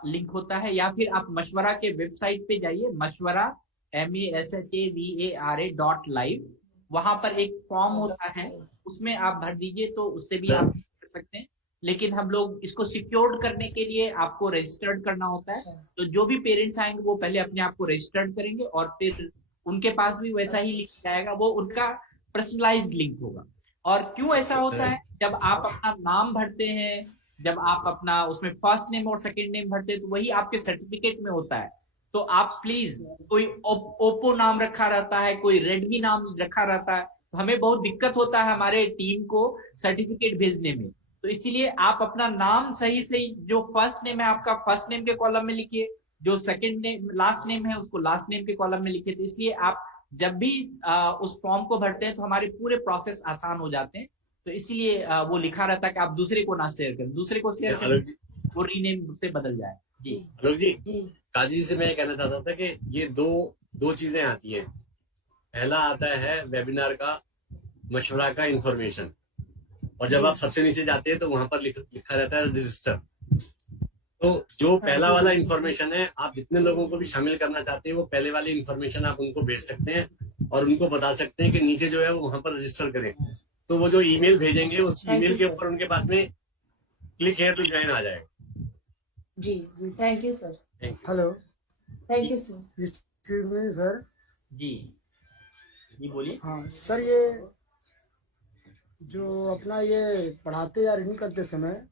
लिंक होता है, या फिर आप मशवरा के वेबसाइट पे जाइए, मशवरा mashwara.live, वहां पर एक फॉर्म होता है, उसमें आप भर दीजिए तो उससे भी आप कर सकते हैं। लेकिन हम लोग इसको सिक्योर्ड करने के लिए आपको रजिस्टर्ड करना होता है, तो जो भी पेरेंट्स आएंगे वो पहले अपने आप को रजिस्टर्ड करेंगे और फिर उनके पास भी वैसा ही लिंक जाएगा, वो उनका पर्सनलाइज्ड लिंक होगा। और क्यों ऐसा होता है? जब आप अपना नाम भरते हैं, जब आप अपना उसमें फर्स्ट नेम और सेकंड नेम भरते हैं, तो वही आपके सर्टिफिकेट में होता है। तो आप प्लीज, कोई ओप्पो नाम रखा रहता है, कोई रेडमी नाम रखा रहता है, तो हमें बहुत दिक्कत होता है हमारे टीम को सर्टिफिकेट भेजने में। तो इसीलिए आप अपना नाम सही सही, जो फर्स्ट नेम है आपका फर्स्ट नेम के कॉलम में लिखिए, जो सेकंड नेम लास्ट नेम है उसको लास्ट नेम के कॉलम में लिखिए। तो इसलिए आप जब भी उस फॉर्म को भरते हैं तो हमारे पूरे प्रोसेस आसान हो जाते हैं। तो इसीलिए वो लिखा रहता है कि आप दूसरे को ना शेयर करें, दूसरे को शेयर करें वो रीनेम से बदल जाए। जी आलोक जी, काजी से मैं कहना चाहता था कि ये दो चीजें आती हैं। पहला आता है वेबिनार का मशवरा का इंफॉर्मेशन, और जब आप सबसे नीचे जाते हैं तो वहां पर लिखा रहता है रजिस्टर। तो जो पहला वाला इंफॉर्मेशन है, आप जितने लोगों को भी शामिल करना चाहते हैं वो पहले वाली इंफॉर्मेशन आप उनको भेज सकते हैं और उनको बता सकते हैं कि नीचे जो है वो वहां पर रजिस्टर करें। तो वो जो ईमेल भेजेंगे उस ईमेल के ऊपर उनके पास में क्लिक हियर टू ज्वाइन आ जाएगा। जी जी, thank you sir. Hello, thank you sir. Excuse me sir. जी जी बोलिए। हाँ सर, ये जो अपना ये पढ़ाते या रीडिंग करते समय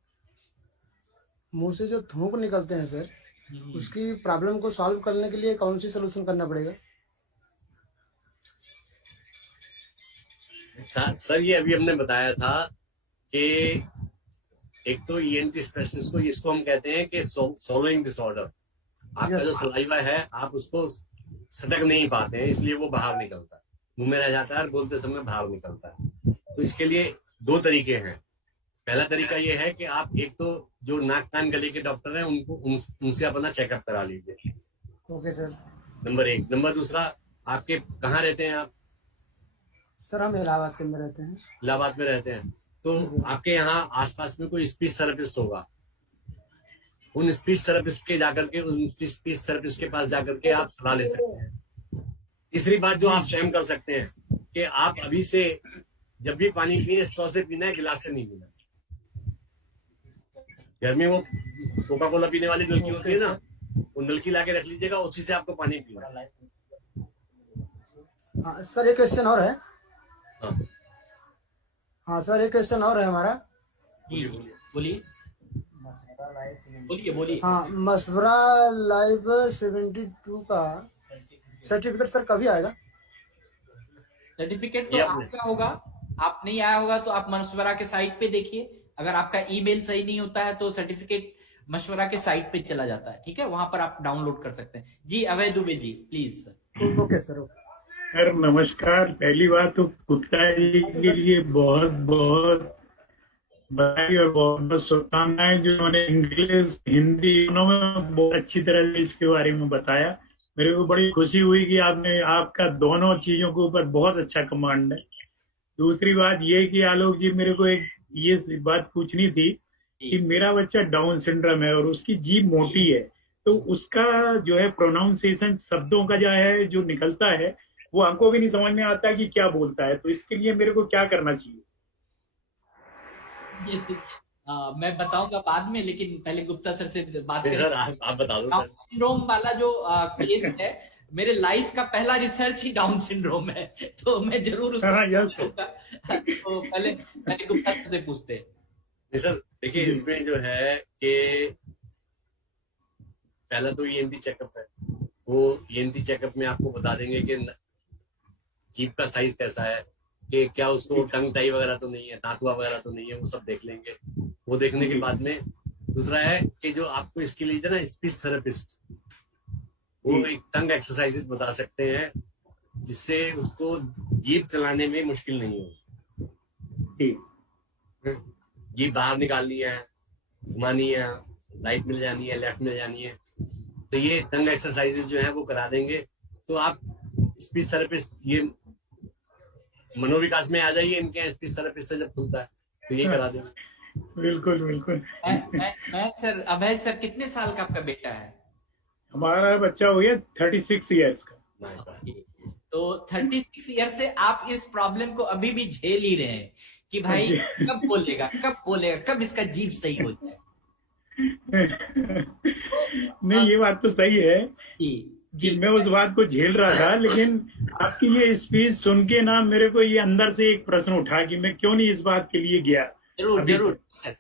मुंह से जो थूक निकलते हैं सर, उसकी प्रॉब्लम को सॉल्व करने के लिए कौन सी सोल्यूशन करना पड़ेगा? सर ये अभी हमने बताया था कि एक तो ईएनटी स्पेशलिस्ट को, इसको हम कहते हैं कि swallowing डिसऑर्डर। आपका जो सलाइवा है आप उसको सटक नहीं पाते हैं, इसलिए वो बाहर निकलता है, मुंह में रह जाता है और बोलते समय बाहर निकलता है। तो इसके लिए दो तरीके हैं। पहला तरीका ये है कि आप एक तो जो नाक कान गले के डॉक्टर हैं उनसे अपना चेकअप करा लीजिए। Okay sir. नंबर 1। नंबर दूसरा, आपके कहाँ रहते हैं आप? सर हम इलाहाबाद के अंदर रहते हैं। इलाहाबाद में रहते हैं, तो आपके यहाँ आसपास में कोई स्पीच थेरेपिस्ट होगा। उन स्पीच थेरेपिस्ट के जाकर के उन स्पीच थेरेपिस्ट के पास जाकर के आप सलाह ले सकते हैं। तीसरी बात जो आप स्वयं कर सकते हैं कि आप अभी से जब भी पानी पिए स्ट्रॉ से पीना है, गिलास से नहीं पीना। घर में वो कोका कोला पीने वाली नलकी होती है ना, वो नलकी ला के रख लीजिएगा, उसी से आपको पानी पीना। हाँ सर एक क्वेश्चन और है। हाँ सर एक क्वेश्चन और है हमारा। बोलिए बोलिए। हाँ मशवरा लाइव 72 का सर्टिफिकेट सर कभी आएगा? सर्टिफिकेट तो आपका होगा, आप नहीं आया होगा तो आप मशवरा के साइट पे देखिए। अगर आपका ईमेल सही नहीं होता है तो सर्टिफिकेट मशवरा के साइट पे चला जाता है, ठीक है, वहां पर आप डाउनलोड कर सकते हैं। जी Abhay Dubey ji please sir. Okay sir. Sir नमस्कार। पहली बात तो गुप्ता जी के लिए बहुत बहुत बधाई और बहुत बहुत शुभकामनाएं, जो उन्होंने इंग्लिश हिंदी दोनों में बहुत अच्छी तरह से इसके बारे में बताया। मेरे को बड़ी खुशी हुई कि आपका दोनों चीजों के ऊपर बहुत अच्छा कमांड है। दूसरी बात ये कि आलोक जी मेरे को एक ये बात पूछनी थी कि मेरा बच्चा डाउन सिंड्रोम है और उसकी जीभ मोटी है, तो उसका जो है प्रोनाउंसिएशन शब्दों का जो है जो निकलता है वो हमको भी नहीं समझ में आता कि क्या बोलता है, तो इसके लिए मेरे को क्या करना चाहिए? ये तो मैं बताऊंगा बाद में, लेकिन पहले गुप्ता सर से बात करें। सर आप बता दो। डाउन सिंड्रोम वाला जो केस है, मेरे लाइफ का पहला रिसर्च ही डाउन सिंड्रोम है, तो मैं जरूर उसको तो पहले गुप्ता सर से पूछते हैं। सर देखिए इसमें जो है कि पहला तो ईएनटी चेकअप है। वो ईएनटी चेकअप में आपको बता देंगे कि जीभ का साइज कैसा है, कि क्या उसको टंग टाई वगैरह तो नहीं है, तांतुआ वगैरह तो नहीं है, वो सब देख लेंगे। वो देखने के बाद में दूसरा है कि जो आपको इसके लिए ना स्पीच थेरेपिस्ट, वो एक टंग एक्सरसाइजेस बता सकते हैं जिससे उसको जीभ चलाने में मुश्किल नहीं हो। जीभ बाहर निकालनी है, घुमानी है, राइट मिल जानी है, लेफ्ट मिल जानी है, तो ये टंग एक्सरसाइजेस जो है वो करा देंगे। तो आप स्पीच थेरेपिस्ट, ये मनोविकास में आ जाइए, इनके स्पीच थेरेपिस्ट से जब खुलता है तो ये करा देंगे। बिल्कुल बिल्कुल। मैं सर अभय सर कितने साल का आपका बेटा है? हमारा बच्चा हो गया 36 ईयर्स का। तो 36 ईयर से आप इस प्रॉब्लम को अभी भी झेल ही रहे हैं कि भाई कब बोलेगा, कब इसका जीभ सही हो जाए। नहीं ये बात तो सही है कि मैं उस बात को झेल रहा था, लेकिन आपकी ये स्पीच सुन के ना मेरे को ये अंदर से एक प्रश्न उठा कि मैं क्यों नहीं इस बात के लिए गया। जरूर सर।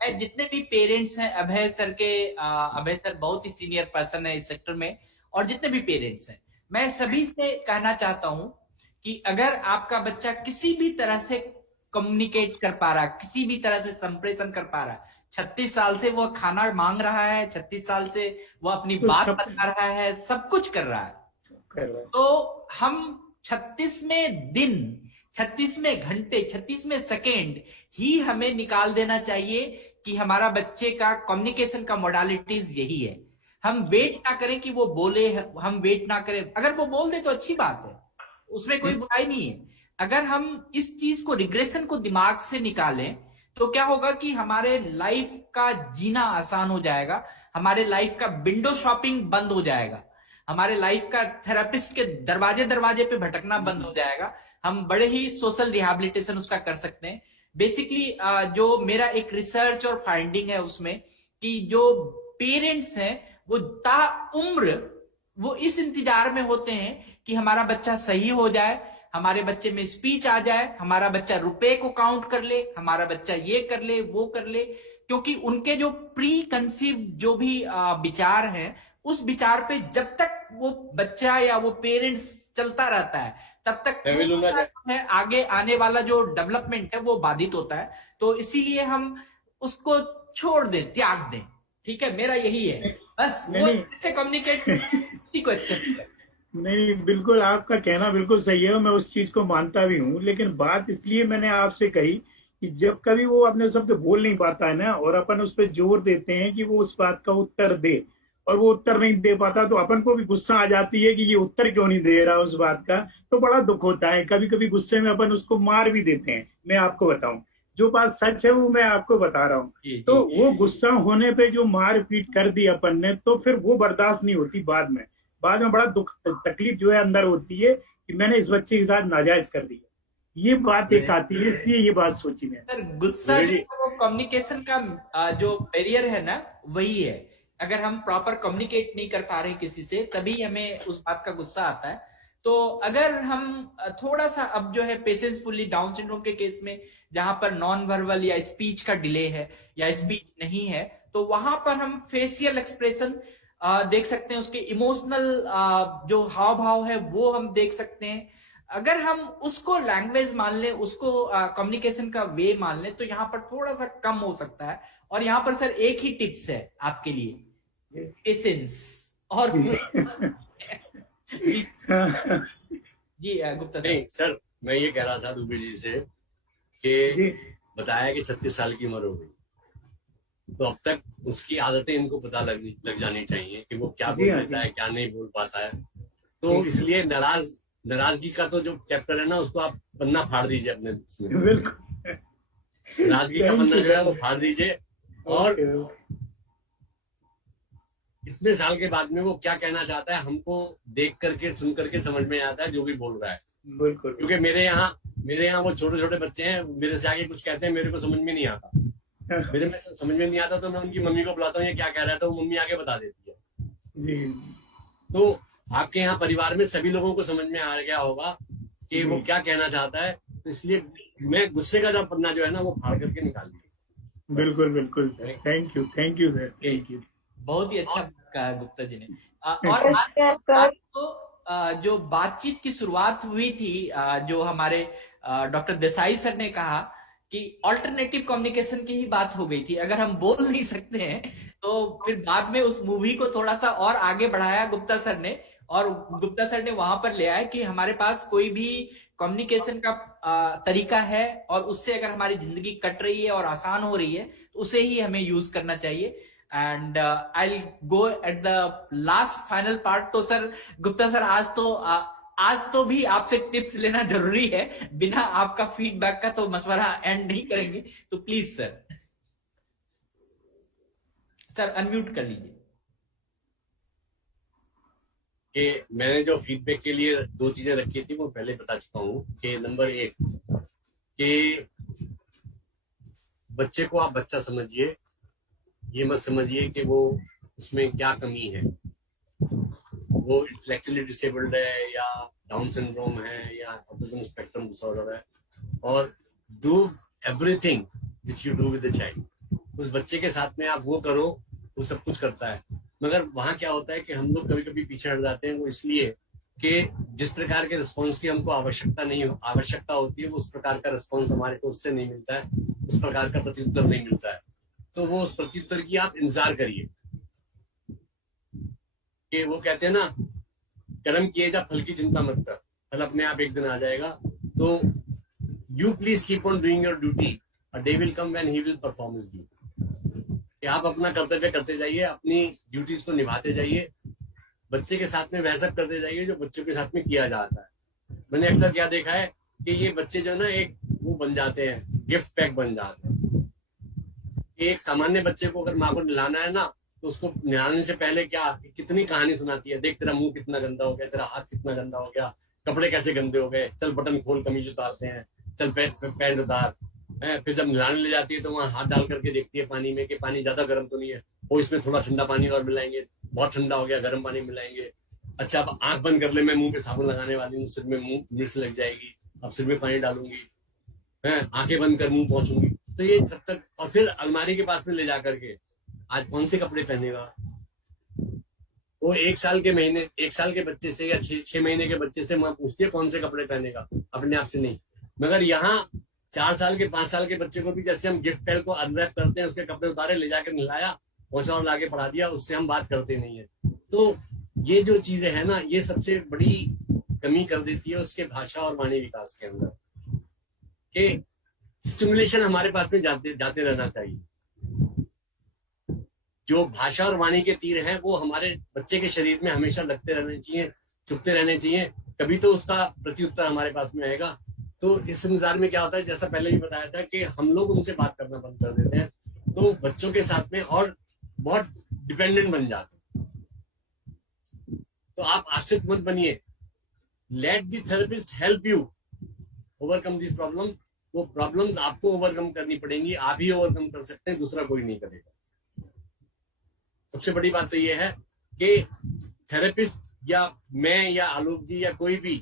मैं जितने भी पेरेंट्स हैं अभय सर बहुत ही सीनियर पर्सन है इस सेक्टर में, और जितने भी पेरेंट्स हैं मैं सभी से कहना चाहता हूं कि अगर आपका बच्चा किसी भी तरह से कम्युनिकेट कर पा रहा है, किसी भी तरह से संप्रेषण कर पा रहा है, 36 साल से वो खाना मांग रहा है, 36 साल से वो अपनी बात बता रहा है, सब कुछ कर रहा है, तो हम 36वें दिन, 36वें घंटे, 36वें सेकेंड ही हमें निकाल देना चाहिए कि हमारा बच्चे का कम्युनिकेशन का मोडालिटीज यही है। हम वेट ना करें कि वो बोले, हम वेट ना करें, अगर वो बोल दे तो अच्छी बात है, उसमें कोई बुराई नहीं है। अगर हम इस चीज को, रिग्रेशन को दिमाग से निकालें तो क्या होगा कि हमारे लाइफ का जीना आसान हो जाएगा, हमारे लाइफ का विंडो शॉपिंग बंद हो जाएगा, हमारे लाइफ का थेरेपिस्ट के दरवाजे पे भटकना बंद हो जाएगा, हम बड़े ही सोशल रिहैबिलिटेशन उसका कर सकते हैं। बेसिकली जो मेरा एक रिसर्च और फाइंडिंग है उसमें कि जो पेरेंट्स हैं वो ताउम्र वो इस इंतजार में होते हैं कि हमारा बच्चा सही हो जाए, हमारे बच्चे में स्पीच आ जाए, हमारा बच्चा रुपए को काउंट कर ले, हमारा बच्चा ये कर ले वो कर ले, क्योंकि उनके जो प्री कंसीव जो भी विचार हैं उस विचार पे जब तक वो बच्चा या वो पेरेंट्स चलता रहता है तब तक है आगे आने वाला जो डेवलपमेंट है वो बाधित होता है। तो इसीलिए हम उसको छोड़ दें, त्याग दें। ठीक है, मेरा यही है बस, वो से कम्युनिकेट उसी को एक्सेप्ट करें। नहीं, बिल्कुल आपका कहना बिल्कुल सही है, मैं उस चीज को मानता भी हूँ, लेकिन बात इसलिए मैंने आपसे कही कि जब कभी वो अपने शब्द बोल नहीं पाता है ना, और अपन उस पर जोर देते हैं कि वो उस बात का उत्तर दे, और वो उत्तर नहीं दे पाता, तो अपन को भी गुस्सा आ जाती है कि ये उत्तर क्यों नहीं दे रहा उस बात का, तो बड़ा दुख होता है। कभी कभी गुस्से में अपन उसको मार भी देते हैं। मैं आपको बताऊं, जो बात सच है वो मैं आपको बता रहा हूँ। तो वो गुस्सा होने पे जो मार पीट कर दी अपन ने, तो फिर वो बर्दाश्त नहीं होती। बाद में बड़ा दुख तकलीफ जो है अंदर होती है कि मैंने इस बच्चे के साथ नाजायज कर दिया, ये बात एक आती है। इसलिए ये बात सोची मैं। सर गुस्सा वो कम्युनिकेशन का जो बैरियर है ना, वही है। अगर हम प्रॉपर कम्युनिकेट नहीं कर पा रहे किसी से, तभी हमें उस बात का गुस्सा आता है। तो अगर हम थोड़ा सा अब जो है पेशेंसफुली, डाउन सिंड्रोम के केस में जहां पर नॉन वर्बल या स्पीच का डिले है या स्पीच नहीं है, तो वहां पर हम फेशियल एक्सप्रेशन देख सकते हैं, उसके इमोशनल जो हाव भाव है वो हम देख सकते हैं। अगर हम उसको लैंग्वेज मान लें, उसको कम्युनिकेशन का वे मान लें, तो यहाँ पर थोड़ा सा कम हो सकता है। और यहाँ पर सर एक ही टिप्स है आपके लिए, पेशेंस। और जी गुप्ता नहीं सर, मैं ये कह रहा था दुबे जी से कि बताया कि 36 साल की उम्र हो गई, तो अब तक उसकी आदतें इनको पता लग जानी चाहिए कि वो क्या बोल पाता है, क्या नहीं बोल पाता है। तो इसलिए नाराजगी का तो जो चैप्टर है ना, उसको आप पन्ना फाड़ दीजिए अपने उसमें। नाराजगी का पन्ना जो है वो फाड़ दीजिए, और इतने साल के बाद में वो क्या कहना चाहता है हमको देख करके, सुन करके समझ में आता है जो भी बोल रहा है। बिल्कुल। क्योंकि मेरे यहाँ वो छोटे छोटे बच्चे हैं, मेरे से आगे कुछ कहते हैं, मेरे को समझ में नहीं आता। मेरे में समझ में नहीं आता तो मैं उनकी मम्मी को बुलाता हूँ, ये क्या कह रहा है, तो वो मम्मी आगे बता देती है। जी। तो आपके यहाँ परिवार में सभी लोगों को समझ में आ गया होगा कि वो क्या कहना चाहता है। तो इसलिए मैं गुस्से का जब पन्ना जो है ना वो फाड़ करके निकाल दिया। बिल्कुल बिल्कुल, thank you sir, thank you. बहुत ही अच्छा कहा गुप्ता जी ने। और आज तो जो बातचीत की शुरुआत हुई थी, जो हमारे डॉक्टर देसाई सर ने कहा कि ऑल्टरनेटिव कम्युनिकेशन की ही बात हो गई थी। अगर हम बोल नहीं सकते हैं तो फिर बाद में उस मूवी को थोड़ा सा और आगे बढ़ाया गुप्ता सर ने, और गुप्ता सर ने वहां पर ले आया कि हमारे पास कोई भी कम्युनिकेशन का तरीका है, और उससे अगर हमारी जिंदगी कट रही है और आसान हो रही है तो उसे ही हमें यूज करना चाहिए। And I go at the last final part. तो सर गुप्ता सर, आज तो भी आपसे टिप्स लेना जरूरी है, बिना आपका फीडबैक का तो मशवरा एंड नहीं करेंगे। तो प्लीज सर अनम्यूट कर लीजिए। कि मैंने जो फीडबैक के लिए 2 चीजें रखी थी वो पहले बता चुका हूँ। कि नंबर 1 कि बच्चे को आप बच्चा समझिए, ये मत समझिए कि वो उसमें क्या कमी है, वो इंटेलेक्चुअली डिसेबल्ड है या डाउन सिंड्रोम है या ऑटिज्म स्पेक्ट्रम डिसऑर्डर है। और do everything which you do with the child. उस बच्चे के साथ में आप वो करो, वो सब कुछ करता है। मगर वहां क्या होता है कि हम लोग कभी कभी पीछे हट जाते हैं, वो इसलिए कि जिस प्रकार के रिस्पॉन्स की हमको आवश्यकता होती है, वो उस प्रकार का रिस्पॉन्स हमारे को उससे नहीं मिलता है, उस प्रकार का प्रत्युत्तर नहीं मिलता है। तो वो उस प्रत्युत्तर की आप इंतजार करिए। कि वो कहते हैं ना, कर्म किए जा फल की चिंता मत कर, फल अपने आप एक दिन आ जाएगा। तो you please keep on doing your duty, a day will come when he will perform his duty. कि आप अपना कर्तव्य करते जाइए, अपनी ड्यूटीज को निभाते जाइए, बच्चे के साथ में वह सब करते जाइए जो बच्चों के साथ में किया जाता है। मैंने अक्सर क्या देखा है कि ये बच्चे जो ना एक वो बन जाते हैं, गिफ्ट पैक बन जाते हैं। एक सामान्य बच्चे को अगर माँ को नहलाना है ना, तो उसको नहलाने से पहले क्या कितनी कहानी सुनाती है, देख तेरा मुंह कितना गंदा हो गया, तेरा हाथ कितना गंदा हो गया, कपड़े कैसे गंदे हो गए, चल बटन खोल कमीज उतारते हैं, चल पैंट उतार। फिर जब नहलाने ले जाती है तो वहां हाथ डाल करके देखती है पानी में कि पानी ज्यादा गर्म तो नहीं है, वो इसमें थोड़ा ठंडा पानी और मिलाएंगे, बहुत ठंडा हो गया गर्म पानी मिलाएंगे। अच्छा अब आंख बंद कर ले, मैं मुंह पे साबुन लगाने वाली हूँ, सिर में मुंह मिर्च लग जाएगी, अब सिर में पानी डालूंगी, आंखें बंद कर मुंह पहुंचूंगी। तो ये जब तक, और फिर अलमारी के पास में ले जा करके आज कौन से कपड़े पहनेगा, वो 1 साल के बच्चे से या 6 महीने के बच्चे से माँ पूछती है कौन से कपड़े पहनेगा, अपने आप से नहीं। मगर यहाँ 4 साल के 5 साल के बच्चे को भी जैसे हम गिफ्ट पैल को अनरैप करते हैं, उसके कपड़े उतारे, ले जाकर नहलाया, पहुंचा और लाके पढ़ा दिया, उससे हम बात करते नहीं है। तो ये जो चीजें है ना, ये सबसे बड़ी कमी कर देती है उसके भाषा और वाणी विकास के अंदर, कि स्टिमुलेशन हमारे पास में जाते रहना चाहिए। जो भाषा और वाणी के तीर हैं वो हमारे बच्चे के शरीर में हमेशा लगते रहने चाहिए, चुपते रहने चाहिए, कभी तो उसका प्रत्युत्तर हमारे पास में आएगा। तो इस इंतजार में क्या होता है, जैसा पहले भी बताया था कि हम लोग उनसे बात करना बंद कर देते हैं, तो बच्चों के साथ में और बहुत डिपेंडेंट बन जाते हैं। तो आप आश्रित मत बनिए, let the therapist help you overcome this problem. वो प्रॉब्लम्स आपको ओवरकम करनी पड़ेंगी, आप ही ओवरकम कर सकते हैं, दूसरा कोई नहीं करेगा। सबसे बड़ी बात तो ये है कि थेरेपिस्ट या मैं या आलोक जी या कोई भी,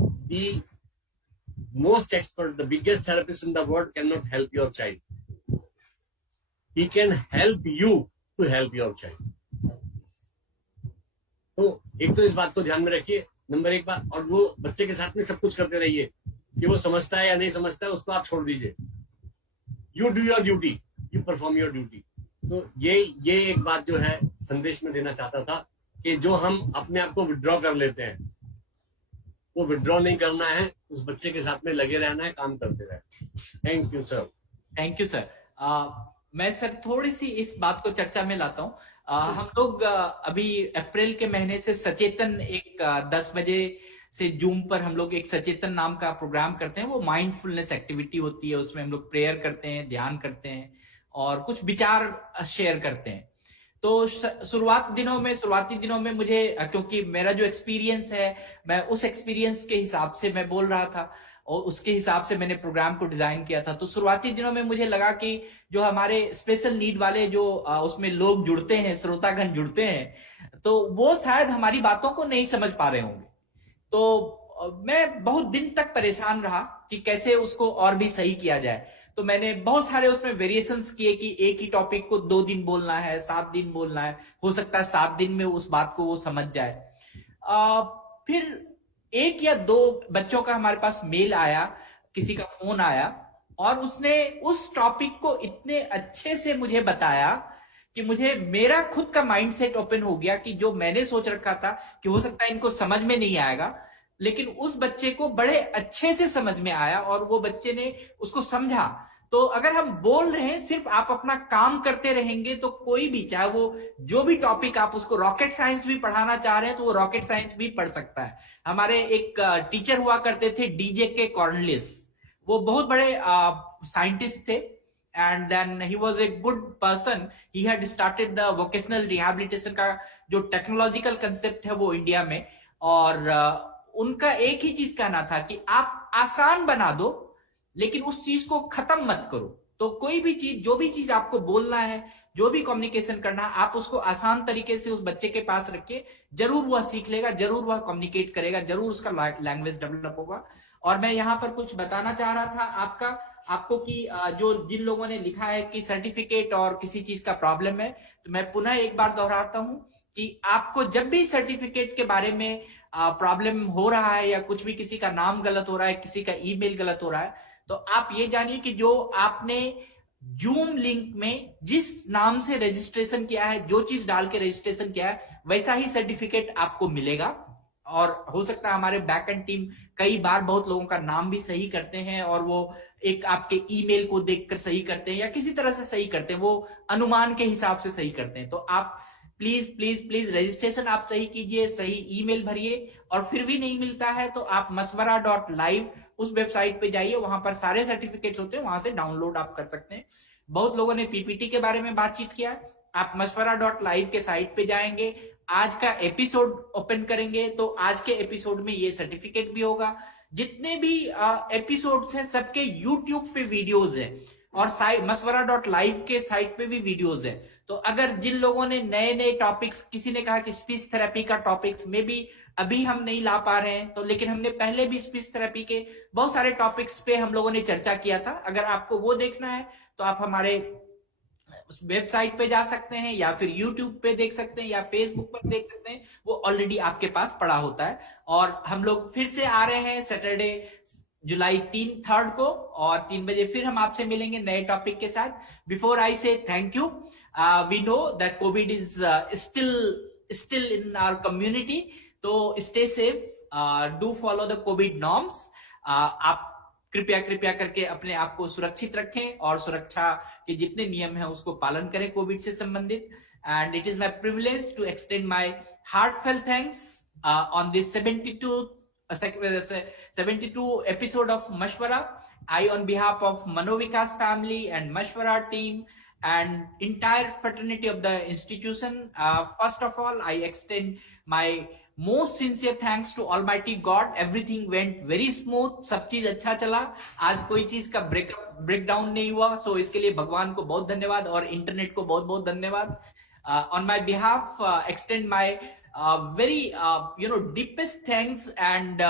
the most expert, the biggest therapist in the world can not help your child, he can help you to help your child. तो एक तो इस बात को ध्यान में रखिए, नंबर 1 बात। और वो बच्चे के साथ में सब कुछ करते रहिए, कि वो समझता है या नहीं समझता है उसको आप छोड़ दीजिए। You do your duty, you perform your duty. तो ये एक बात जो है संदेश में देना चाहता था, कि जो हम अपने आप को विड्रॉ कर लेते हैं, वो विड्रॉ नहीं करना है, उस बच्चे के साथ में लगे रहना है, काम करते रहना। Thank you sir. Thank you sir. मैं सर थोड़ी सी इस बात को चर्चा में लाता हूँ। हम लोग अभी अप्रैल के महीने से सचेतन एक 10 बजे से जूम पर हम लोग एक सचेतन नाम का प्रोग्राम करते हैं। वो माइंडफुलनेस एक्टिविटी होती है, उसमें हम लोग प्रेयर करते हैं, ध्यान करते हैं और कुछ विचार शेयर करते हैं। तो शुरुआती दिनों में मुझे, क्योंकि मेरा जो एक्सपीरियंस है, मैं उस एक्सपीरियंस के हिसाब से मैं बोल रहा था और उसके हिसाब से मैंने प्रोग्राम को डिजाइन किया था। तो शुरुआती दिनों में मुझे लगा कि जो हमारे स्पेशल नीड वाले जो उसमें लोग जुड़ते हैं, श्रोतागण जुड़ते हैं, तो वो शायद हमारी बातों को नहीं समझ पा रहे होंगे। तो मैं बहुत दिन तक परेशान रहा कि कैसे उसको और भी सही किया जाए। तो मैंने बहुत सारे उसमें वेरिएशंस किए कि एक ही टॉपिक को 2 दिन बोलना है, 7 दिन बोलना है, हो सकता है 7 दिन में उस बात को वो समझ जाए। फिर 1 या 2 बच्चों का हमारे पास मेल आया, किसी का फोन आया और उसने उस टॉपिक को इतने अच्छे से मुझे बताया कि मुझे मेरा खुद का माइंडसेट ओपन हो गया कि जो मैंने सोच रखा था कि हो सकता है इनको समझ में नहीं आएगा, लेकिन उस बच्चे को बड़े अच्छे से समझ में आया और वो बच्चे ने उसको समझा। तो अगर हम बोल रहे हैं, सिर्फ आप अपना काम करते रहेंगे तो कोई भी, चाहे वो जो भी टॉपिक, आप उसको रॉकेट साइंस भी पढ़ाना चाह रहे हैं तो वो रॉकेट साइंस भी पढ़ सकता है। हमारे एक टीचर हुआ करते थे DJ कॉर्नलिस, वो बहुत बड़े साइंटिस्ट थे and then he was a good person. He had started the vocational rehabilitation का जो टेक्नोलॉजिकल कंसेप्ट है वो इंडिया में, और उनका एक ही चीज कहना था कि आप आसान बना दो लेकिन उस चीज को खत्म मत करो। तो कोई भी चीज, जो भी चीज आपको बोलना है, जो भी कम्युनिकेशन करना है, आप उसको आसान तरीके से उस बच्चे के पास रखिए, जरूर वह सीख लेगा, जरूर वह कम्युनिकेट करेगा, जरूर उसका लैंग्वेज डेवलप होगा। और मैं यहाँ पर कुछ बताना चाह रहा था आपको कि जो जिन लोगों ने लिखा है कि सर्टिफिकेट और किसी चीज का प्रॉब्लम है, तो मैं पुनः एक बार दोहराता हूँ कि आपको जब भी सर्टिफिकेट के बारे में प्रॉब्लम हो रहा है या कुछ भी, किसी का नाम गलत हो रहा है, किसी का ईमेल गलत हो रहा है, तो आप ये जानिए कि जो आपने जूम लिंक में जिस नाम से रजिस्ट्रेशन किया है, जो चीज डाल के रजिस्ट्रेशन किया है, वैसा ही सर्टिफिकेट आपको मिलेगा। और हो सकता है हमारे बैक एंड टीम कई बार बहुत लोगों का नाम भी सही करते हैं और वो एक आपके ईमेल को देखकर सही करते हैं या किसी तरह से सही करते हैं, वो अनुमान के हिसाब से सही करते हैं। तो आप प्लीज प्लीज प्लीज रजिस्ट्रेशन आप सही कीजिए, सही ईमेल भरिए, और फिर भी नहीं मिलता है तो आप maswara.live उस वेबसाइट पे जाइए, वहां पर सारे सर्टिफिकेट्स होते हैं, वहां से डाउनलोड आप कर सकते हैं। बहुत लोगों ने पीपीटी के बारे में बातचीत किया, आप maswara.live के साइट पे जाएंगे, आज का एपिसोड ओपन करेंगे तो आज के एपिसोड में ये सर्टिफिकेट भी होगा। जितने भी एपिसोड्स हैं सबके यूट्यूब पे वीडियोज है और maswara.live के साइट पे भी वीडियोज है। तो अगर जिन लोगों ने नए नए टॉपिक्स, किसी ने कहा कि स्पीच थेरेपी का टॉपिक्स में भी अभी हम नहीं ला पा रहे हैं, तो लेकिन हमने पहले भी स्पीच थेरेपी के बहुत सारे टॉपिक्स पे हम लोगों ने चर्चा किया था। अगर आपको वो देखना है तो आप हमारे वेबसाइट पे जा सकते हैं या फिर यूट्यूब पे देख सकते हैं या फेसबुक पर देख सकते हैं, वो ऑलरेडी आपके पास पड़ा होता है। और हम लोग फिर से आ रहे हैं सैटरडे जुलाई 3 को, और 3 बजे फिर हम आपसे मिलेंगे नए टॉपिक के साथ। Before I say thank you, we know that Covid is still in our community, तो stay safe, do follow the COVID norms। आप कृपया करके अपने आप को सुरक्षित रखें और सुरक्षा के जितने नियम हैं उसको पालन करें कोविड से संबंधित। And it is my privilege to extend my heartfelt thanks on this 72 episode of Mashwara। I, on behalf of Manovikas family and Mashwara team and entire fraternity of the institution, first of all I extend my most sincere thanks to Almighty God। Everything went very smooth, सब चीज अच्छा चला, आज कोई चीज का breakdown नहीं हुआ। सो इसके लिए भगवान को बहुत धन्यवाद और इंटरनेट को बहुत बहुत धन्यवाद। On my behalf extend my very deepest thanks, and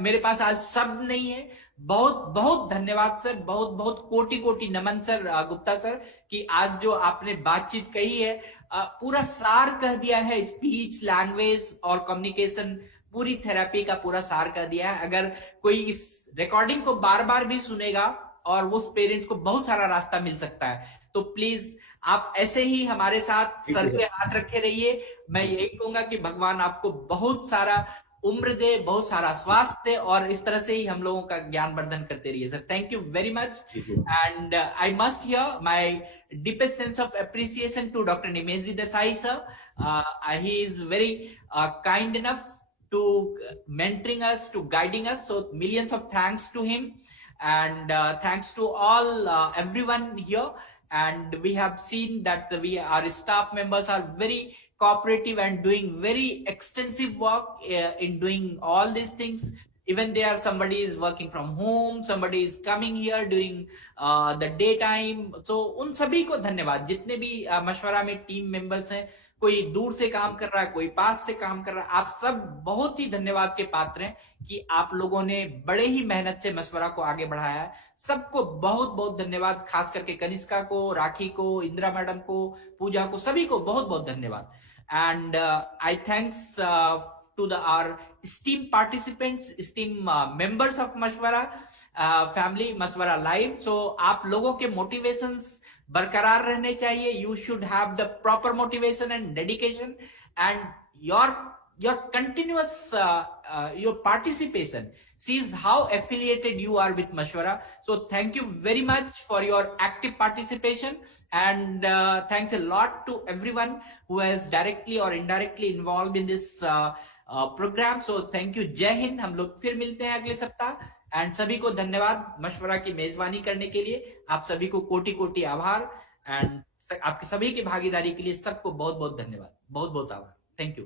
मेरे पास आज शब्द नहीं है। बहुत धन्यवाद सर, बहुत कोटि नमन सर गुप्ता सर, कि आज जो आपने बातचीत कही है, पूरा सार कह दिया है। स्पीच, लैंग्वेज और कम्युनिकेशन, पूरी थेरेपी का पूरा सार कह दिया है। अगर कोई इस रिकॉर्डिंग को बार भी सुनेगा और उस पेरेंट्स को बहुत सारा रास्ता मिल सकता है, तो प्लीज आप ऐसे ही हमारे साथ सर पे हाथ रखे रहिए। मैं यही कहूंगा कि भगवान आपको बहुत सारा उम्र दे, बहुत सारा स्वास्थ्य दे, और इस तरह से ही हम लोगों का ज्ञान वर्धन करते रहिए sir. Thank you very much, and I must here my deepest sense of appreciation to Dr. Nimesh Desai sir। He is very kind enough to mentoring us, to guiding us, so millions of thanks to him, and thanks to all everyone here। And we have seen that our staff members are very cooperative and doing very extensive work in doing all these things। Even there somebody is working from home, somebody is coming here during the daytime। so उन सभी को धन्यवाद, जितने भी मशवरा में team members हैं, कोई दूर से काम कर रहा है, कोई पास से काम कर रहा है, आप सब बहुत ही धन्यवाद के पात्र हैं कि आप लोगों ने बड़े ही मेहनत से मशवरा को आगे बढ़ाया है। सबको बहुत धन्यवाद, खास करके कनिष्का को, राखी को, इंदिरा मैडम को, पूजा को, सभी को बहुत धन्यवाद। And I thanks to our esteemed participants, esteemed members of Mashwara family, Mashwara Live। so आप लोगों के motivations बरकरार रहने चाहिए। You should have the proper motivation and dedication, and your continuous your participation sees how affiliated you are with Mashwara। so thank you very much for your active participation, and thanks a lot to everyone who has directly or indirectly involved in this program. So thank you, जय हिंद। हम लोग फिर मिलते हैं अगले सप्ताह। And सभी को धन्यवाद मशवरा की मेजबानी करने के लिए। आप सभी को कोटि आभार, एंड आपकी सभी की भागीदारी के लिए सबको बहुत धन्यवाद, बहुत आभार। Thank you.